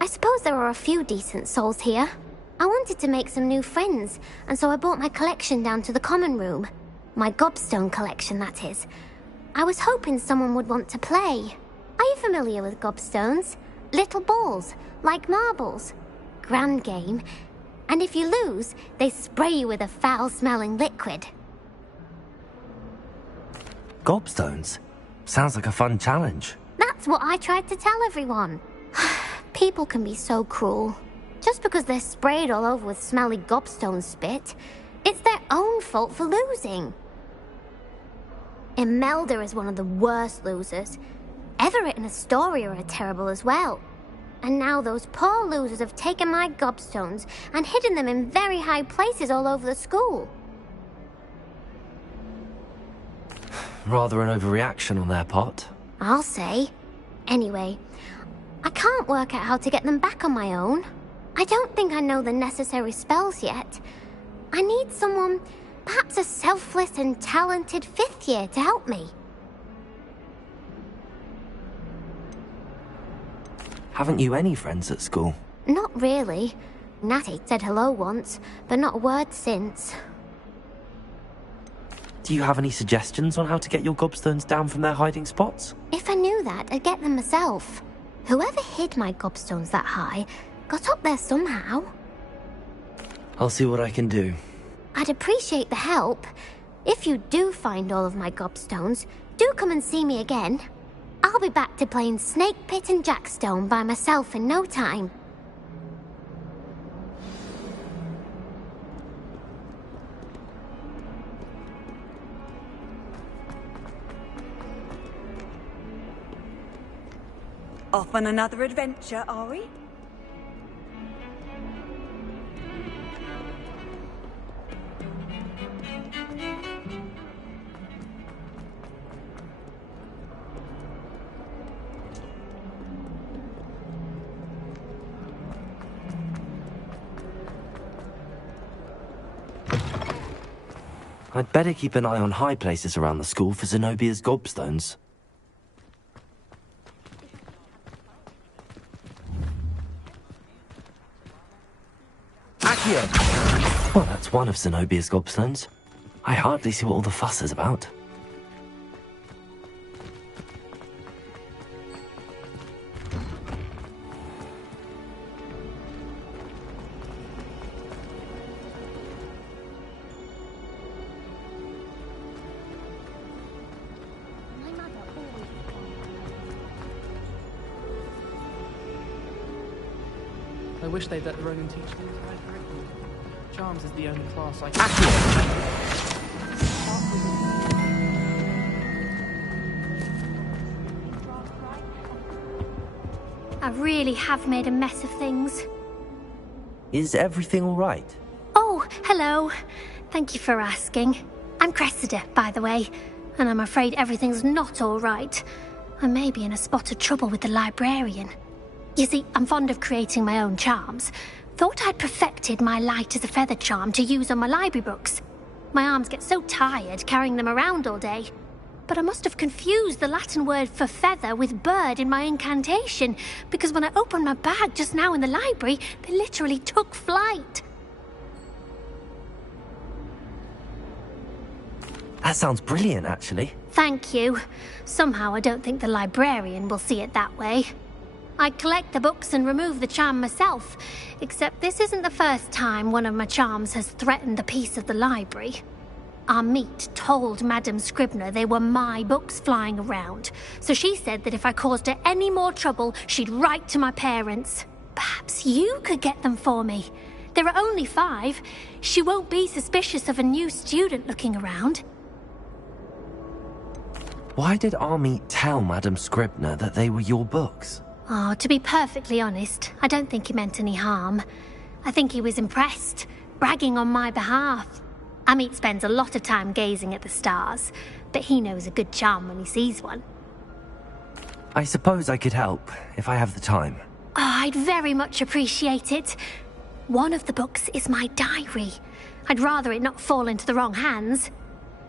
I suppose there are a few decent souls here. I wanted to make some new friends, and so I brought my collection down to the common room. My gobstone collection, that is. I was hoping someone would want to play. Are you familiar with gobstones? Little balls, like marbles. Grand game. And if you lose, they spray you with a foul-smelling liquid. Gobstones? Sounds like a fun challenge. That's what I tried to tell everyone. People can be so cruel. Just because they're sprayed all over with smelly gobstone spit, it's their own fault for losing. Imelda is one of the worst losers. Everett and Astoria are terrible as well. And now those poor losers have taken my gobstones and hidden them in very high places all over the school. Rather an overreaction on their part. I'll say. Anyway, I can't work out how to get them back on my own. I don't think I know the necessary spells yet. I need someone, perhaps a selfless and talented fifth year to help me. Haven't you any friends at school? Not really. Natty said hello once, but not a word since. Do you have any suggestions on how to get your gobstones down from their hiding spots? If I knew that, I'd get them myself. Whoever hid my gobstones that high got up there somehow. I'll see what I can do. I'd appreciate the help. If you do find all of my gobstones, do come and see me again. I'll be back to playing Snake Pit and Jackstone by myself in no time. Off on another adventure, are we? I'd better keep an eye on high places around the school for Zenobia's gobstones. Accio! Well, that's one of Zenobia's gobstones. I hardly see what all the fuss is about. I wish they'd let the Roman teach the entire curriculum. Charms is the only class I I really have made a mess of things. Is everything all right? Oh, hello. Thank you for asking. I'm Cressida, by the way, and I'm afraid everything's not all right. I may be in a spot of trouble with the librarian. You see, I'm fond of creating my own charms. Thought I'd perfected my light as a feather charm to use on my library books. My arms get so tired carrying them around all day. But I must have confused the Latin word for feather with bird in my incantation, because when I opened my bag just now in the library, they literally took flight. That sounds brilliant, actually. Thank you. Somehow I don't think the librarian will see it that way. I collect the books and remove the charm myself, except this isn't the first time one of my charms has threatened the peace of the library. Amit told Madame Scribner they were my books flying around, so she said that if I caused her any more trouble, she'd write to my parents. Perhaps you could get them for me. There are only 5. She won't be suspicious of a new student looking around. Why did Amit tell Madame Scribner that they were your books? Oh, to be perfectly honest, I don't think he meant any harm. I think he was impressed, bragging on my behalf. Amit spends a lot of time gazing at the stars, but he knows a good charm when he sees one. I suppose I could help, if I have the time. Oh, I'd very much appreciate it. One of the books is my diary. I'd rather it not fall into the wrong hands.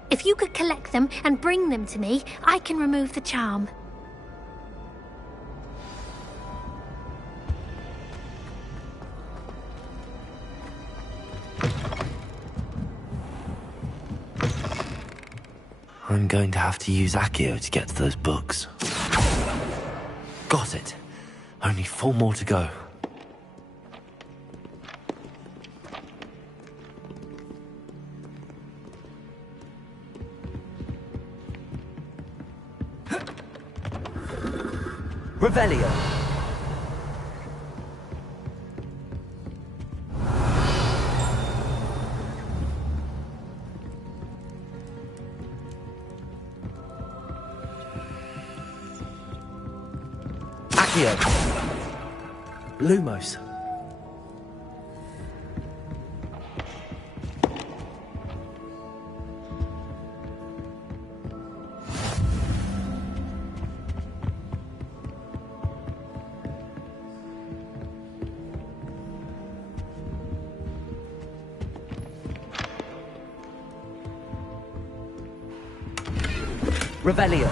If you could collect them and bring them to me, I can remove the charm. I'm going to have to use Accio to get to those books. Got it. Only 4 more to go. Revelio. Accio. Lumos. Revelio.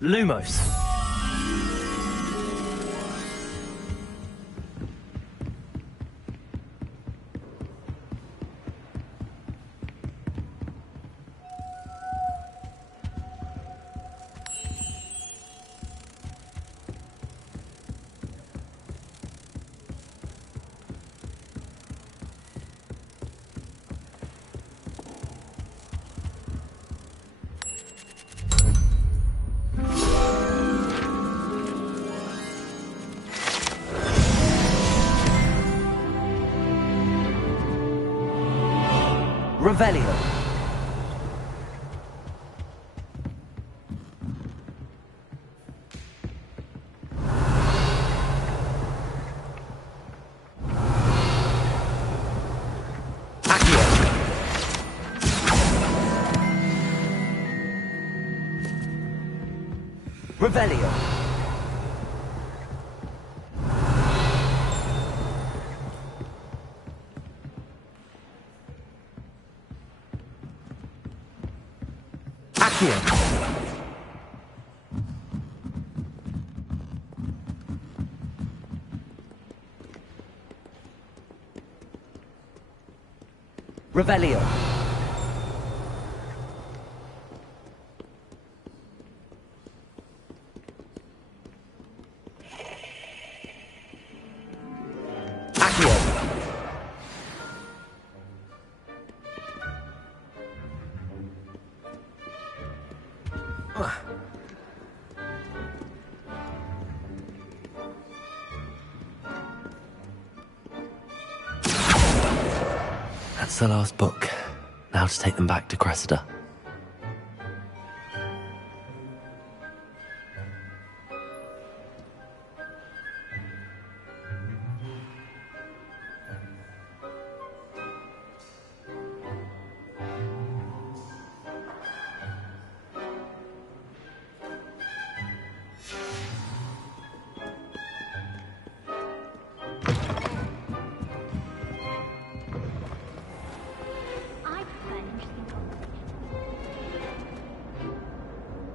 Lumos. Revelio. Revelio. Accio. Revelio. Accio. That's the last book. Now to take them back to Cressida.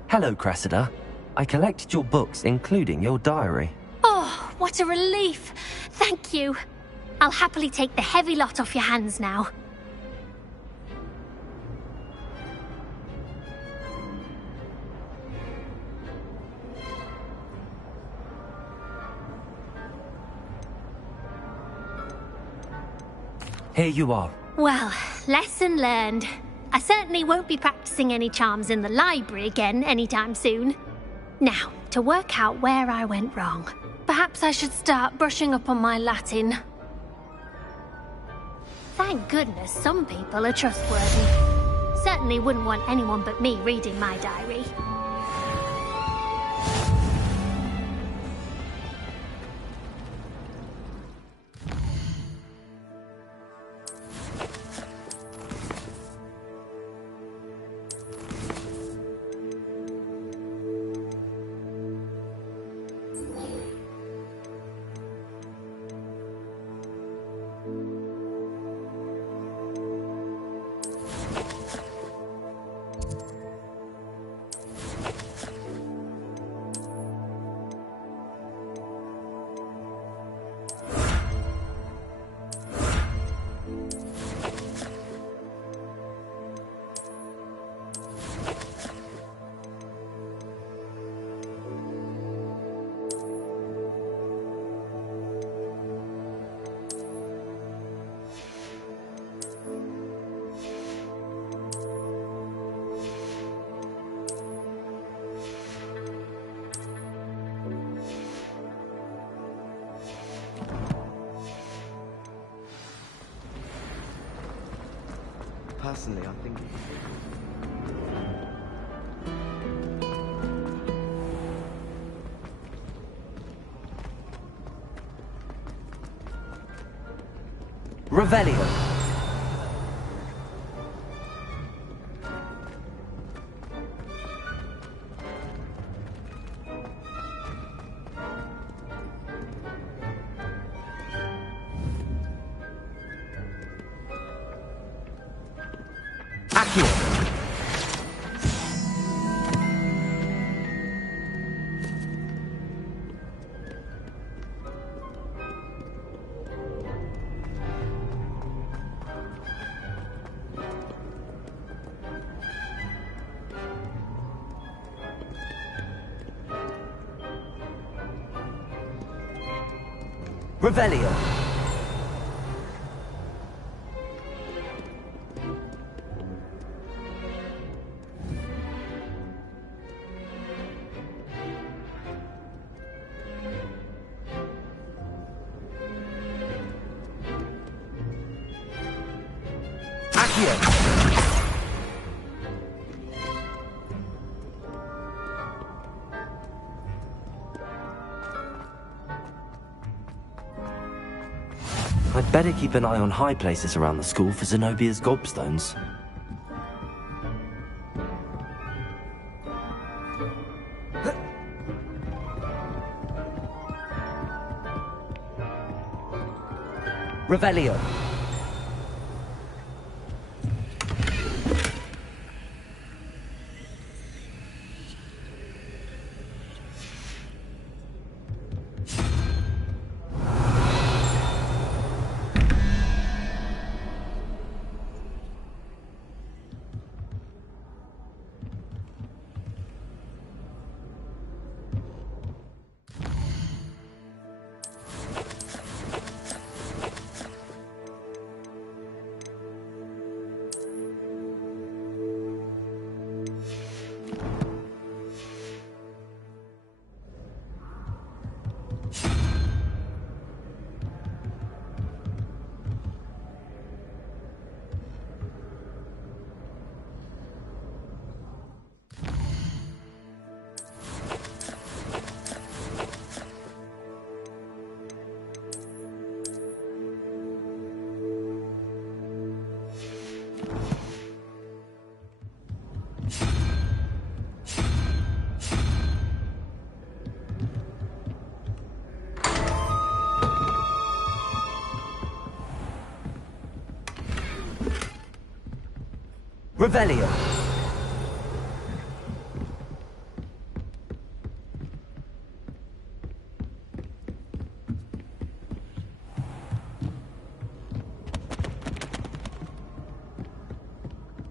Hello, Cressida. I collected your books, including your diary. Oh, what a relief. Thank you. I'll happily take the heavy lot off your hands now. Here you are. Well, lesson learned. I certainly won't be practicing any charms in the library again anytime soon. Now, to work out where I went wrong. Perhaps I should start brushing up on my Latin. Thank goodness some people are trustworthy. Certainly wouldn't want anyone but me reading my diary. Personally, I think... Revelio. Accio. Revelio. I'd better keep an eye on high places around the school for Zenobia's gobstones. Revelio. Revelio.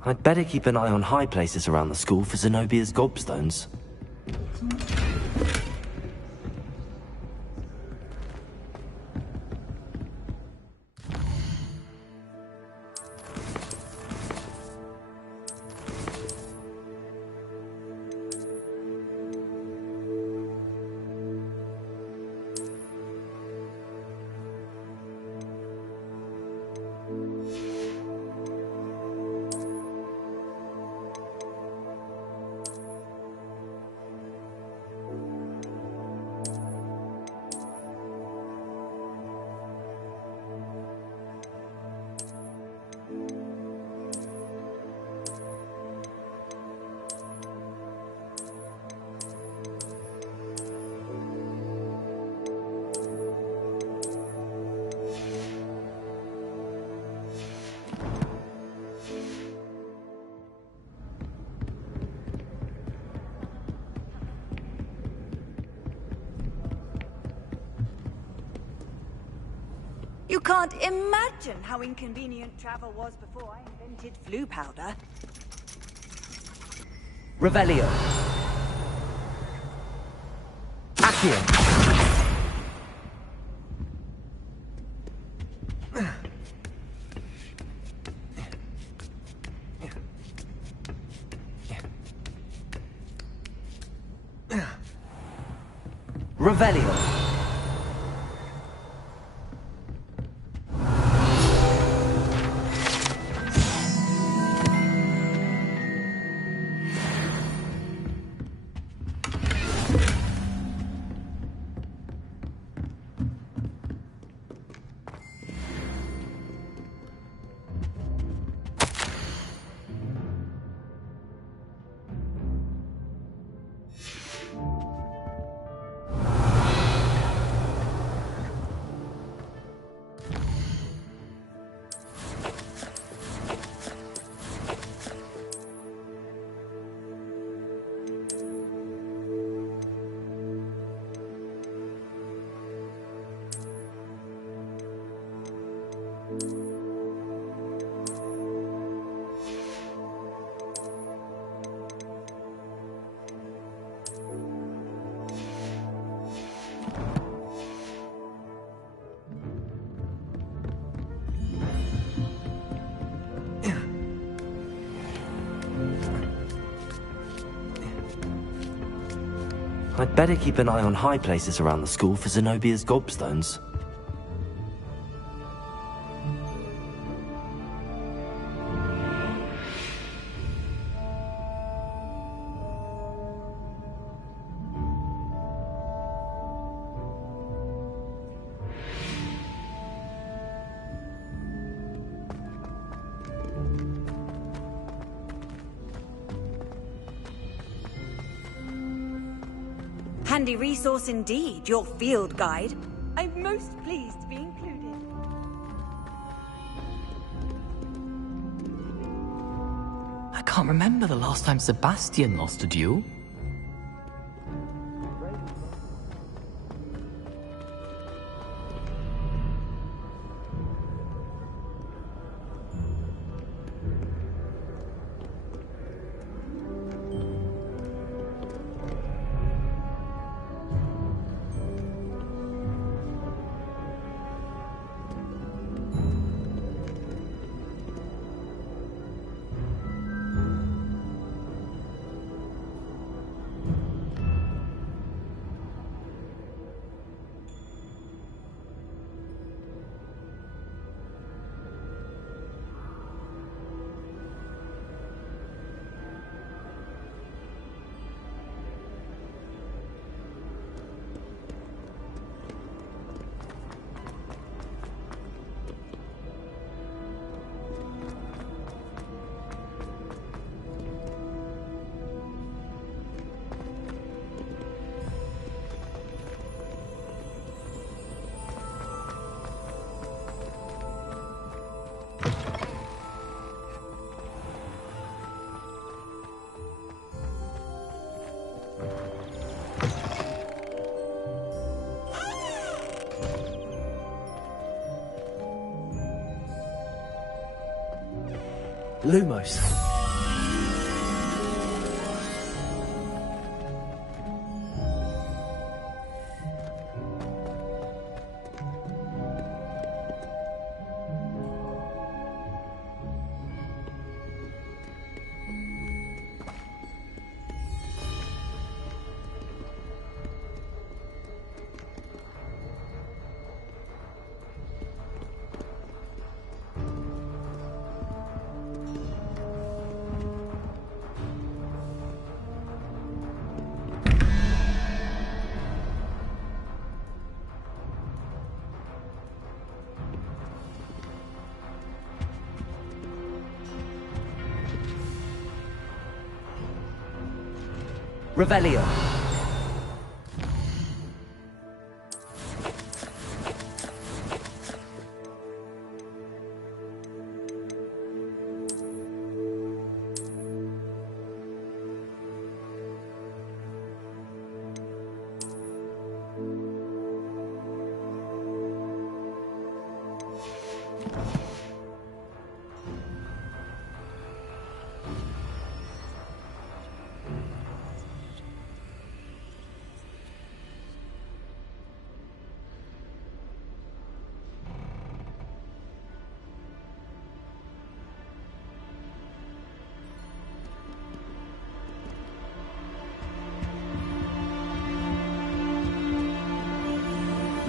I'd better keep an eye on high places around the school for Zenobia's gobstones. You can't imagine how inconvenient travel was before I invented flu powder. Revelio. Accio. Revelio. I'd better keep an eye on high places around the school for Zenobia's gobstones. Handy resource indeed, your field guide. I'm most pleased to be included. can't remember the last time Sebastian lost a duel. Lumos. Revelio.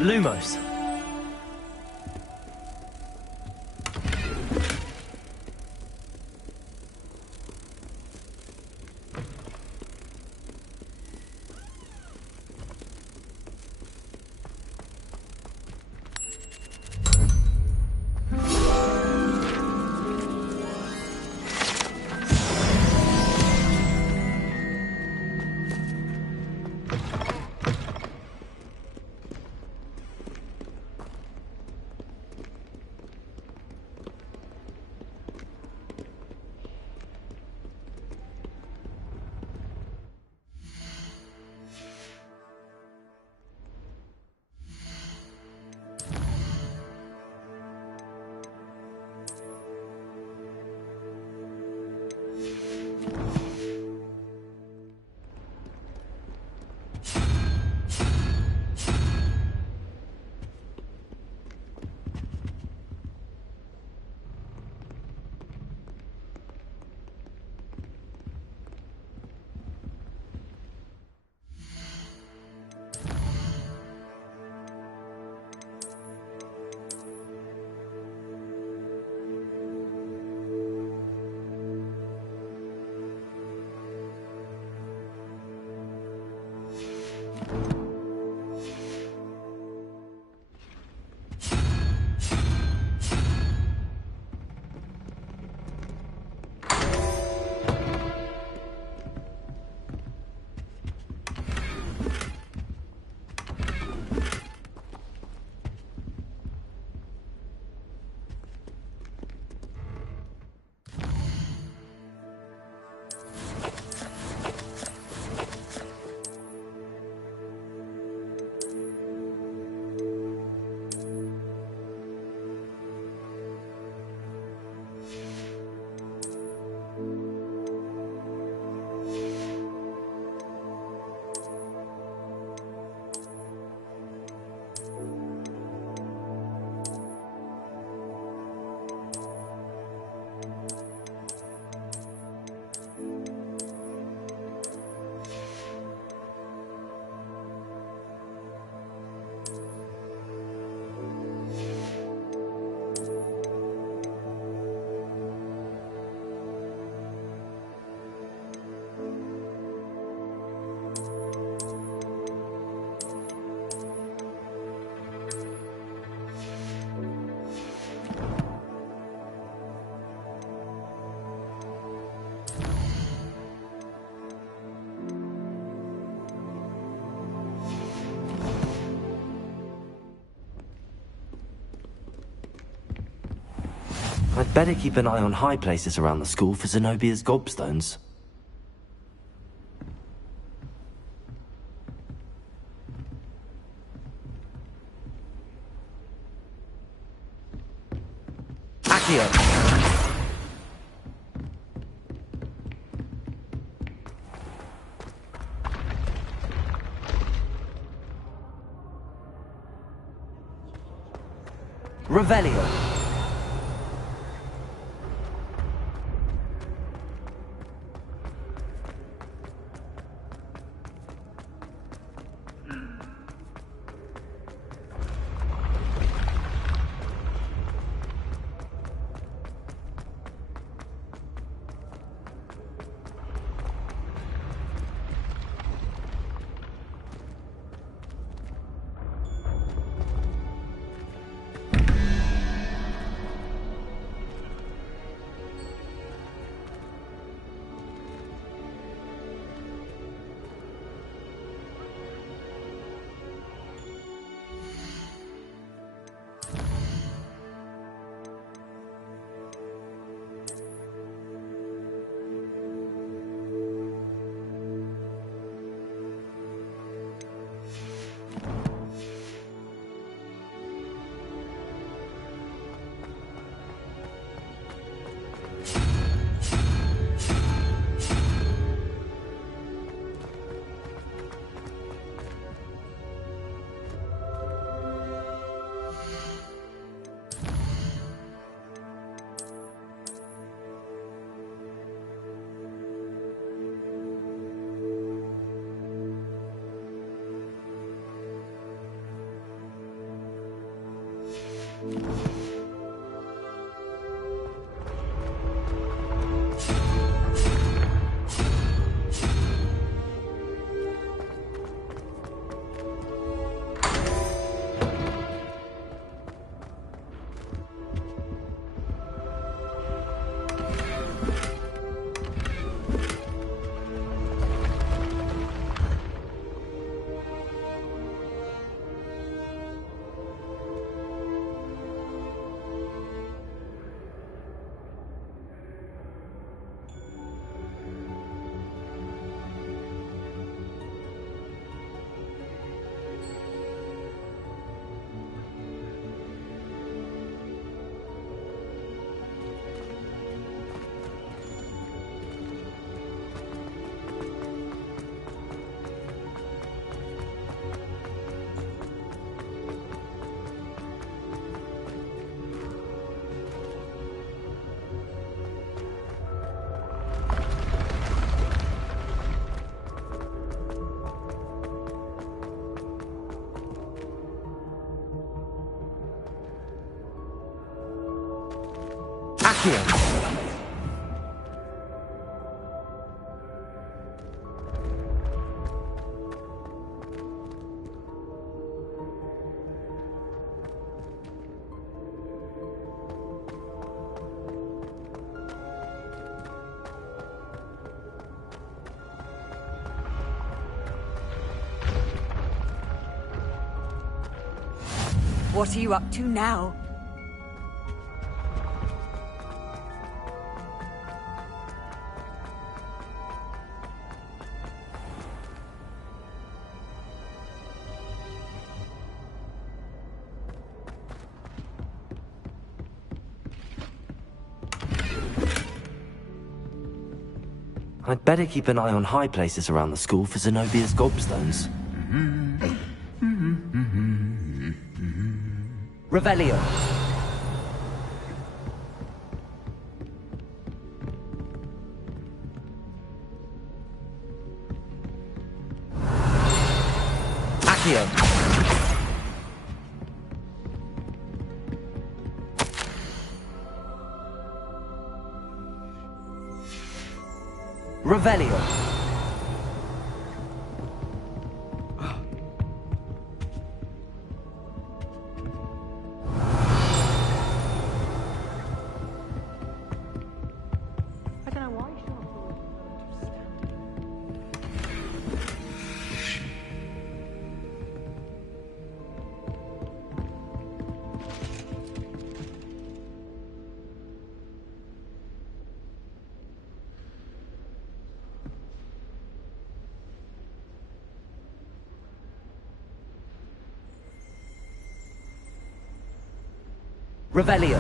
Lumos. better keep an eye on high places around the school for Zenobia's gobstones. Accio! Revelio. Accio! What are you up to now? I'd better keep an eye on high places around the school for Zenobia's gobstones. Revelio. Accio. Revelio. Revelio.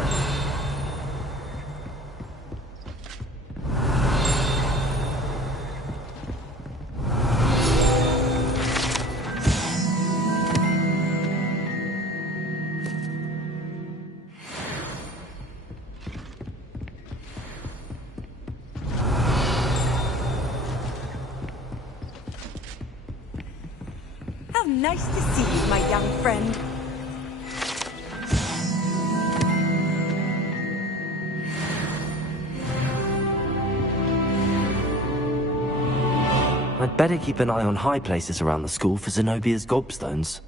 How nice to see you, my young friend. I'd better keep an eye on high places around the school for Zenobia's gobstones.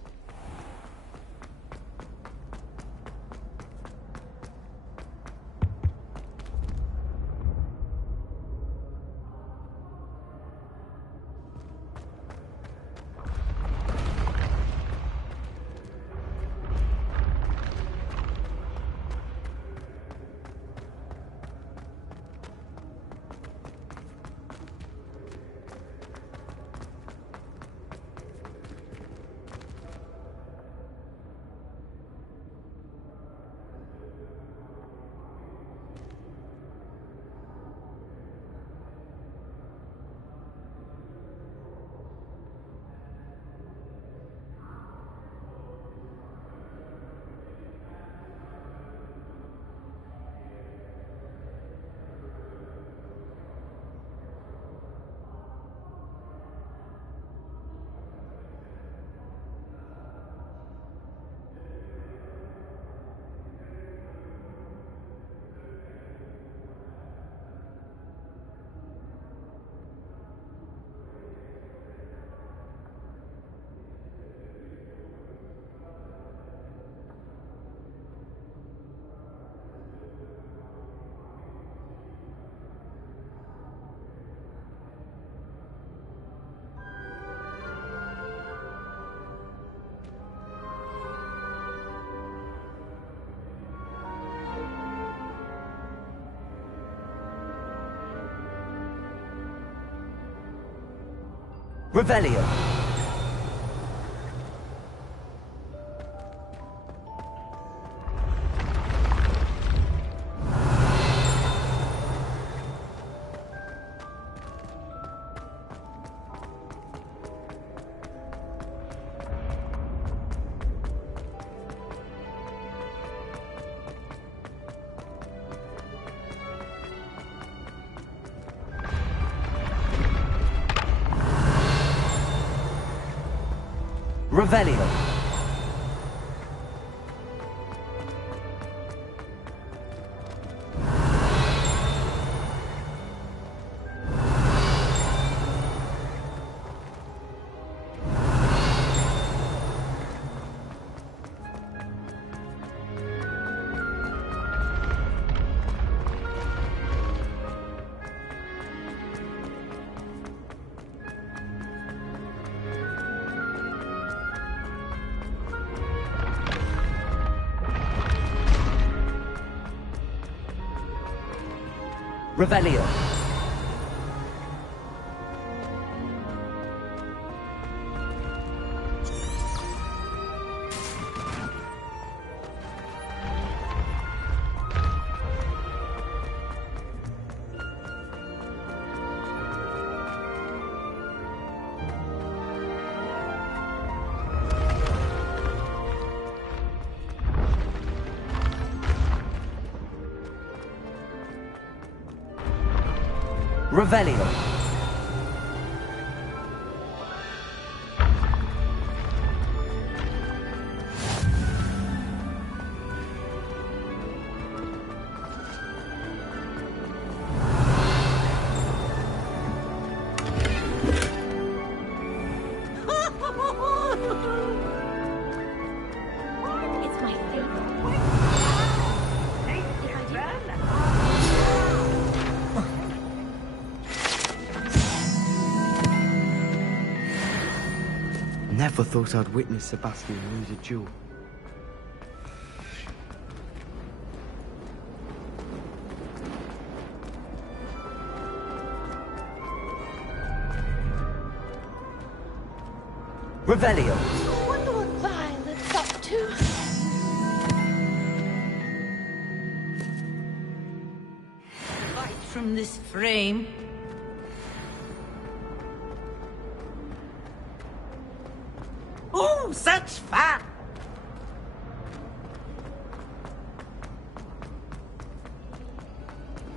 Revelio. Revelio. Revelio. Revelio. It's my favorite. Never thought I'd witness Sebastian lose a duel. Revelio. I wonder what Violet's up to. from this frame. Oh, such fun!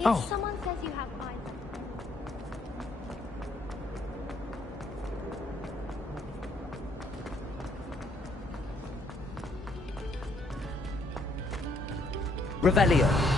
If someone says you have eyes. Revelio.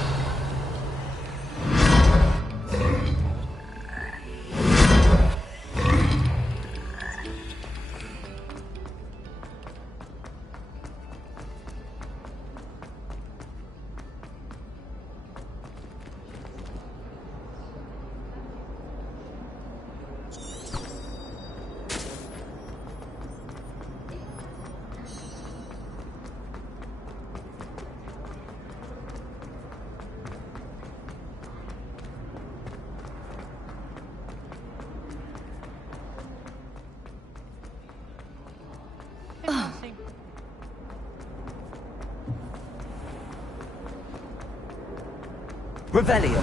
Revelio.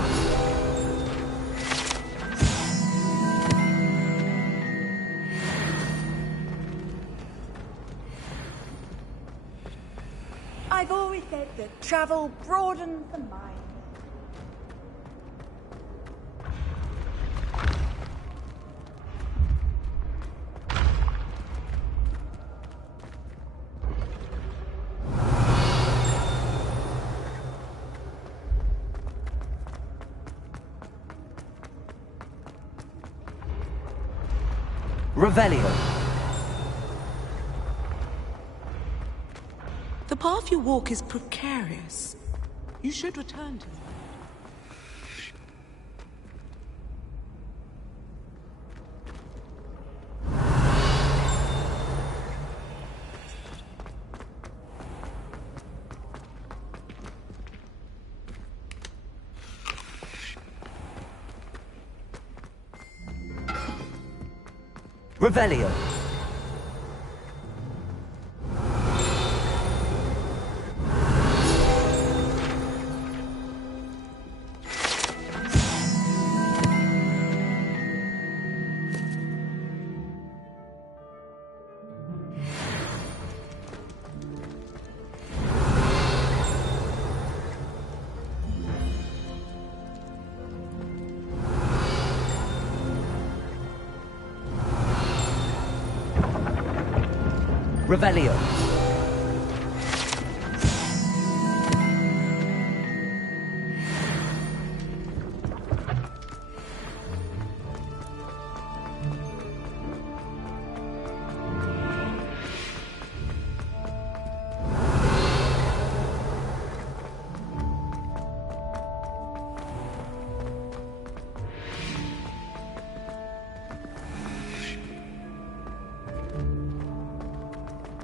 I've always said that travel broadens the mind. Revelio. The path you walk is precarious. You should return to it. Revelio. Revelio.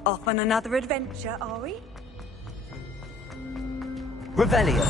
Off on another adventure, are we? Revelio.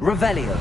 Revelio.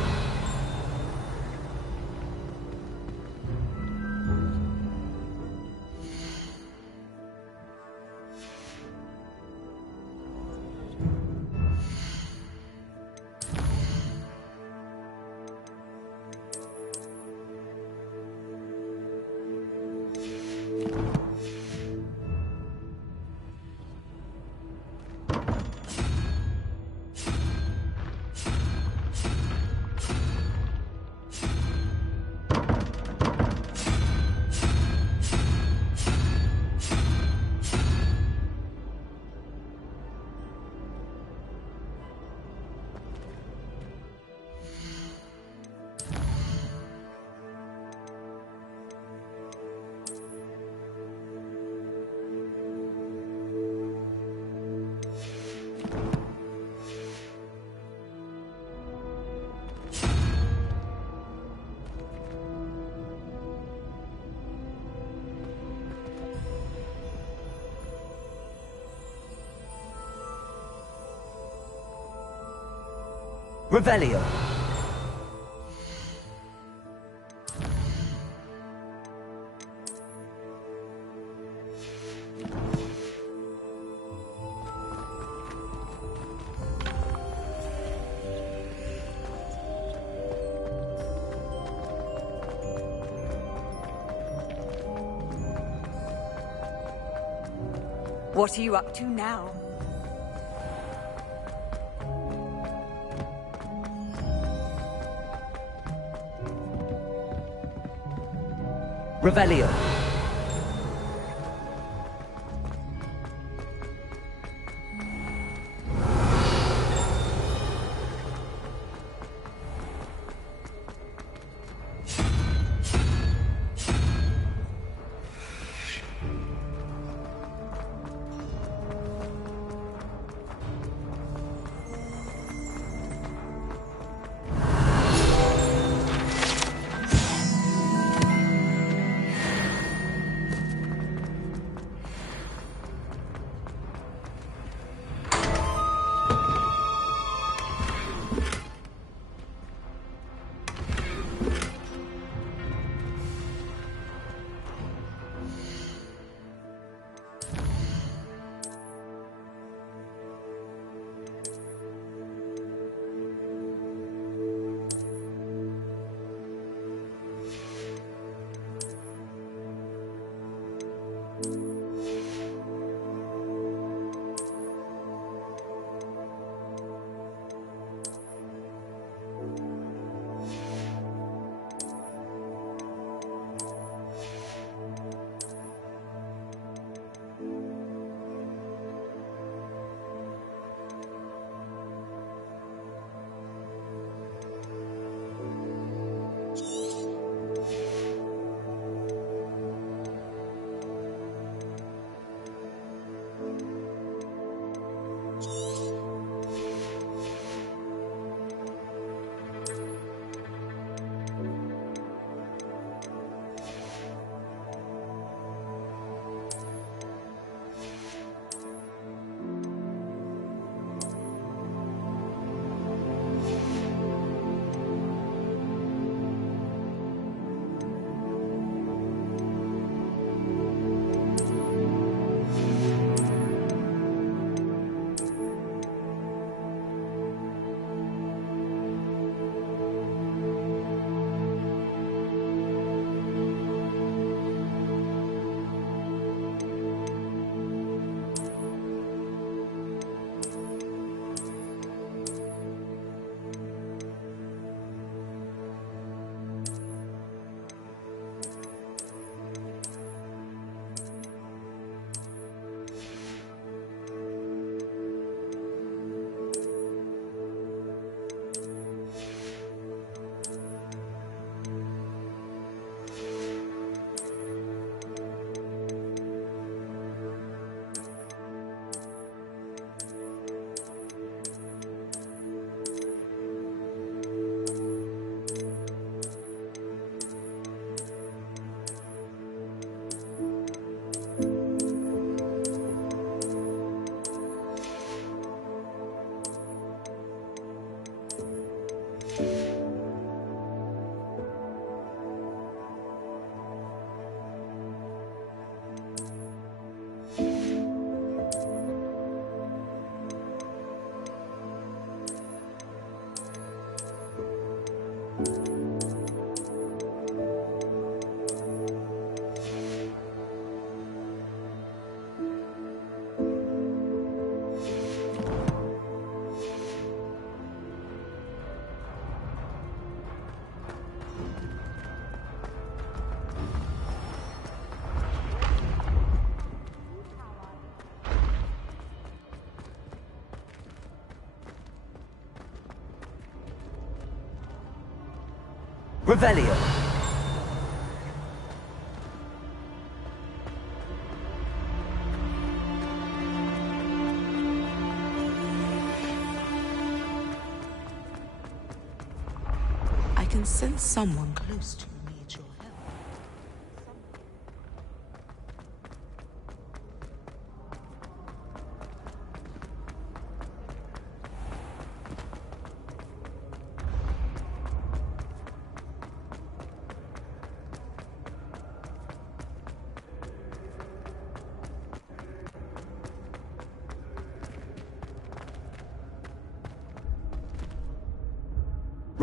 Revelio. What are you up to now? Revelio. Revelio. I can sense someone close to you needs your help.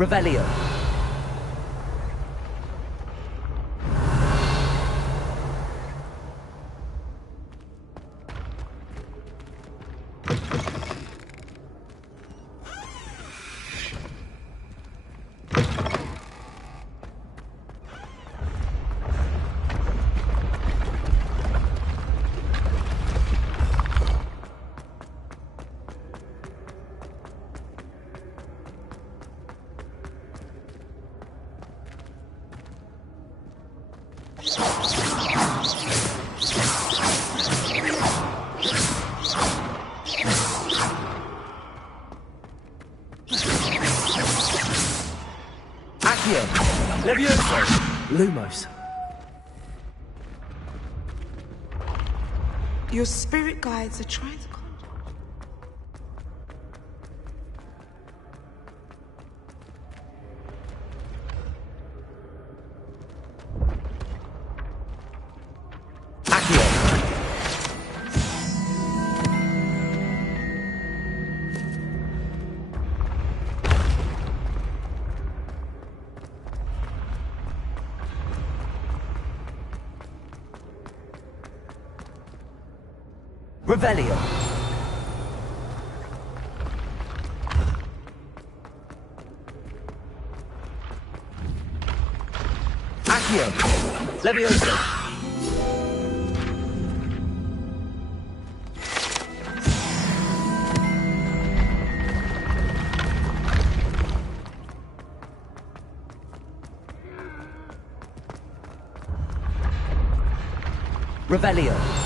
Revelio. Levioso! Lumos. Your spirit guides are trying to Revelio. Accio. Levioso. Revelio.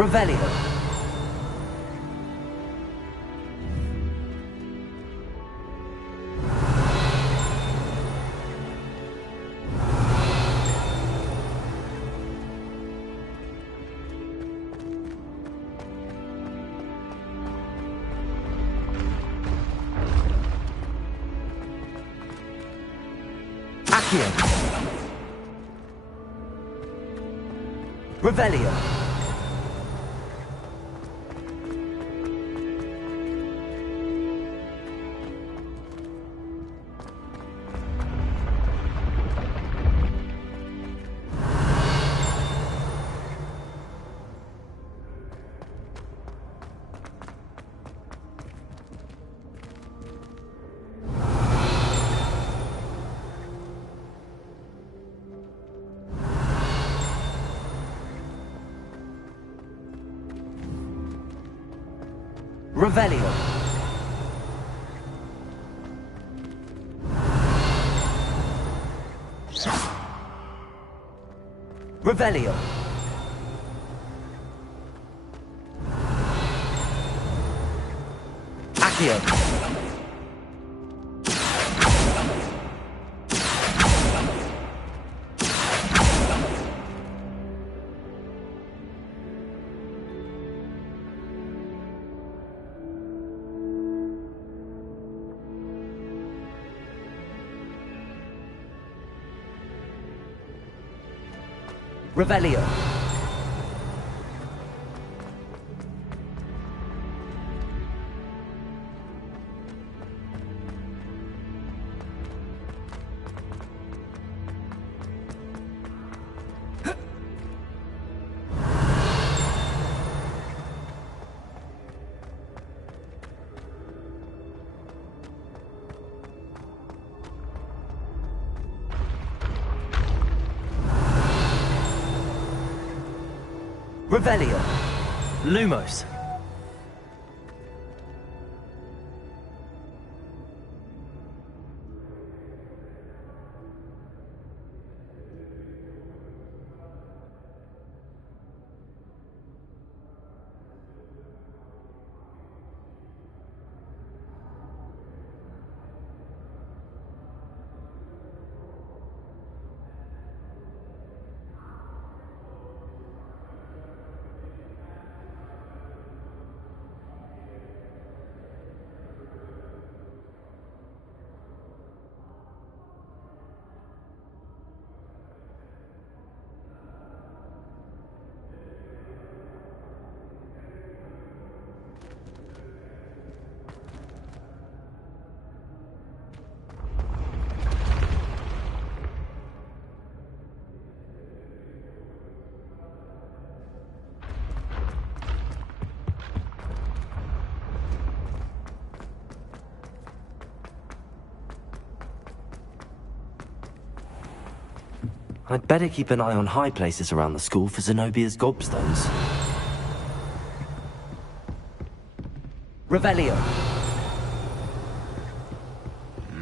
Revelio. Accio. Revelio. Revelio. Revelio. Accio. Revelio. Revelio. Lumos. I'd better keep an eye on high places around the school for Zenobia's gobstones. Revelio.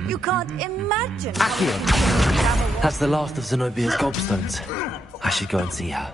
You can't imagine. Accio! That's the last of Zenobia's gobstones. I should go and see her.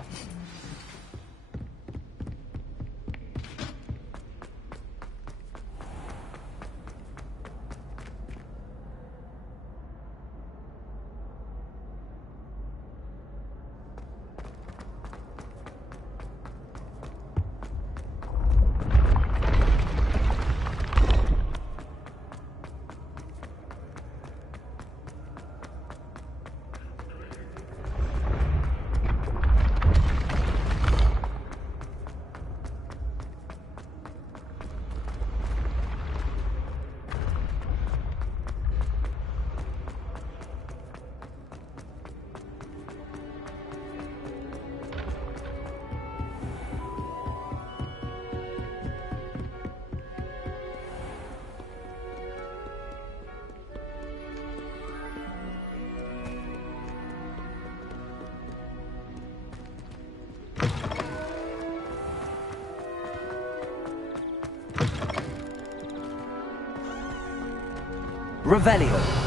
Revelio.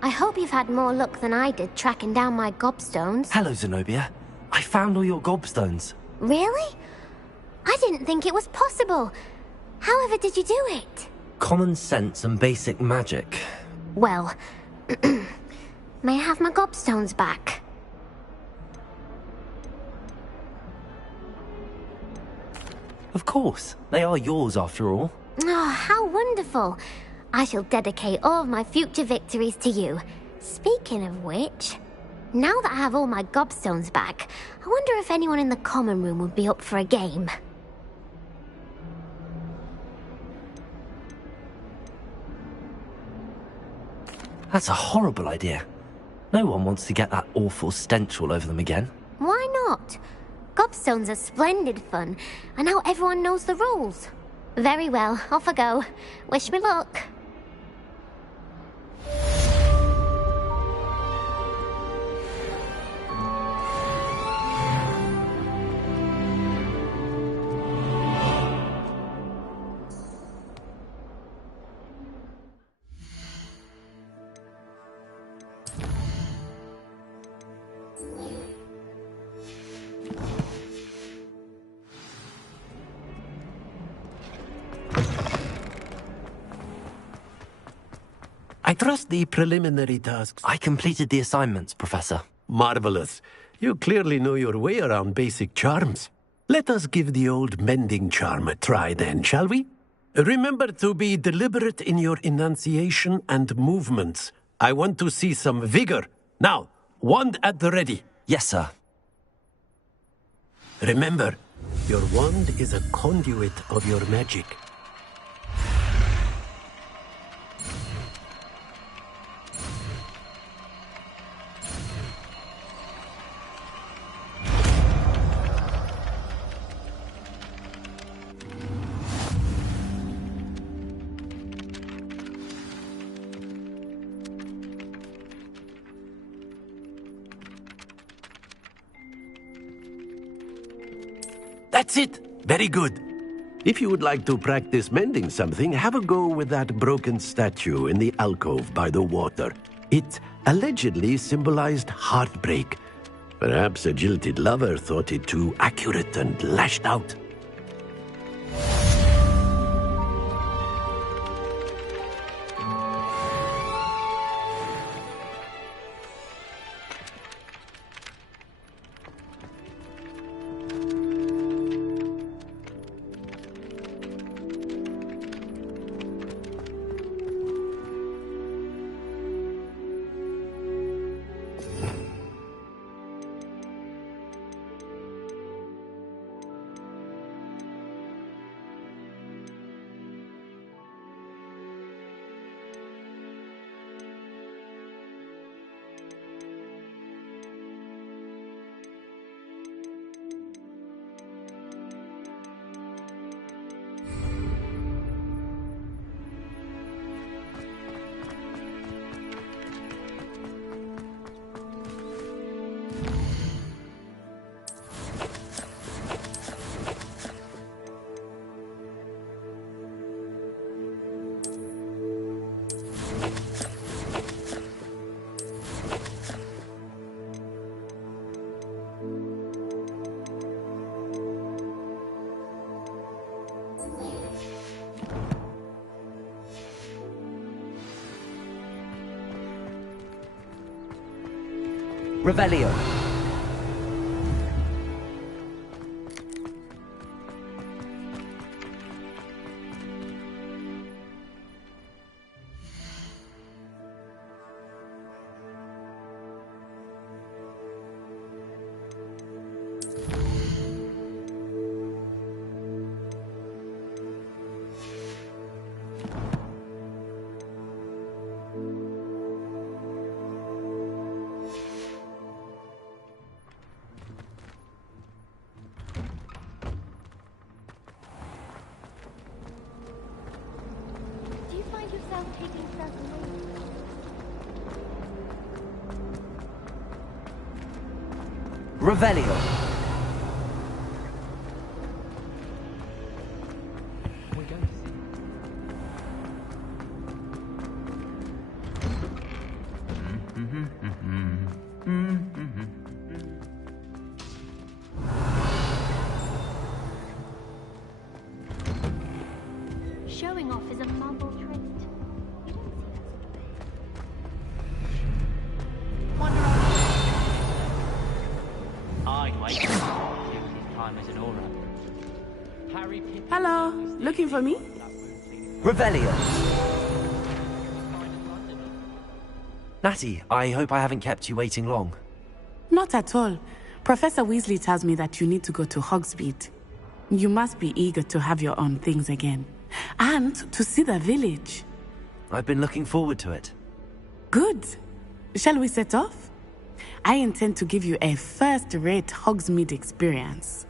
I hope you've had more luck than I did tracking down my gobstones. Hello, Zenobia. I found all your gobstones. Really? I didn't think it was possible. However did you do it? Common sense and basic magic. Well, may I have my gobstones back? Of course. They are yours after all. Oh, how wonderful. I shall dedicate all of my future victories to you. Speaking of which, now that I have all my gobstones back, I wonder if anyone in the common room would be up for a game. That's a horrible idea. No one wants to get that awful stench all over them again. Why not? Gobstones are splendid fun, and now everyone knows the rules. Very well, off I go. Wish me luck. I trust the preliminary tasks. I completed the assignments, Professor. Marvelous. You clearly know your way around basic charms. Let us give the old mending charm a try then, shall we? Remember to be deliberate in your enunciation and movements. I want to see some vigor. Now, wand at the ready. Yes, sir. Remember, your wand is a conduit of your magic. That's it. Very good. If you would like to practice mending something, have a go with that broken statue in the alcove by the water. It allegedly symbolized heartbreak. Perhaps a jilted lover thought it too accurate and lashed out. Revelio. Revelio. We're going to see. Showing off is a mumble trait. I'd wait his time as an aura. Harry Pitt. Hello, looking for me? Revelio. Natty, I hope I haven't kept you waiting long. Not at all. Professor Weasley tells me that you need to go to Hogsmeade. You must be eager to have your own things again. And to see the village. I've been looking forward to it. Good. Shall we set off? I intend to give you a first-rate Hogsmeade experience.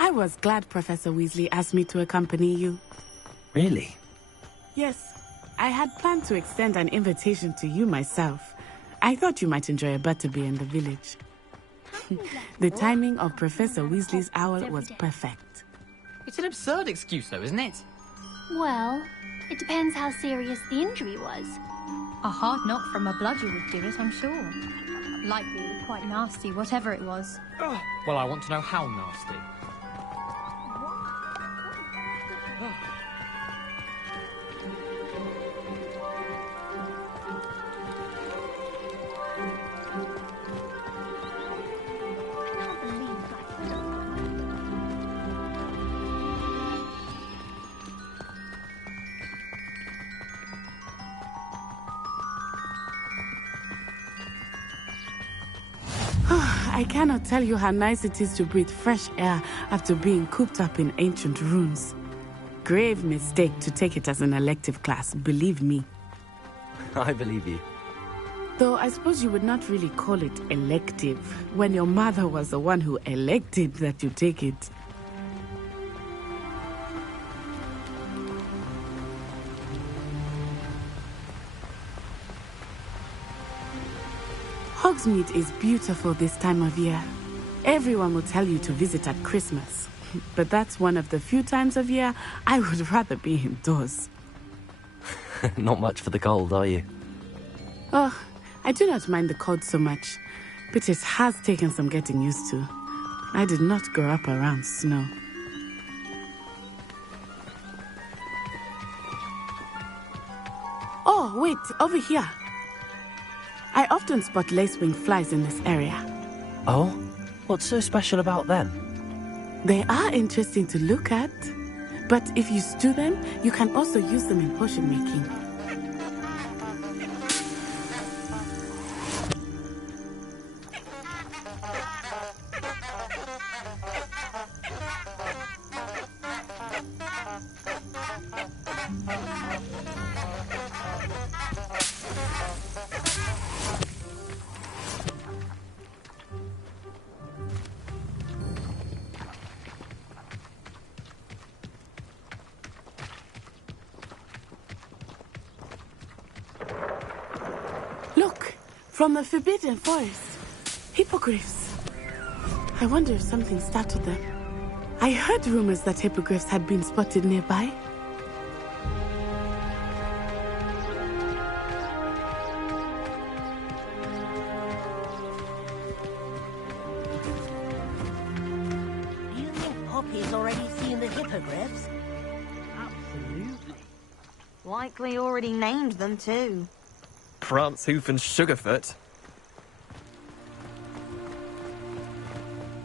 I was glad Professor Weasley asked me to accompany you. Really? Yes. I had planned to extend an invitation to you myself. I thought you might enjoy a butterbeer in the village. The timing of Professor Weasley's owl was perfect. It's an absurd excuse, though, isn't it? Well, it depends how serious the injury was. A hard knock from a bludger would do it, I'm sure. Likely quite nasty, whatever it was. Well, I want to know how nasty. I cannot tell you how nice it is to breathe fresh air after being cooped up in ancient rooms. grave mistake to take it as an elective class, believe me. I believe you. Though I suppose you would not really call it elective when your mother was the one who elected that you take it. Hogsmeade is beautiful this time of year. Everyone will tell you to visit at Christmas. But that's one of the few times of year I would rather be indoors. Not much for the cold, are you? Oh, I do not mind the cold so much, but it has taken some getting used to. I did not grow up around snow. Oh, wait, over here. I often spot lacewing flies in this area. Oh? What's so special about them? They are interesting to look at, but if you stew them, you can also use them in potion making. Look, from the Forbidden Forest. Hippogriffs. I wonder if something startled them. I heard rumors that hippogriffs had been spotted nearby. Do you think Poppy's already seen the hippogriffs? Absolutely. Likely already named them too. Prance, Hoof, and Sugarfoot.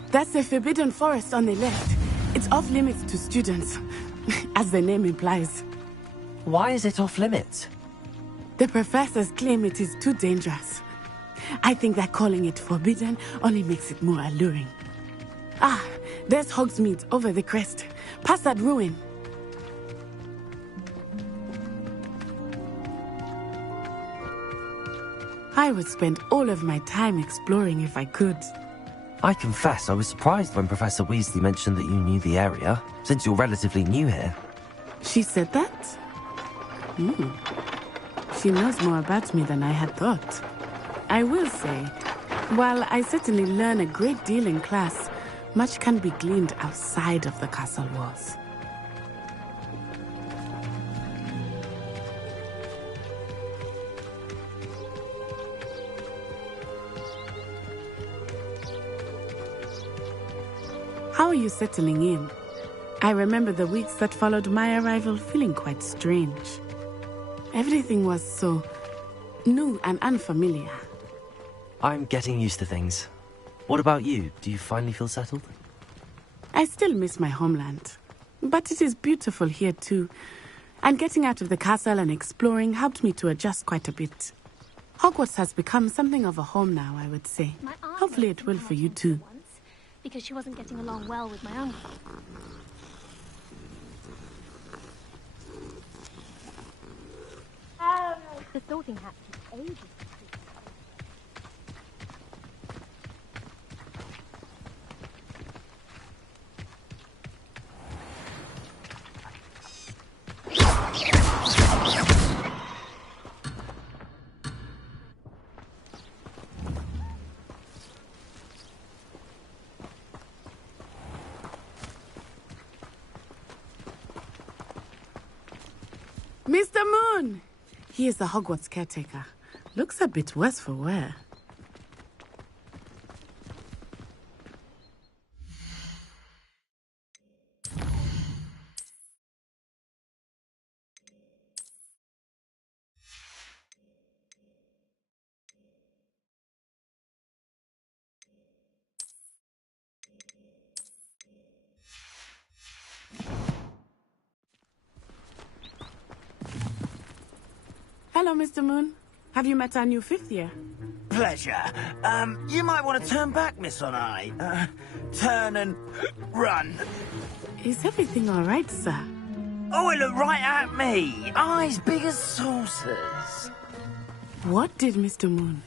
That's the Forbidden Forest on the left. It's off limits to students, as the name implies. Why is it off limits? The professors claim it is too dangerous. I think that calling it forbidden only makes it more alluring. Ah, there's Hogsmeade over the crest. Past that ruin. I would spend all of my time exploring if I could. I confess I was surprised when Professor Weasley mentioned that you knew the area, since you're relatively new here. She said that? She knows more about me than I had thought. I will say, while I certainly learn a great deal in class, much can be gleaned outside of the castle walls. How are you settling in? I remember the weeks that followed my arrival feeling quite strange. Everything was so new and unfamiliar. I'm getting used to things. What about you? Do you finally feel settled? I still miss my homeland, but it is beautiful here too. And getting out of the castle and exploring helped me to adjust quite a bit. Hogwarts has become something of a home now, I would say. Hopefully it will for you too. Because she wasn't getting along well with my uncle. The sorting hat took ages. Mr. Moon! He is the Hogwarts caretaker. Looks a bit worse for wear. Hello, Mr. Moon. Have you met our new fifth year? Pleasure. You might want to turn back, Miss Onai. Turn and run. Is everything all right, sir? Oh, it looked right at me. Eyes big as saucers. What did Mr. Moon?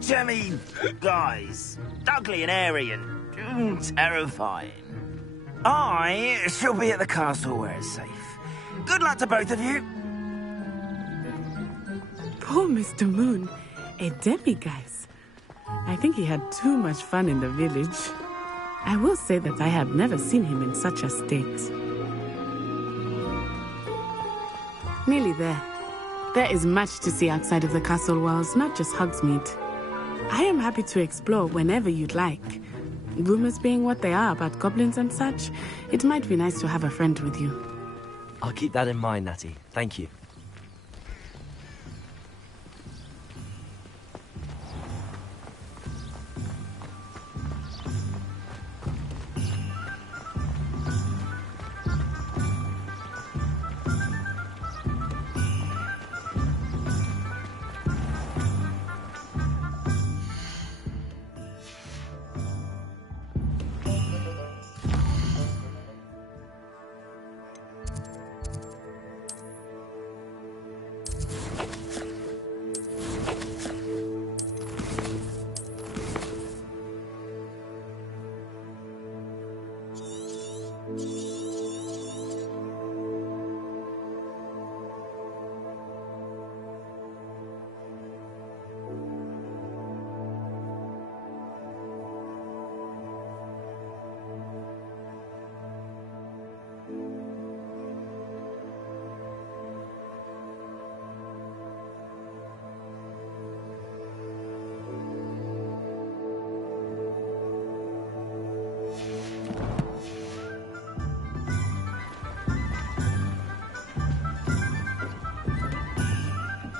Jemmy, guys. Ugly and airy and terrifying. I shall be at the castle where it's safe. Good luck to both of you. Poor Mr. Moon. A demi-guise. I think he had too much fun in the village. I will say that I have never seen him in such a state. Nearly there. There is much to see outside of the castle walls, not just Hogsmeade. I am happy to explore whenever you'd like. Rumors being what they are about goblins and such, it might be nice to have a friend with you. I'll keep that in mind, Natty. Thank you.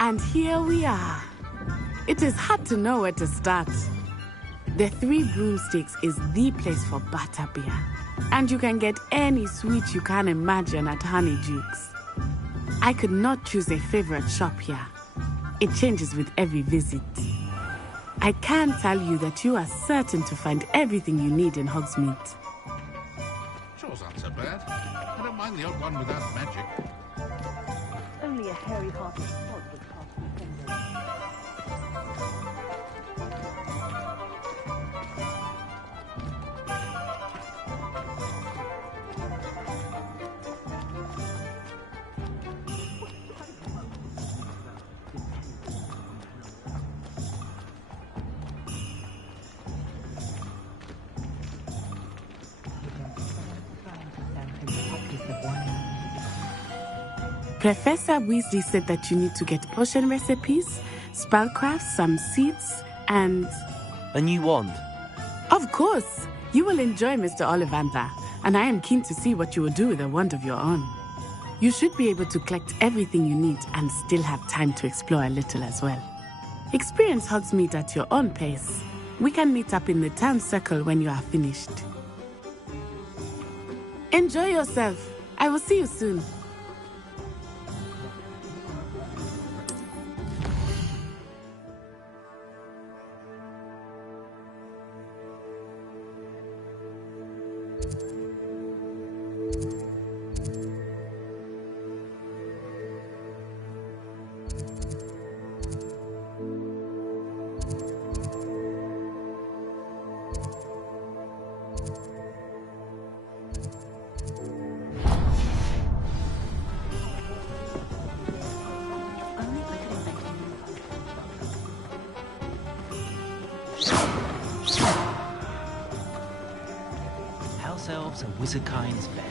And here we are. It is hard to know where to start. The Three Broomsticks is the place for butterbeer. And you can get any sweet you can imagine at Honeydukes. I could not choose a favorite shop here. It changes with every visit. I can tell you that you are certain to find everything you need in Hogsmeade. Chore's not so bad. I don't mind the odd one without magic. Only a hairy-hearted sod would cast me fingers. Professor Weasley said that you need to get potion recipes, spellcrafts, some seeds, and... A new wand? Of course! You will enjoy Mr. Ollivander, and I am keen to see what you will do with a wand of your own. You should be able to collect everything you need and still have time to explore a little as well. Experience Hogsmeade at your own pace. We can meet up in the town circle when you are finished. Enjoy yourself. I will see you soon. House elves and wizardkind's bed.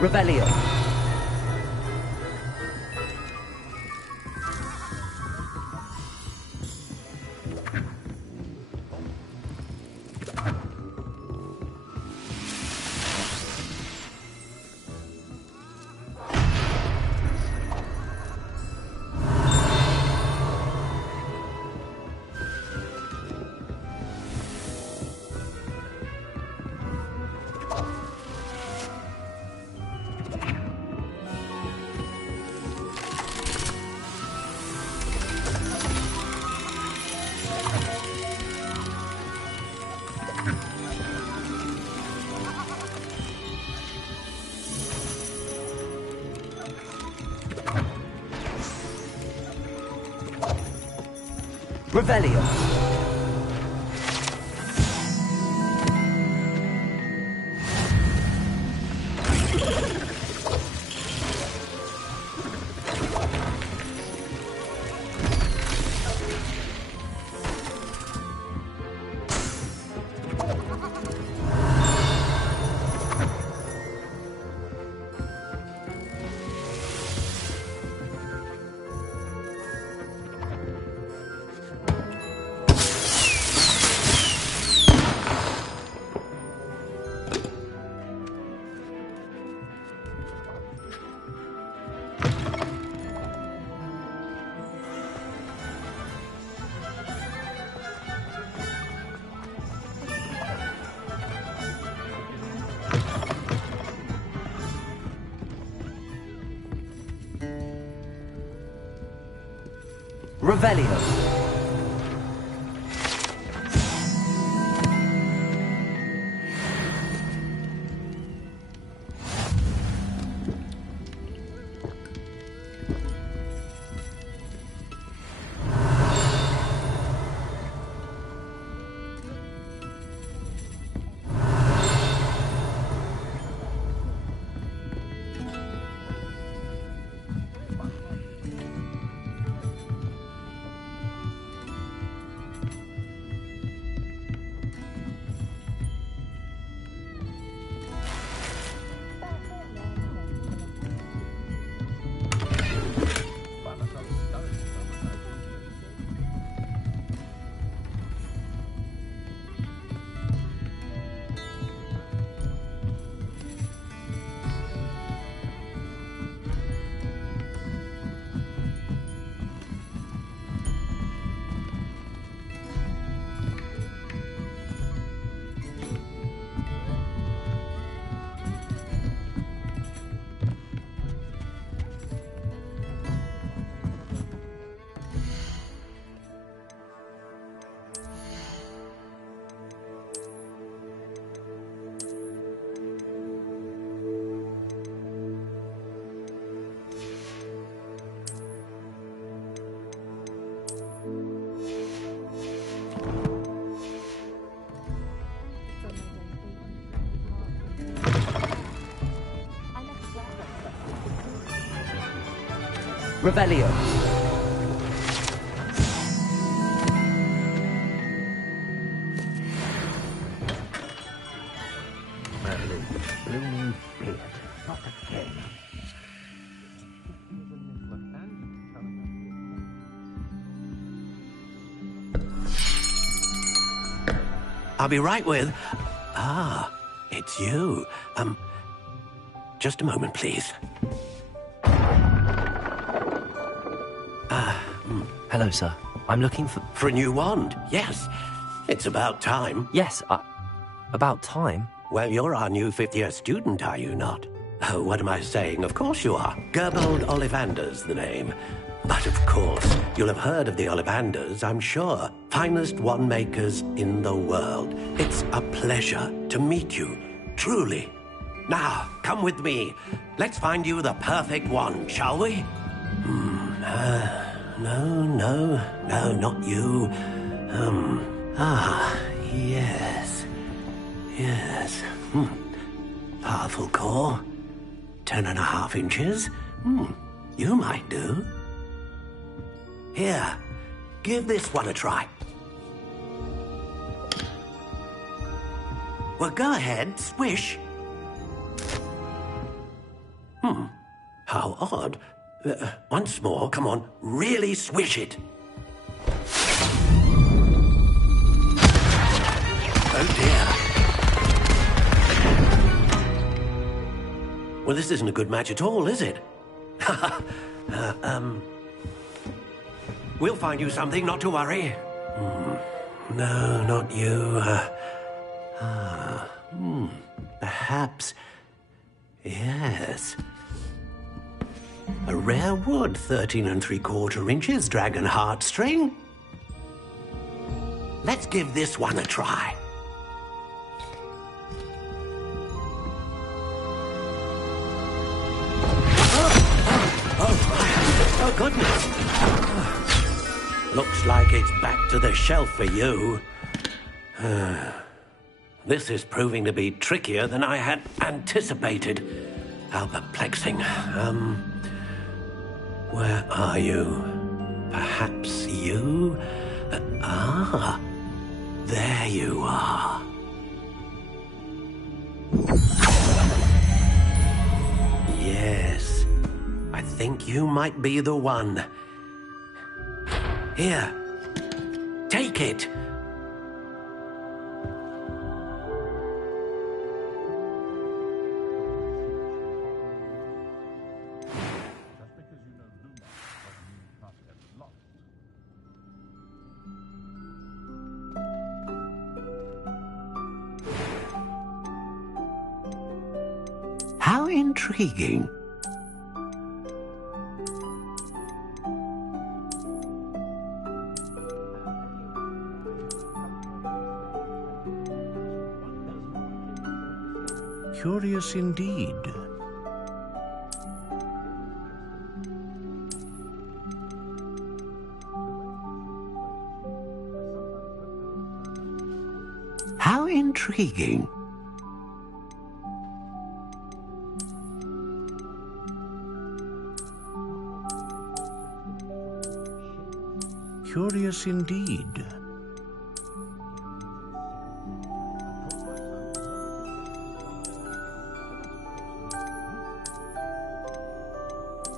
Revelio. Revelio. Revelio. Revelio. I'll be right with... Ah, it's you. Just a moment, please. Hello, sir. I'm looking for... For a new wand, yes. It's about time. Yes, about time? Well, you're our new fifth-year student, are you not? Oh, what am I saying? Of course you are. Gerbold Ollivander's the name. But of course, you'll have heard of the Ollivanders, I'm sure. Finest wand makers in the world. It's a pleasure to meet you, truly. Now, come with me. Let's find you the perfect wand, shall we? No, not you. Yes. Powerful core. 10.5 inches. You might do. Here, give this one a try. Well, go ahead, swish. How odd. Once more, come on, really swish it. Oh dear. Well, this isn't a good match at all, is it? We'll find you something, not to worry. No, not you. Perhaps... Yes. A rare wood, 13 3/4 inches, dragon heartstring. Let's give this one a try. Oh, goodness. Looks like it's back to the shelf for you. This is proving to be trickier than I had anticipated. How perplexing. Where are you? Perhaps you? There you are. Yes, I think you might be the one. Here, take it. How intriguing. Curious indeed. How intriguing. Curious indeed.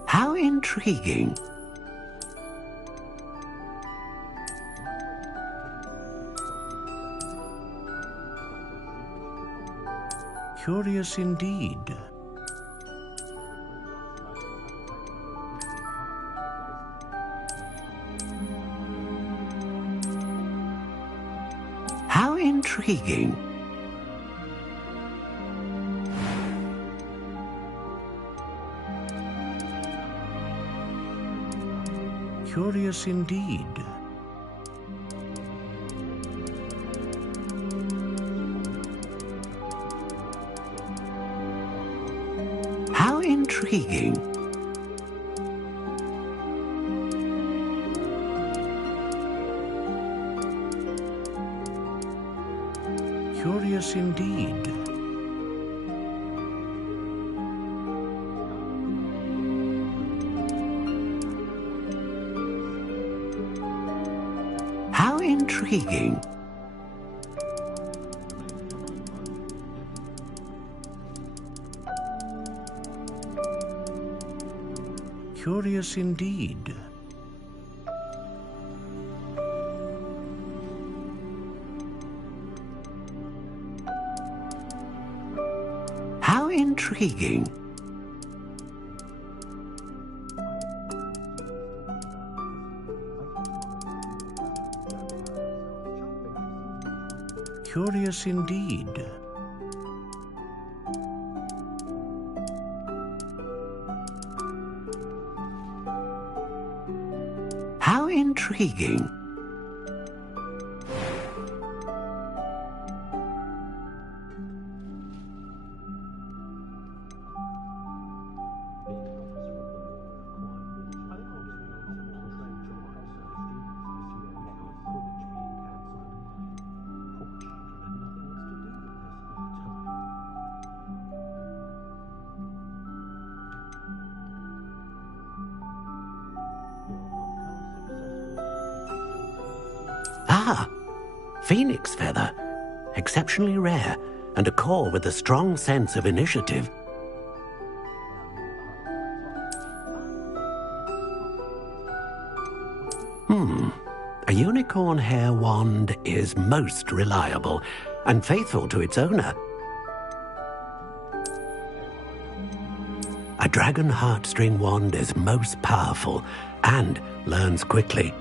How intriguing. Curious indeed. How intriguing. Curious indeed. How intriguing. Curious indeed. How intriguing. Curious indeed. How intriguing. Curious indeed. How intriguing. Ah, phoenix feather. Exceptionally rare, and a core with a strong sense of initiative. A unicorn hair wand is most reliable and faithful to its owner. A dragon heartstring wand is most powerful and learns quickly.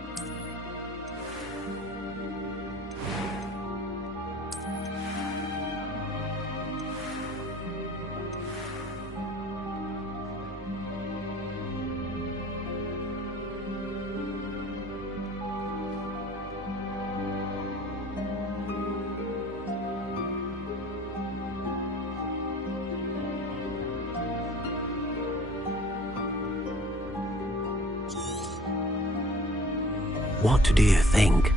What do you think?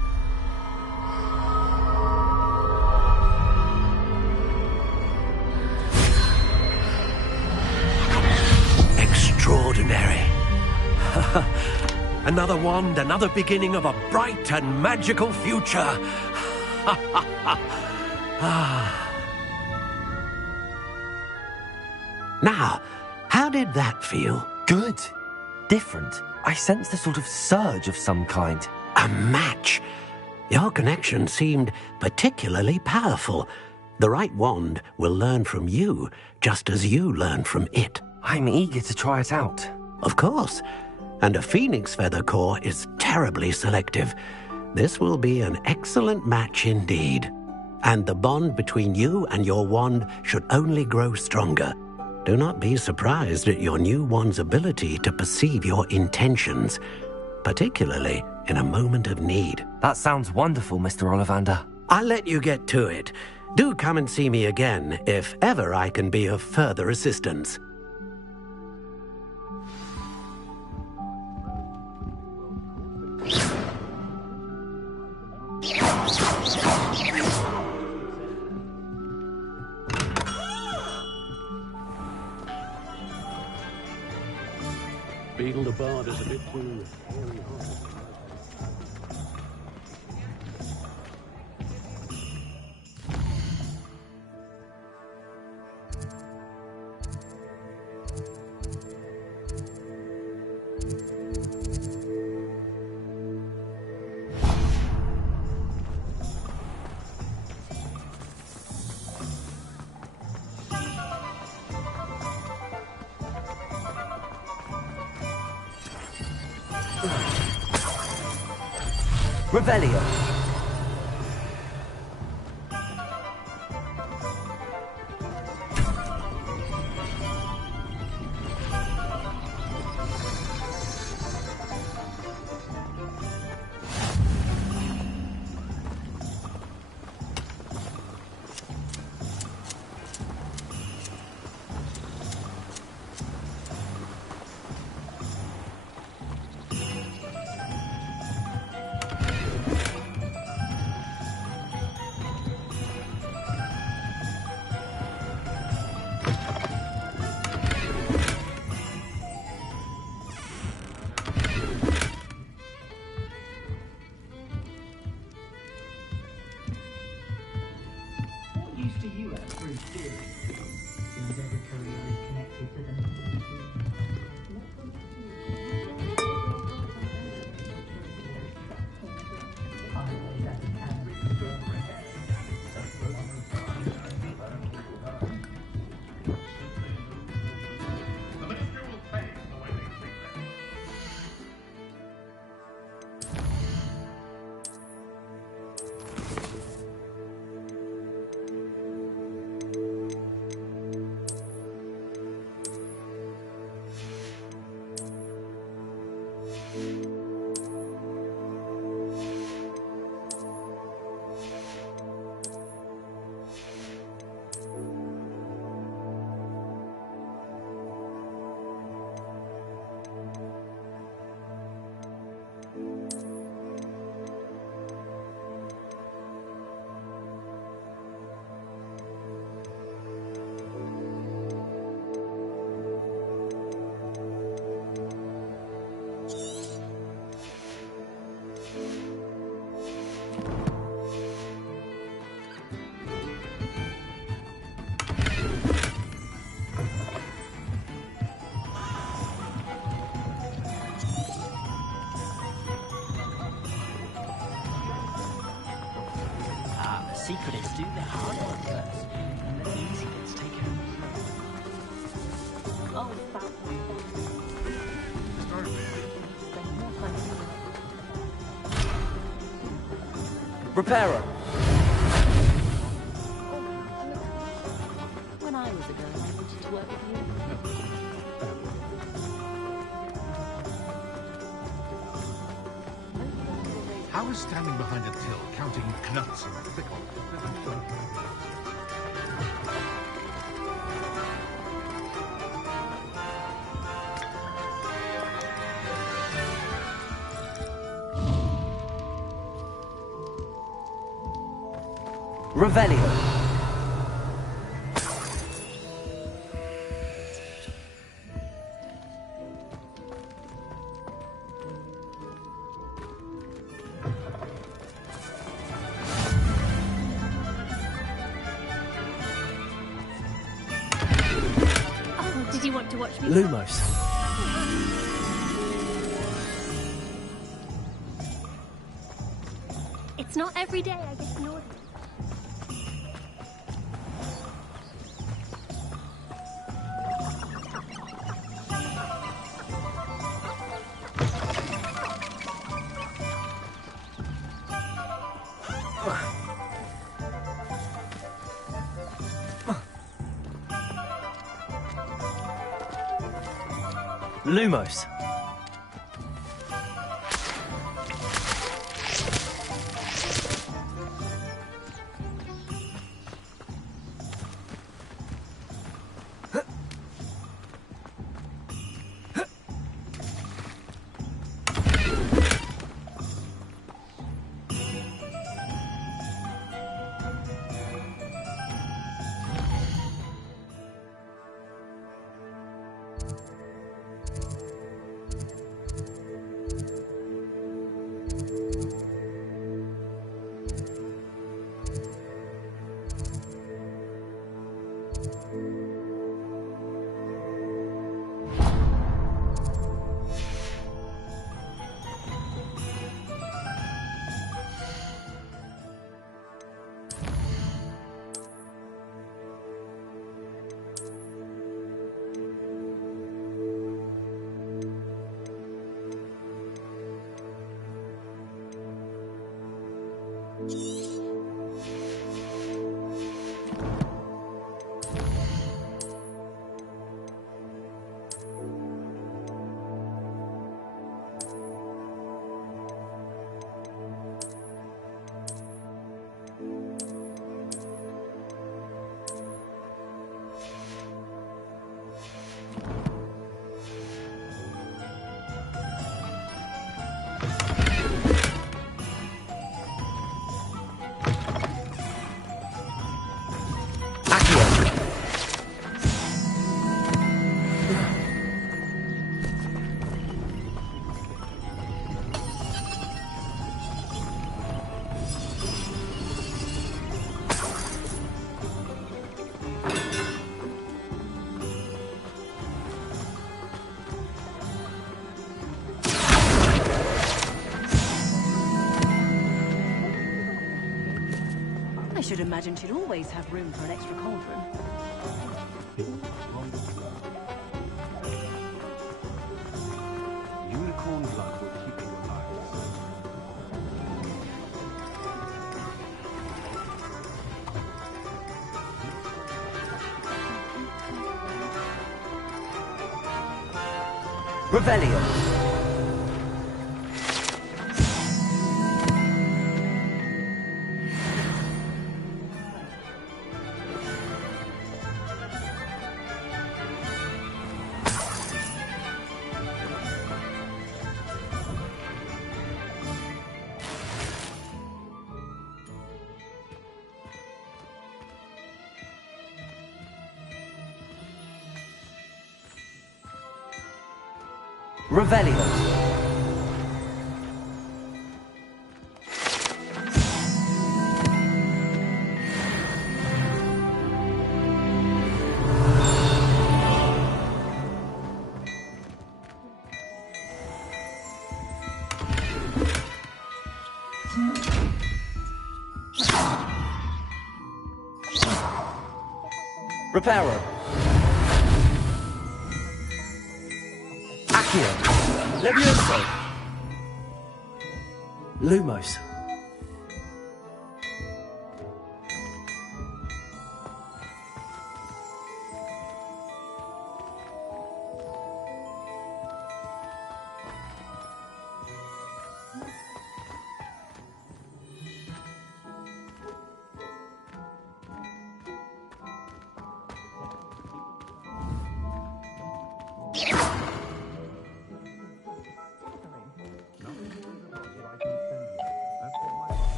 Extraordinary. Another wand, another beginning of a bright and magical future. Now, how did that feel? Good. Different. I sensed a sort of surge of some kind. A match. Your connection seemed particularly powerful. The right wand will learn from you, just as you learn from it. I'm eager to try it out. Of course. And a phoenix feather core is terribly selective. This will be an excellent match indeed. And the bond between you and your wand should only grow stronger. Do not be surprised at your new wand's ability to perceive your intentions, particularly in a moment of need. That sounds wonderful, Mr. Ollivander. I'll let you get to it. Do come and see me again if ever I can be of further assistance. Beagle the Bard is a bit too hairy. Revelio. secret is do the hard work first, and then the easy bits take over. Oh, Reparo. When I was a girl, I wanted to work with you. How is standing behind a till, counting knuts and pickles? Revelio. Oh, did you want to watch me? Lumos. It's not every day I get an order. Lumos. I should imagine she'd always have room for an extra cauldron. Unicorn blood will keep you alive. Revelio. Revelio. Reparo. Accio. Levioso. Lumos.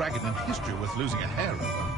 dragon in history worth losing a hair over.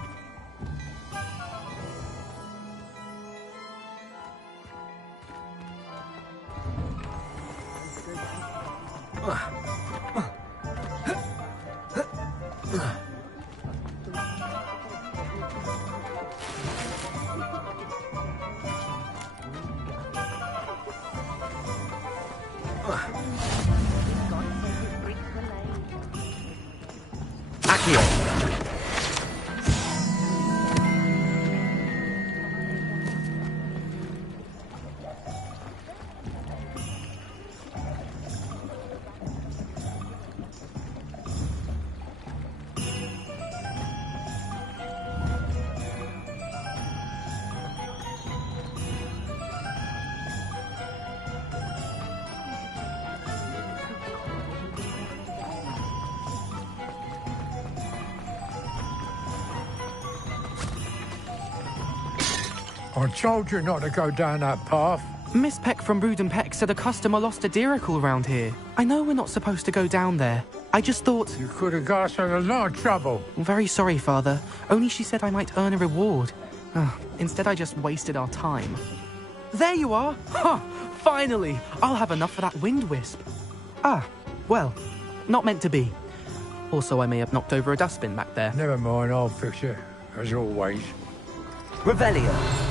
I told you not to go down that path. Miss Peck from Brood and Peck said a customer lost a deeracle around here. I know we're not supposed to go down there. I just thought... You could have got us in a lot of trouble. I'm very sorry, Father. Only she said I might earn a reward. Instead, I just wasted our time. There you are! Huh! Finally! I'll have enough for that wind wisp. Ah, well, not meant to be. Also, I may have knocked over a dustbin back there. Never mind, I'll fix it, as always. Revelio.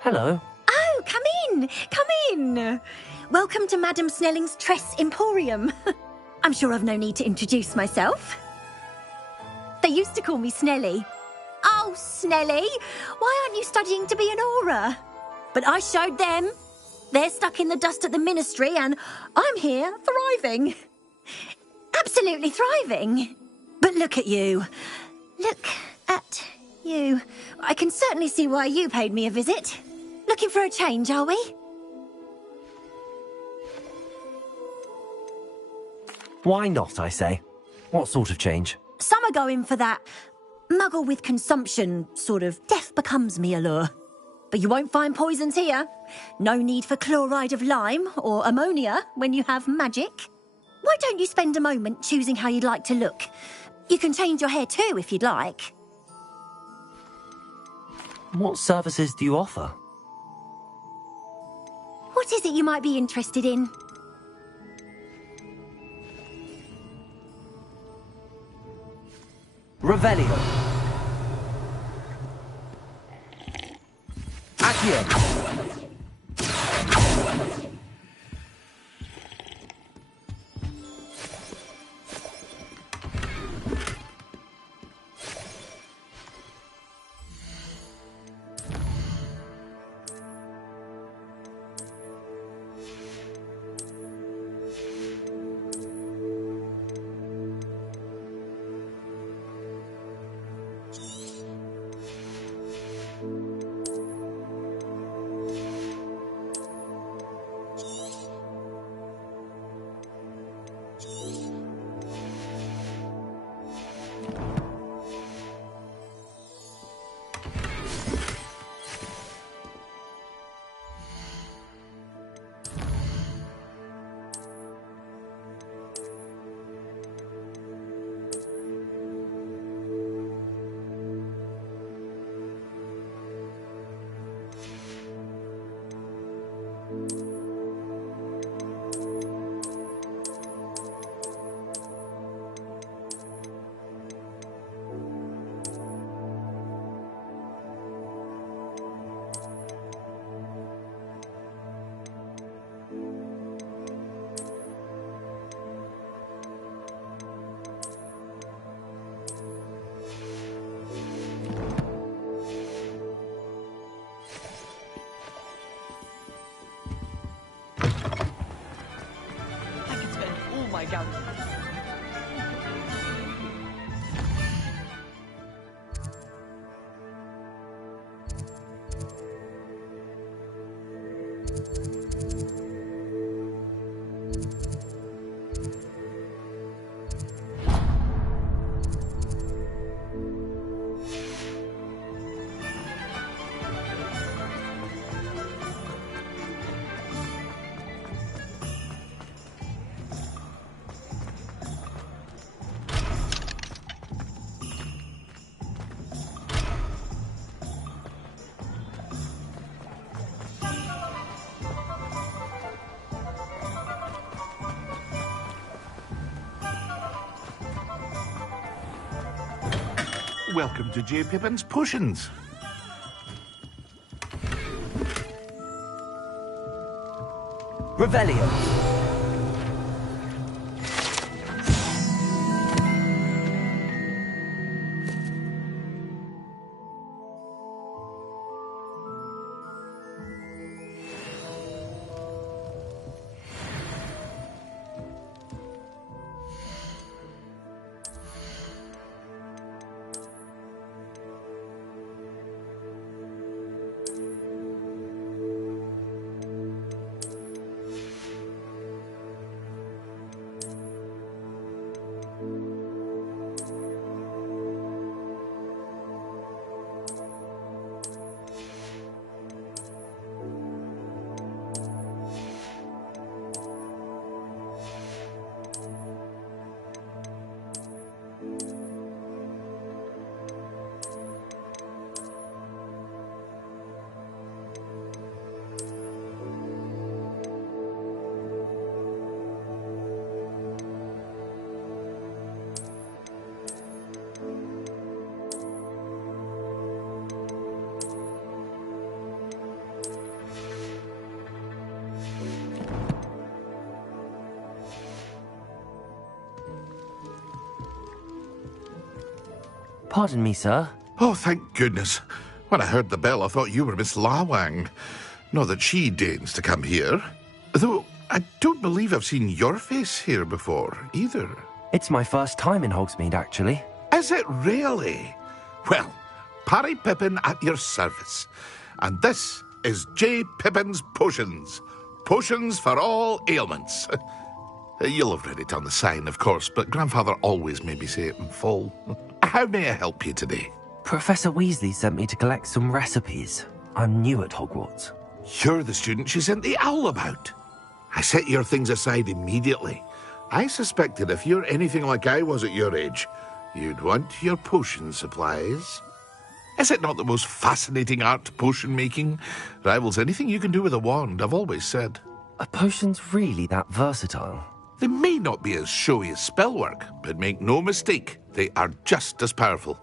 Hello. Oh, come in! Come in! Welcome to Madame Snelling's Tress Emporium. I'm sure I've no need to introduce myself. They used to call me Snelly. Oh, Snelly! Why aren't you studying to be an Auror? But I showed them. They're stuck in the dust at the Ministry and I'm here thriving. Absolutely thriving. But look at you. Look at you. I can certainly see why you paid me a visit. Looking for a change, are we? Why not, I say? What sort of change? Some are going for that muggle with consumption, sort of death becomes me allure. But you won't find poisons here. No need for chloride of lime or ammonia when you have magic. Why don't you spend a moment choosing how you'd like to look? You can change your hair too if you'd like. What services do you offer? What is it you might be interested in? Revelio. Accio. My gun. Welcome to J. Pippin's Potions. Revelio. Pardon me, sir. Oh, thank goodness. When I heard the bell, I thought you were Miss Lawang. Not that she deigns to come here. Though, I don't believe I've seen your face here before, either. It's my first time in Hogsmeade, actually. Is it really? Well, Parry Pippin at your service. And this is J. Pippin's Potions. Potions for all ailments. You'll have read it on the sign, of course, but Grandfather always made me say it in full. How may I help you today? Professor Weasley sent me to collect some recipes. I'm new at Hogwarts. You're the student she sent the owl about. I set your things aside immediately. I suspected if you're anything like I was at your age, you'd want your potion supplies. Is it not the most fascinating art, potion making? Rivals anything you can do with a wand, I've always said. Are potions really that versatile? They may not be as showy as spellwork, but make no mistake, they are just as powerful.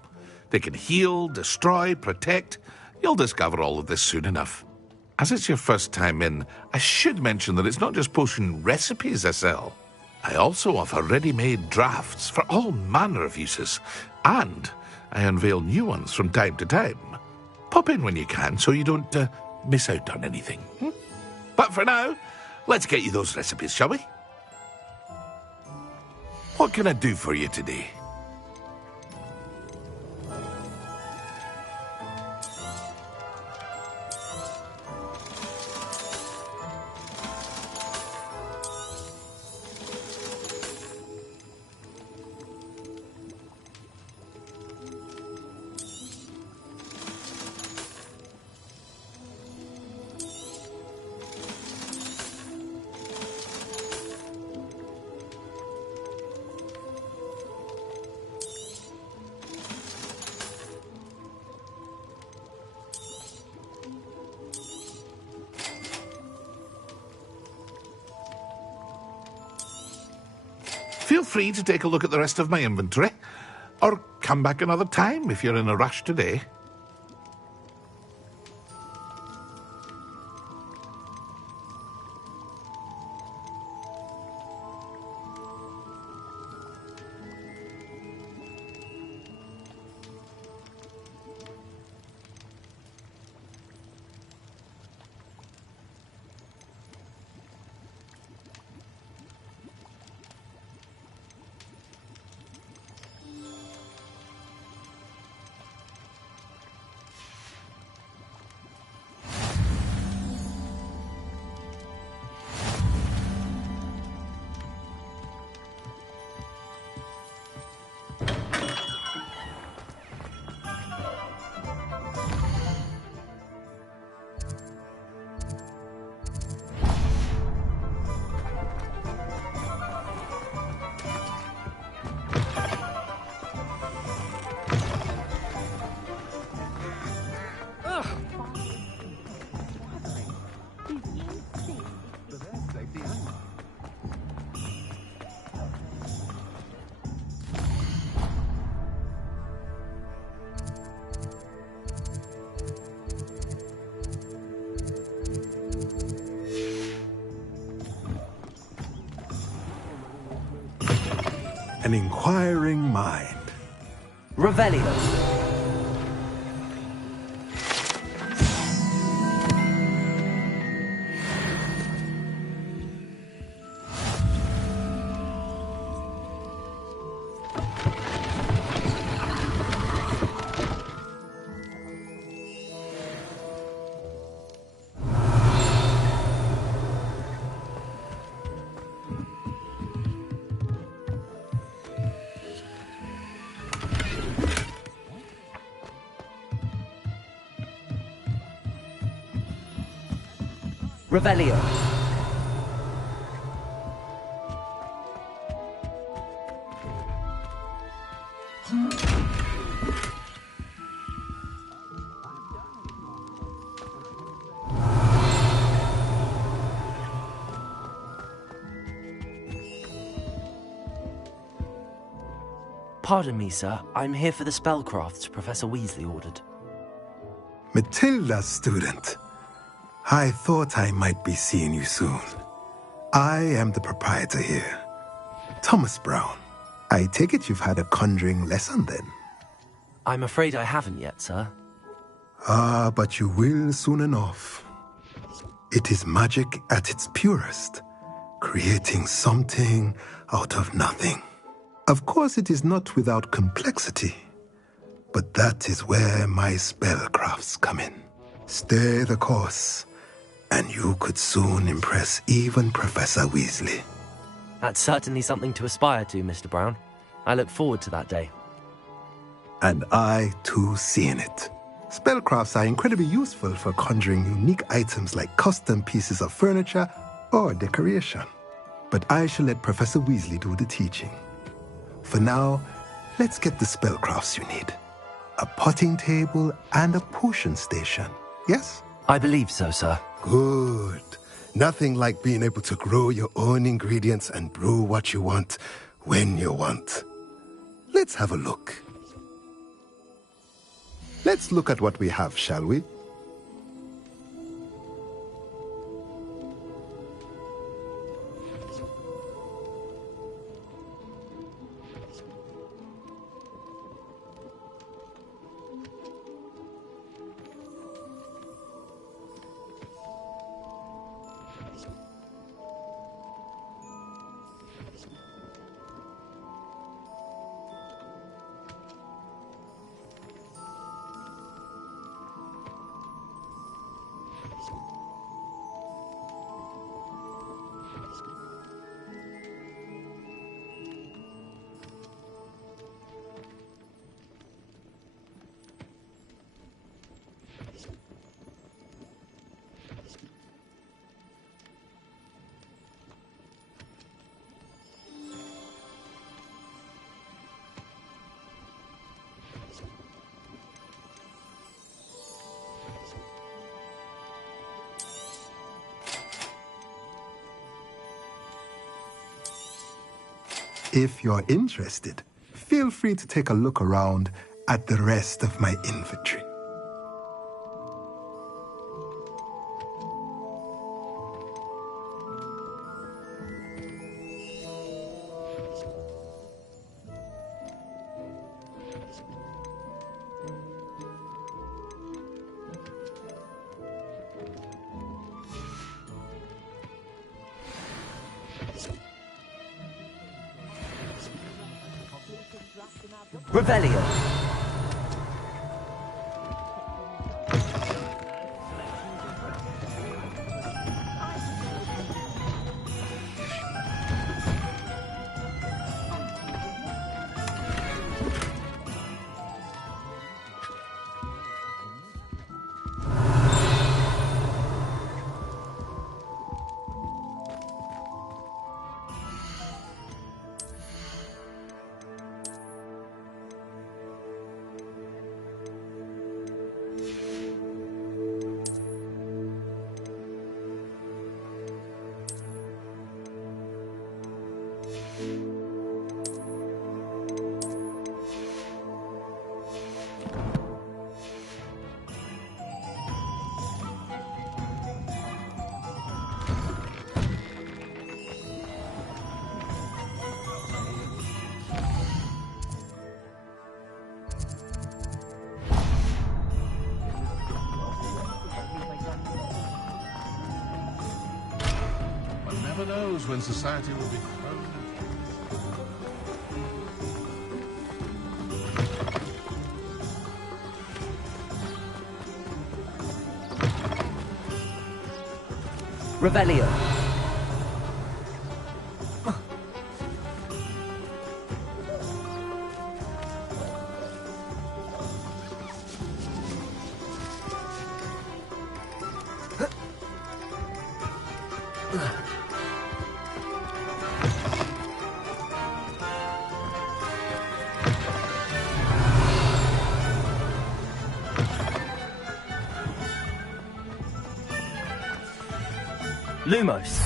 They can heal, destroy, protect. You'll discover all of this soon enough. As it's your first time in, I should mention that it's not just potion recipes I sell. I also offer ready-made drafts for all manner of uses, and I unveil new ones from time to time. Pop in when you can so you don't miss out on anything. But for now, let's get you those recipes, shall we? What can I do for you today? Feel free to take a look at the rest of my inventory, or come back another time if you're in a rush today. an inquiring mind. Revelio. Revelio. Pardon me, sir. I'm here for the spellcrafts Professor Weasley ordered. Matilda, student. I thought I might be seeing you soon. I am the proprietor here, Thomas Brown. I take it you've had a conjuring lesson then? I'm afraid I haven't yet, sir. Ah, but you will soon enough. It is magic at its purest, creating something out of nothing. Of course, it is not without complexity, but that is where my spellcrafts come in. Stay the course, and you could soon impress even Professor Weasley. That's certainly something to aspire to, Mr. Brown. I look forward to that day. And I, too, see in it. Spellcrafts are incredibly useful for conjuring unique items like custom pieces of furniture or decoration. But I shall let Professor Weasley do the teaching. For now, let's get the spellcrafts you need. A potting table and a potion station, yes? I believe so, sir. Good. Nothing like being able to grow your own ingredients and brew what you want when you want. Let's have a look. Let's look at what we have, shall we? If you're interested, feel free to take a look around at the rest of my inventory. Revelio. never knows when society will be thrown at Revelio. Lumos.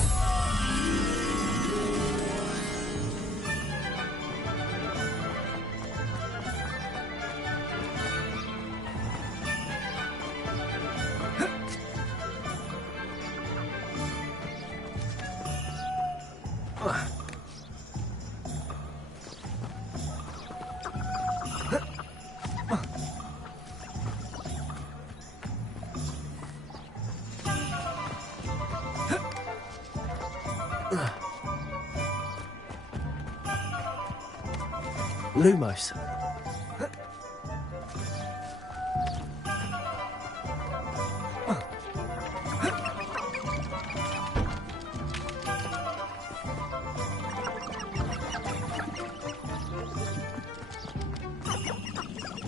Lumos.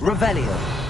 Revelio.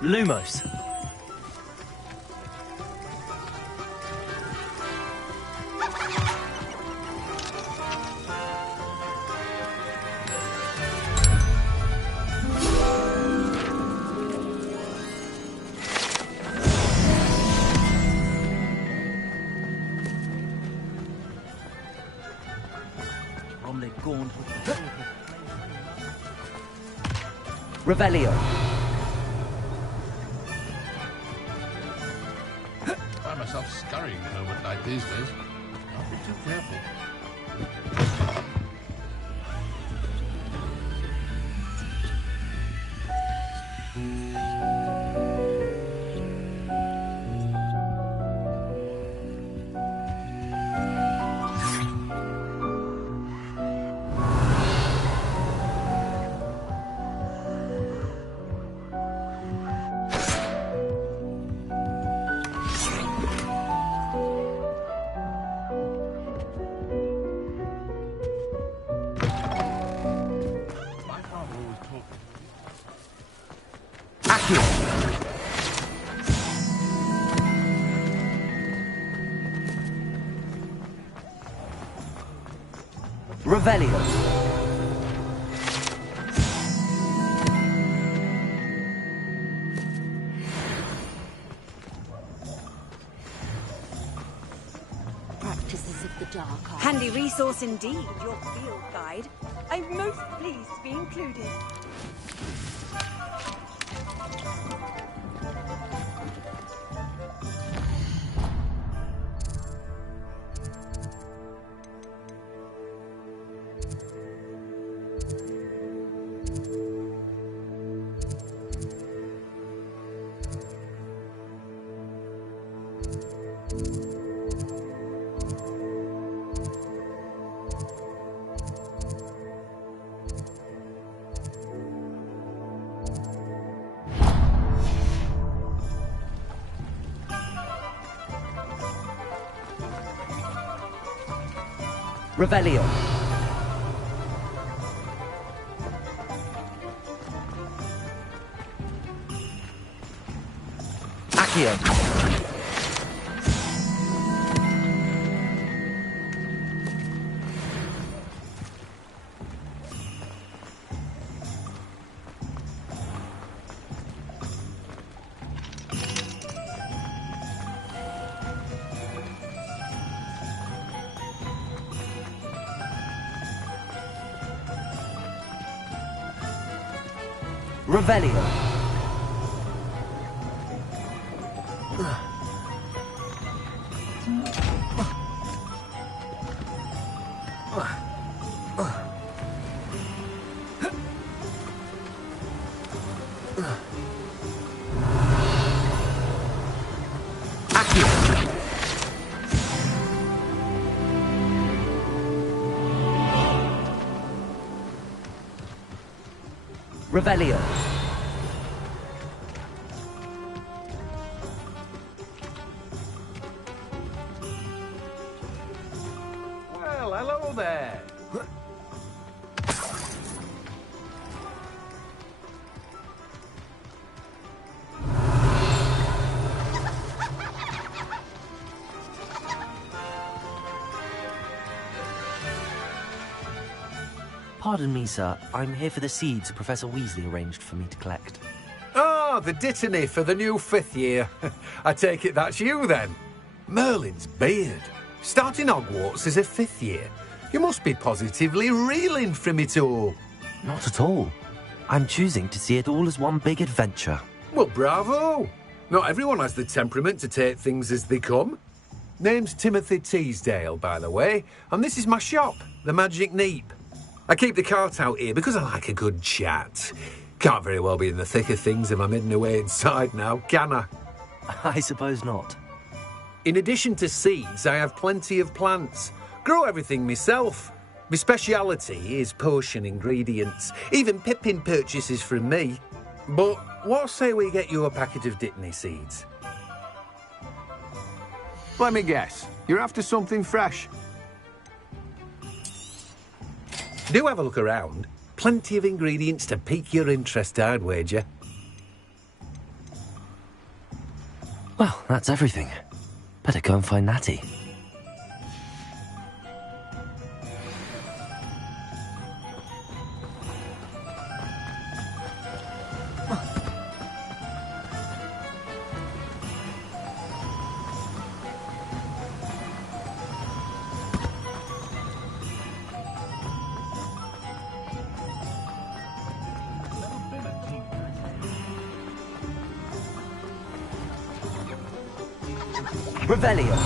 Lumos. Revelio. I find myself scurrying home at night these days. I'll be too careful. Revelio. Practices of the dark arts. Handy resource indeed, your field guide. I'm most pleased to be included. Revelio. Accio. Revelio. Revelio. Well, hello there. Pardon me, sir. I'm here for the seeds Professor Weasley arranged for me to collect. Ah, the dittany for the new 5th year. I take it that's you, then. Merlin's beard. Starting Hogwarts as a 5th year. You must be positively reeling from it all. Not at all. I'm choosing to see it all as one big adventure. Well, bravo. Not everyone has the temperament to take things as they come. Name's Timothy Teasdale, by the way, and this is my shop, the Magic Neep. I keep the cart out here because I like a good chat. Can't very well be in the thick of things if I'm hidden away inside now, can I? I suppose not. In addition to seeds, I have plenty of plants. Grow everything myself. My speciality is potion ingredients. Even Pippin purchases from me. But what say we get you a packet of Dittany seeds? Let me guess. You're after something fresh. Do have a look around. Plenty of ingredients to pique your interest, I'd wager. Well, that's everything. Better go and find Natty. Revelio.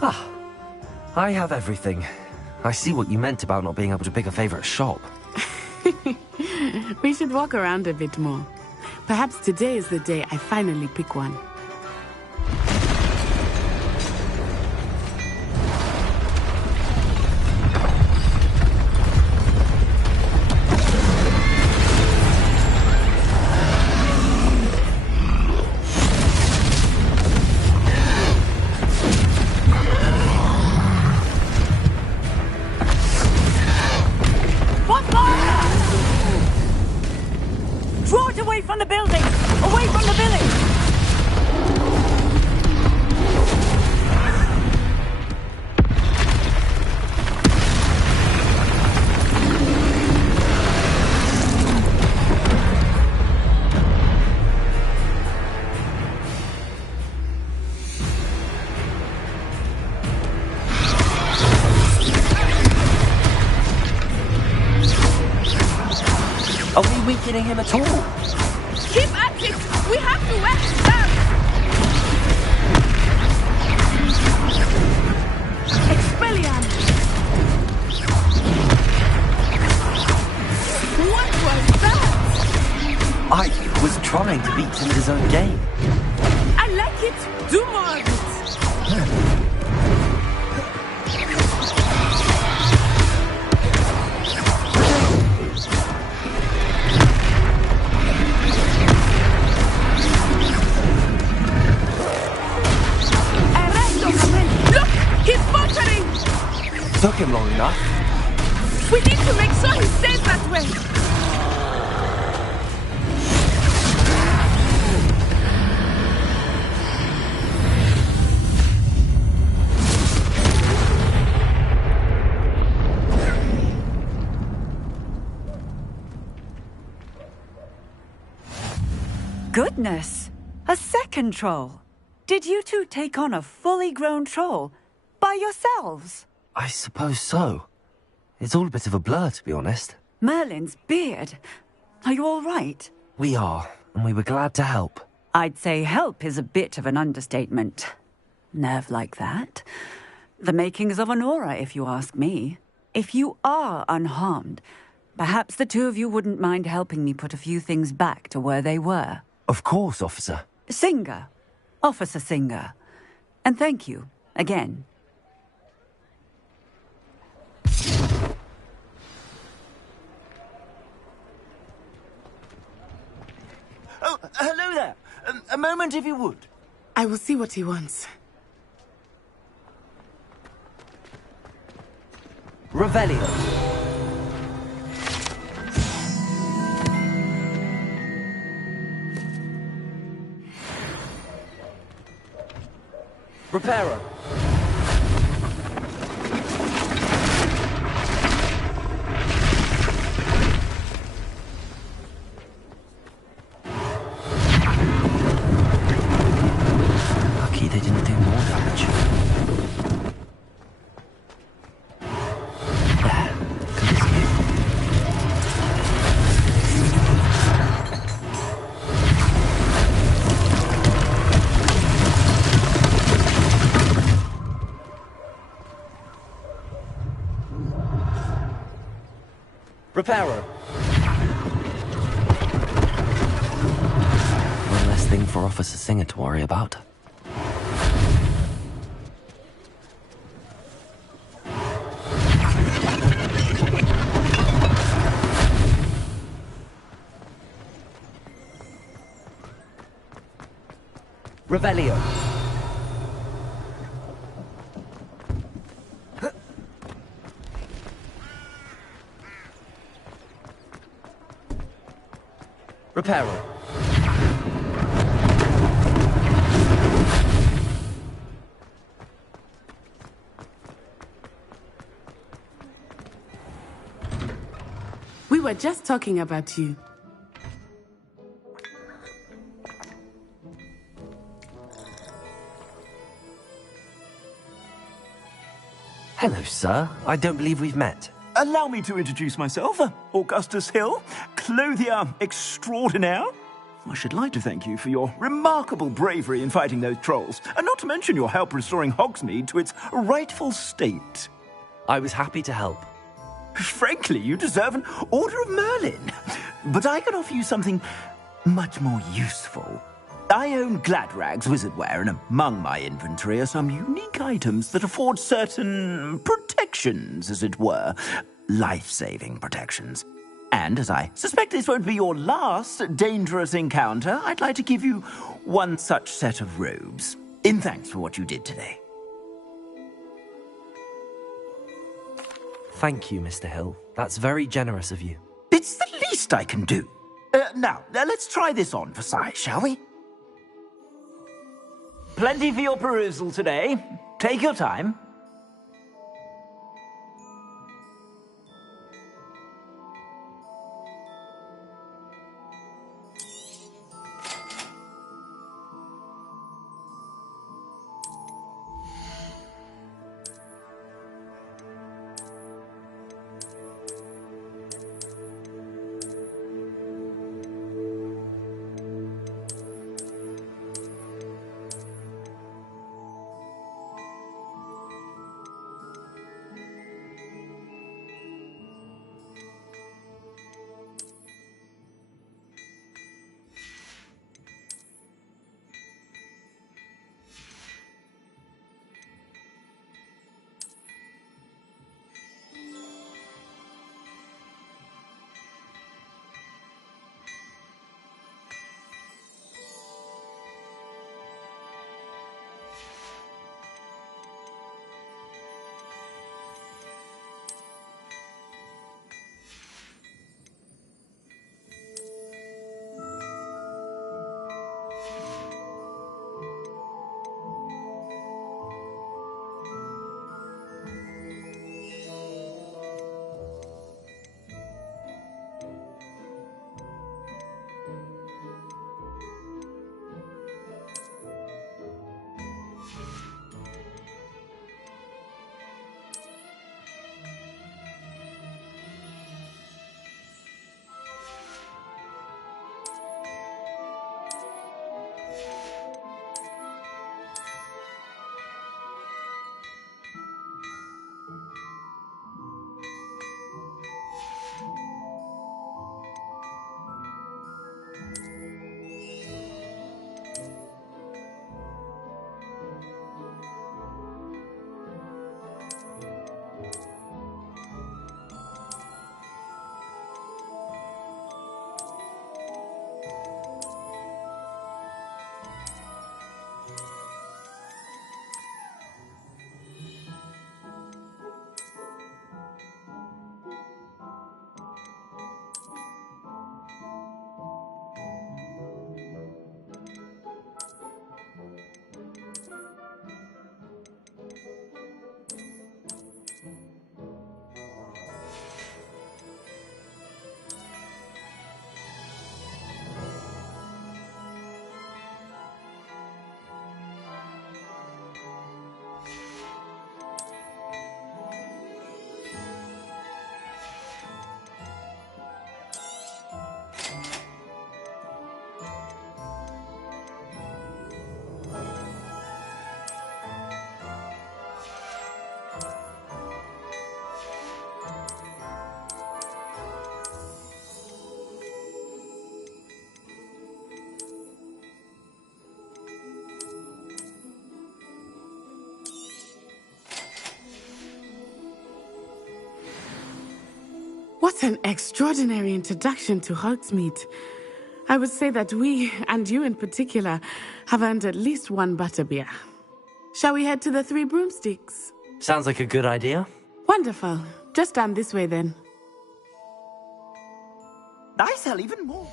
Ah, I have everything. I see what you meant about not being able to pick a favorite shop. We should walk around a bit more. Perhaps today is the day I finally pick one. Draw it away from the building! Away from the village! Are we weakening him at all? Keep at it! We have to wet them! Expelliarmus! What was that? I was trying to beat him at his own game. I like it! Do more of it! them long enough. We need to make sure he stays that way! Goodness! A second troll! Did you two take on a fully grown troll? By yourselves? I suppose so. It's all a bit of a blur, to be honest. Merlin's beard. Are you all right? We are, and we were glad to help. I'd say help is a bit of an understatement. Nerve like that. The makings of an aura, if you ask me. If you are unharmed, perhaps the two of you wouldn't mind helping me put a few things back to where they were. Of course, officer. Singer. Officer Singer. And thank you, again. Oh, hello there. A moment, if you would. I will see what he wants. Revelio. Reparo. Lucky they didn't do more damage. There. Continue. Reparo. One less thing for Officer Singer to worry about. Revelio. Reparo. We were just talking about you. Hello, sir. I don't believe we've met. Allow me to introduce myself, Augustus Hill, clothier extraordinaire. I should like to thank you for your remarkable bravery in fighting those trolls, and not to mention your help restoring Hogsmeade to its rightful state. I was happy to help. Frankly, you deserve an Order of Merlin. But I can offer you something much more useful. I own Gladrag's wizardware, and among my inventory are some unique items that afford certain protections, as it were. Life-saving protections. And as I suspect this won't be your last dangerous encounter, I'd like to give you one such set of robes, in thanks for what you did today. Thank you, Mr. Hill. That's very generous of you. It's the least I can do. Now, let's try this on for size, shall we? Plenty for your perusal today. Take your time. What an extraordinary introduction to Hogsmeade. I would say that we, and you in particular, have earned at least one butterbeer. Shall we head to the Three Broomsticks? Sounds like a good idea. Wonderful. Just down this way then. I sell even more.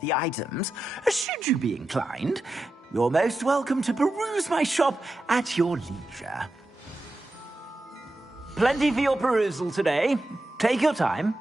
The items, should you be inclined, you're most welcome to peruse my shop at your leisure. Plenty for your perusal today. Take your time.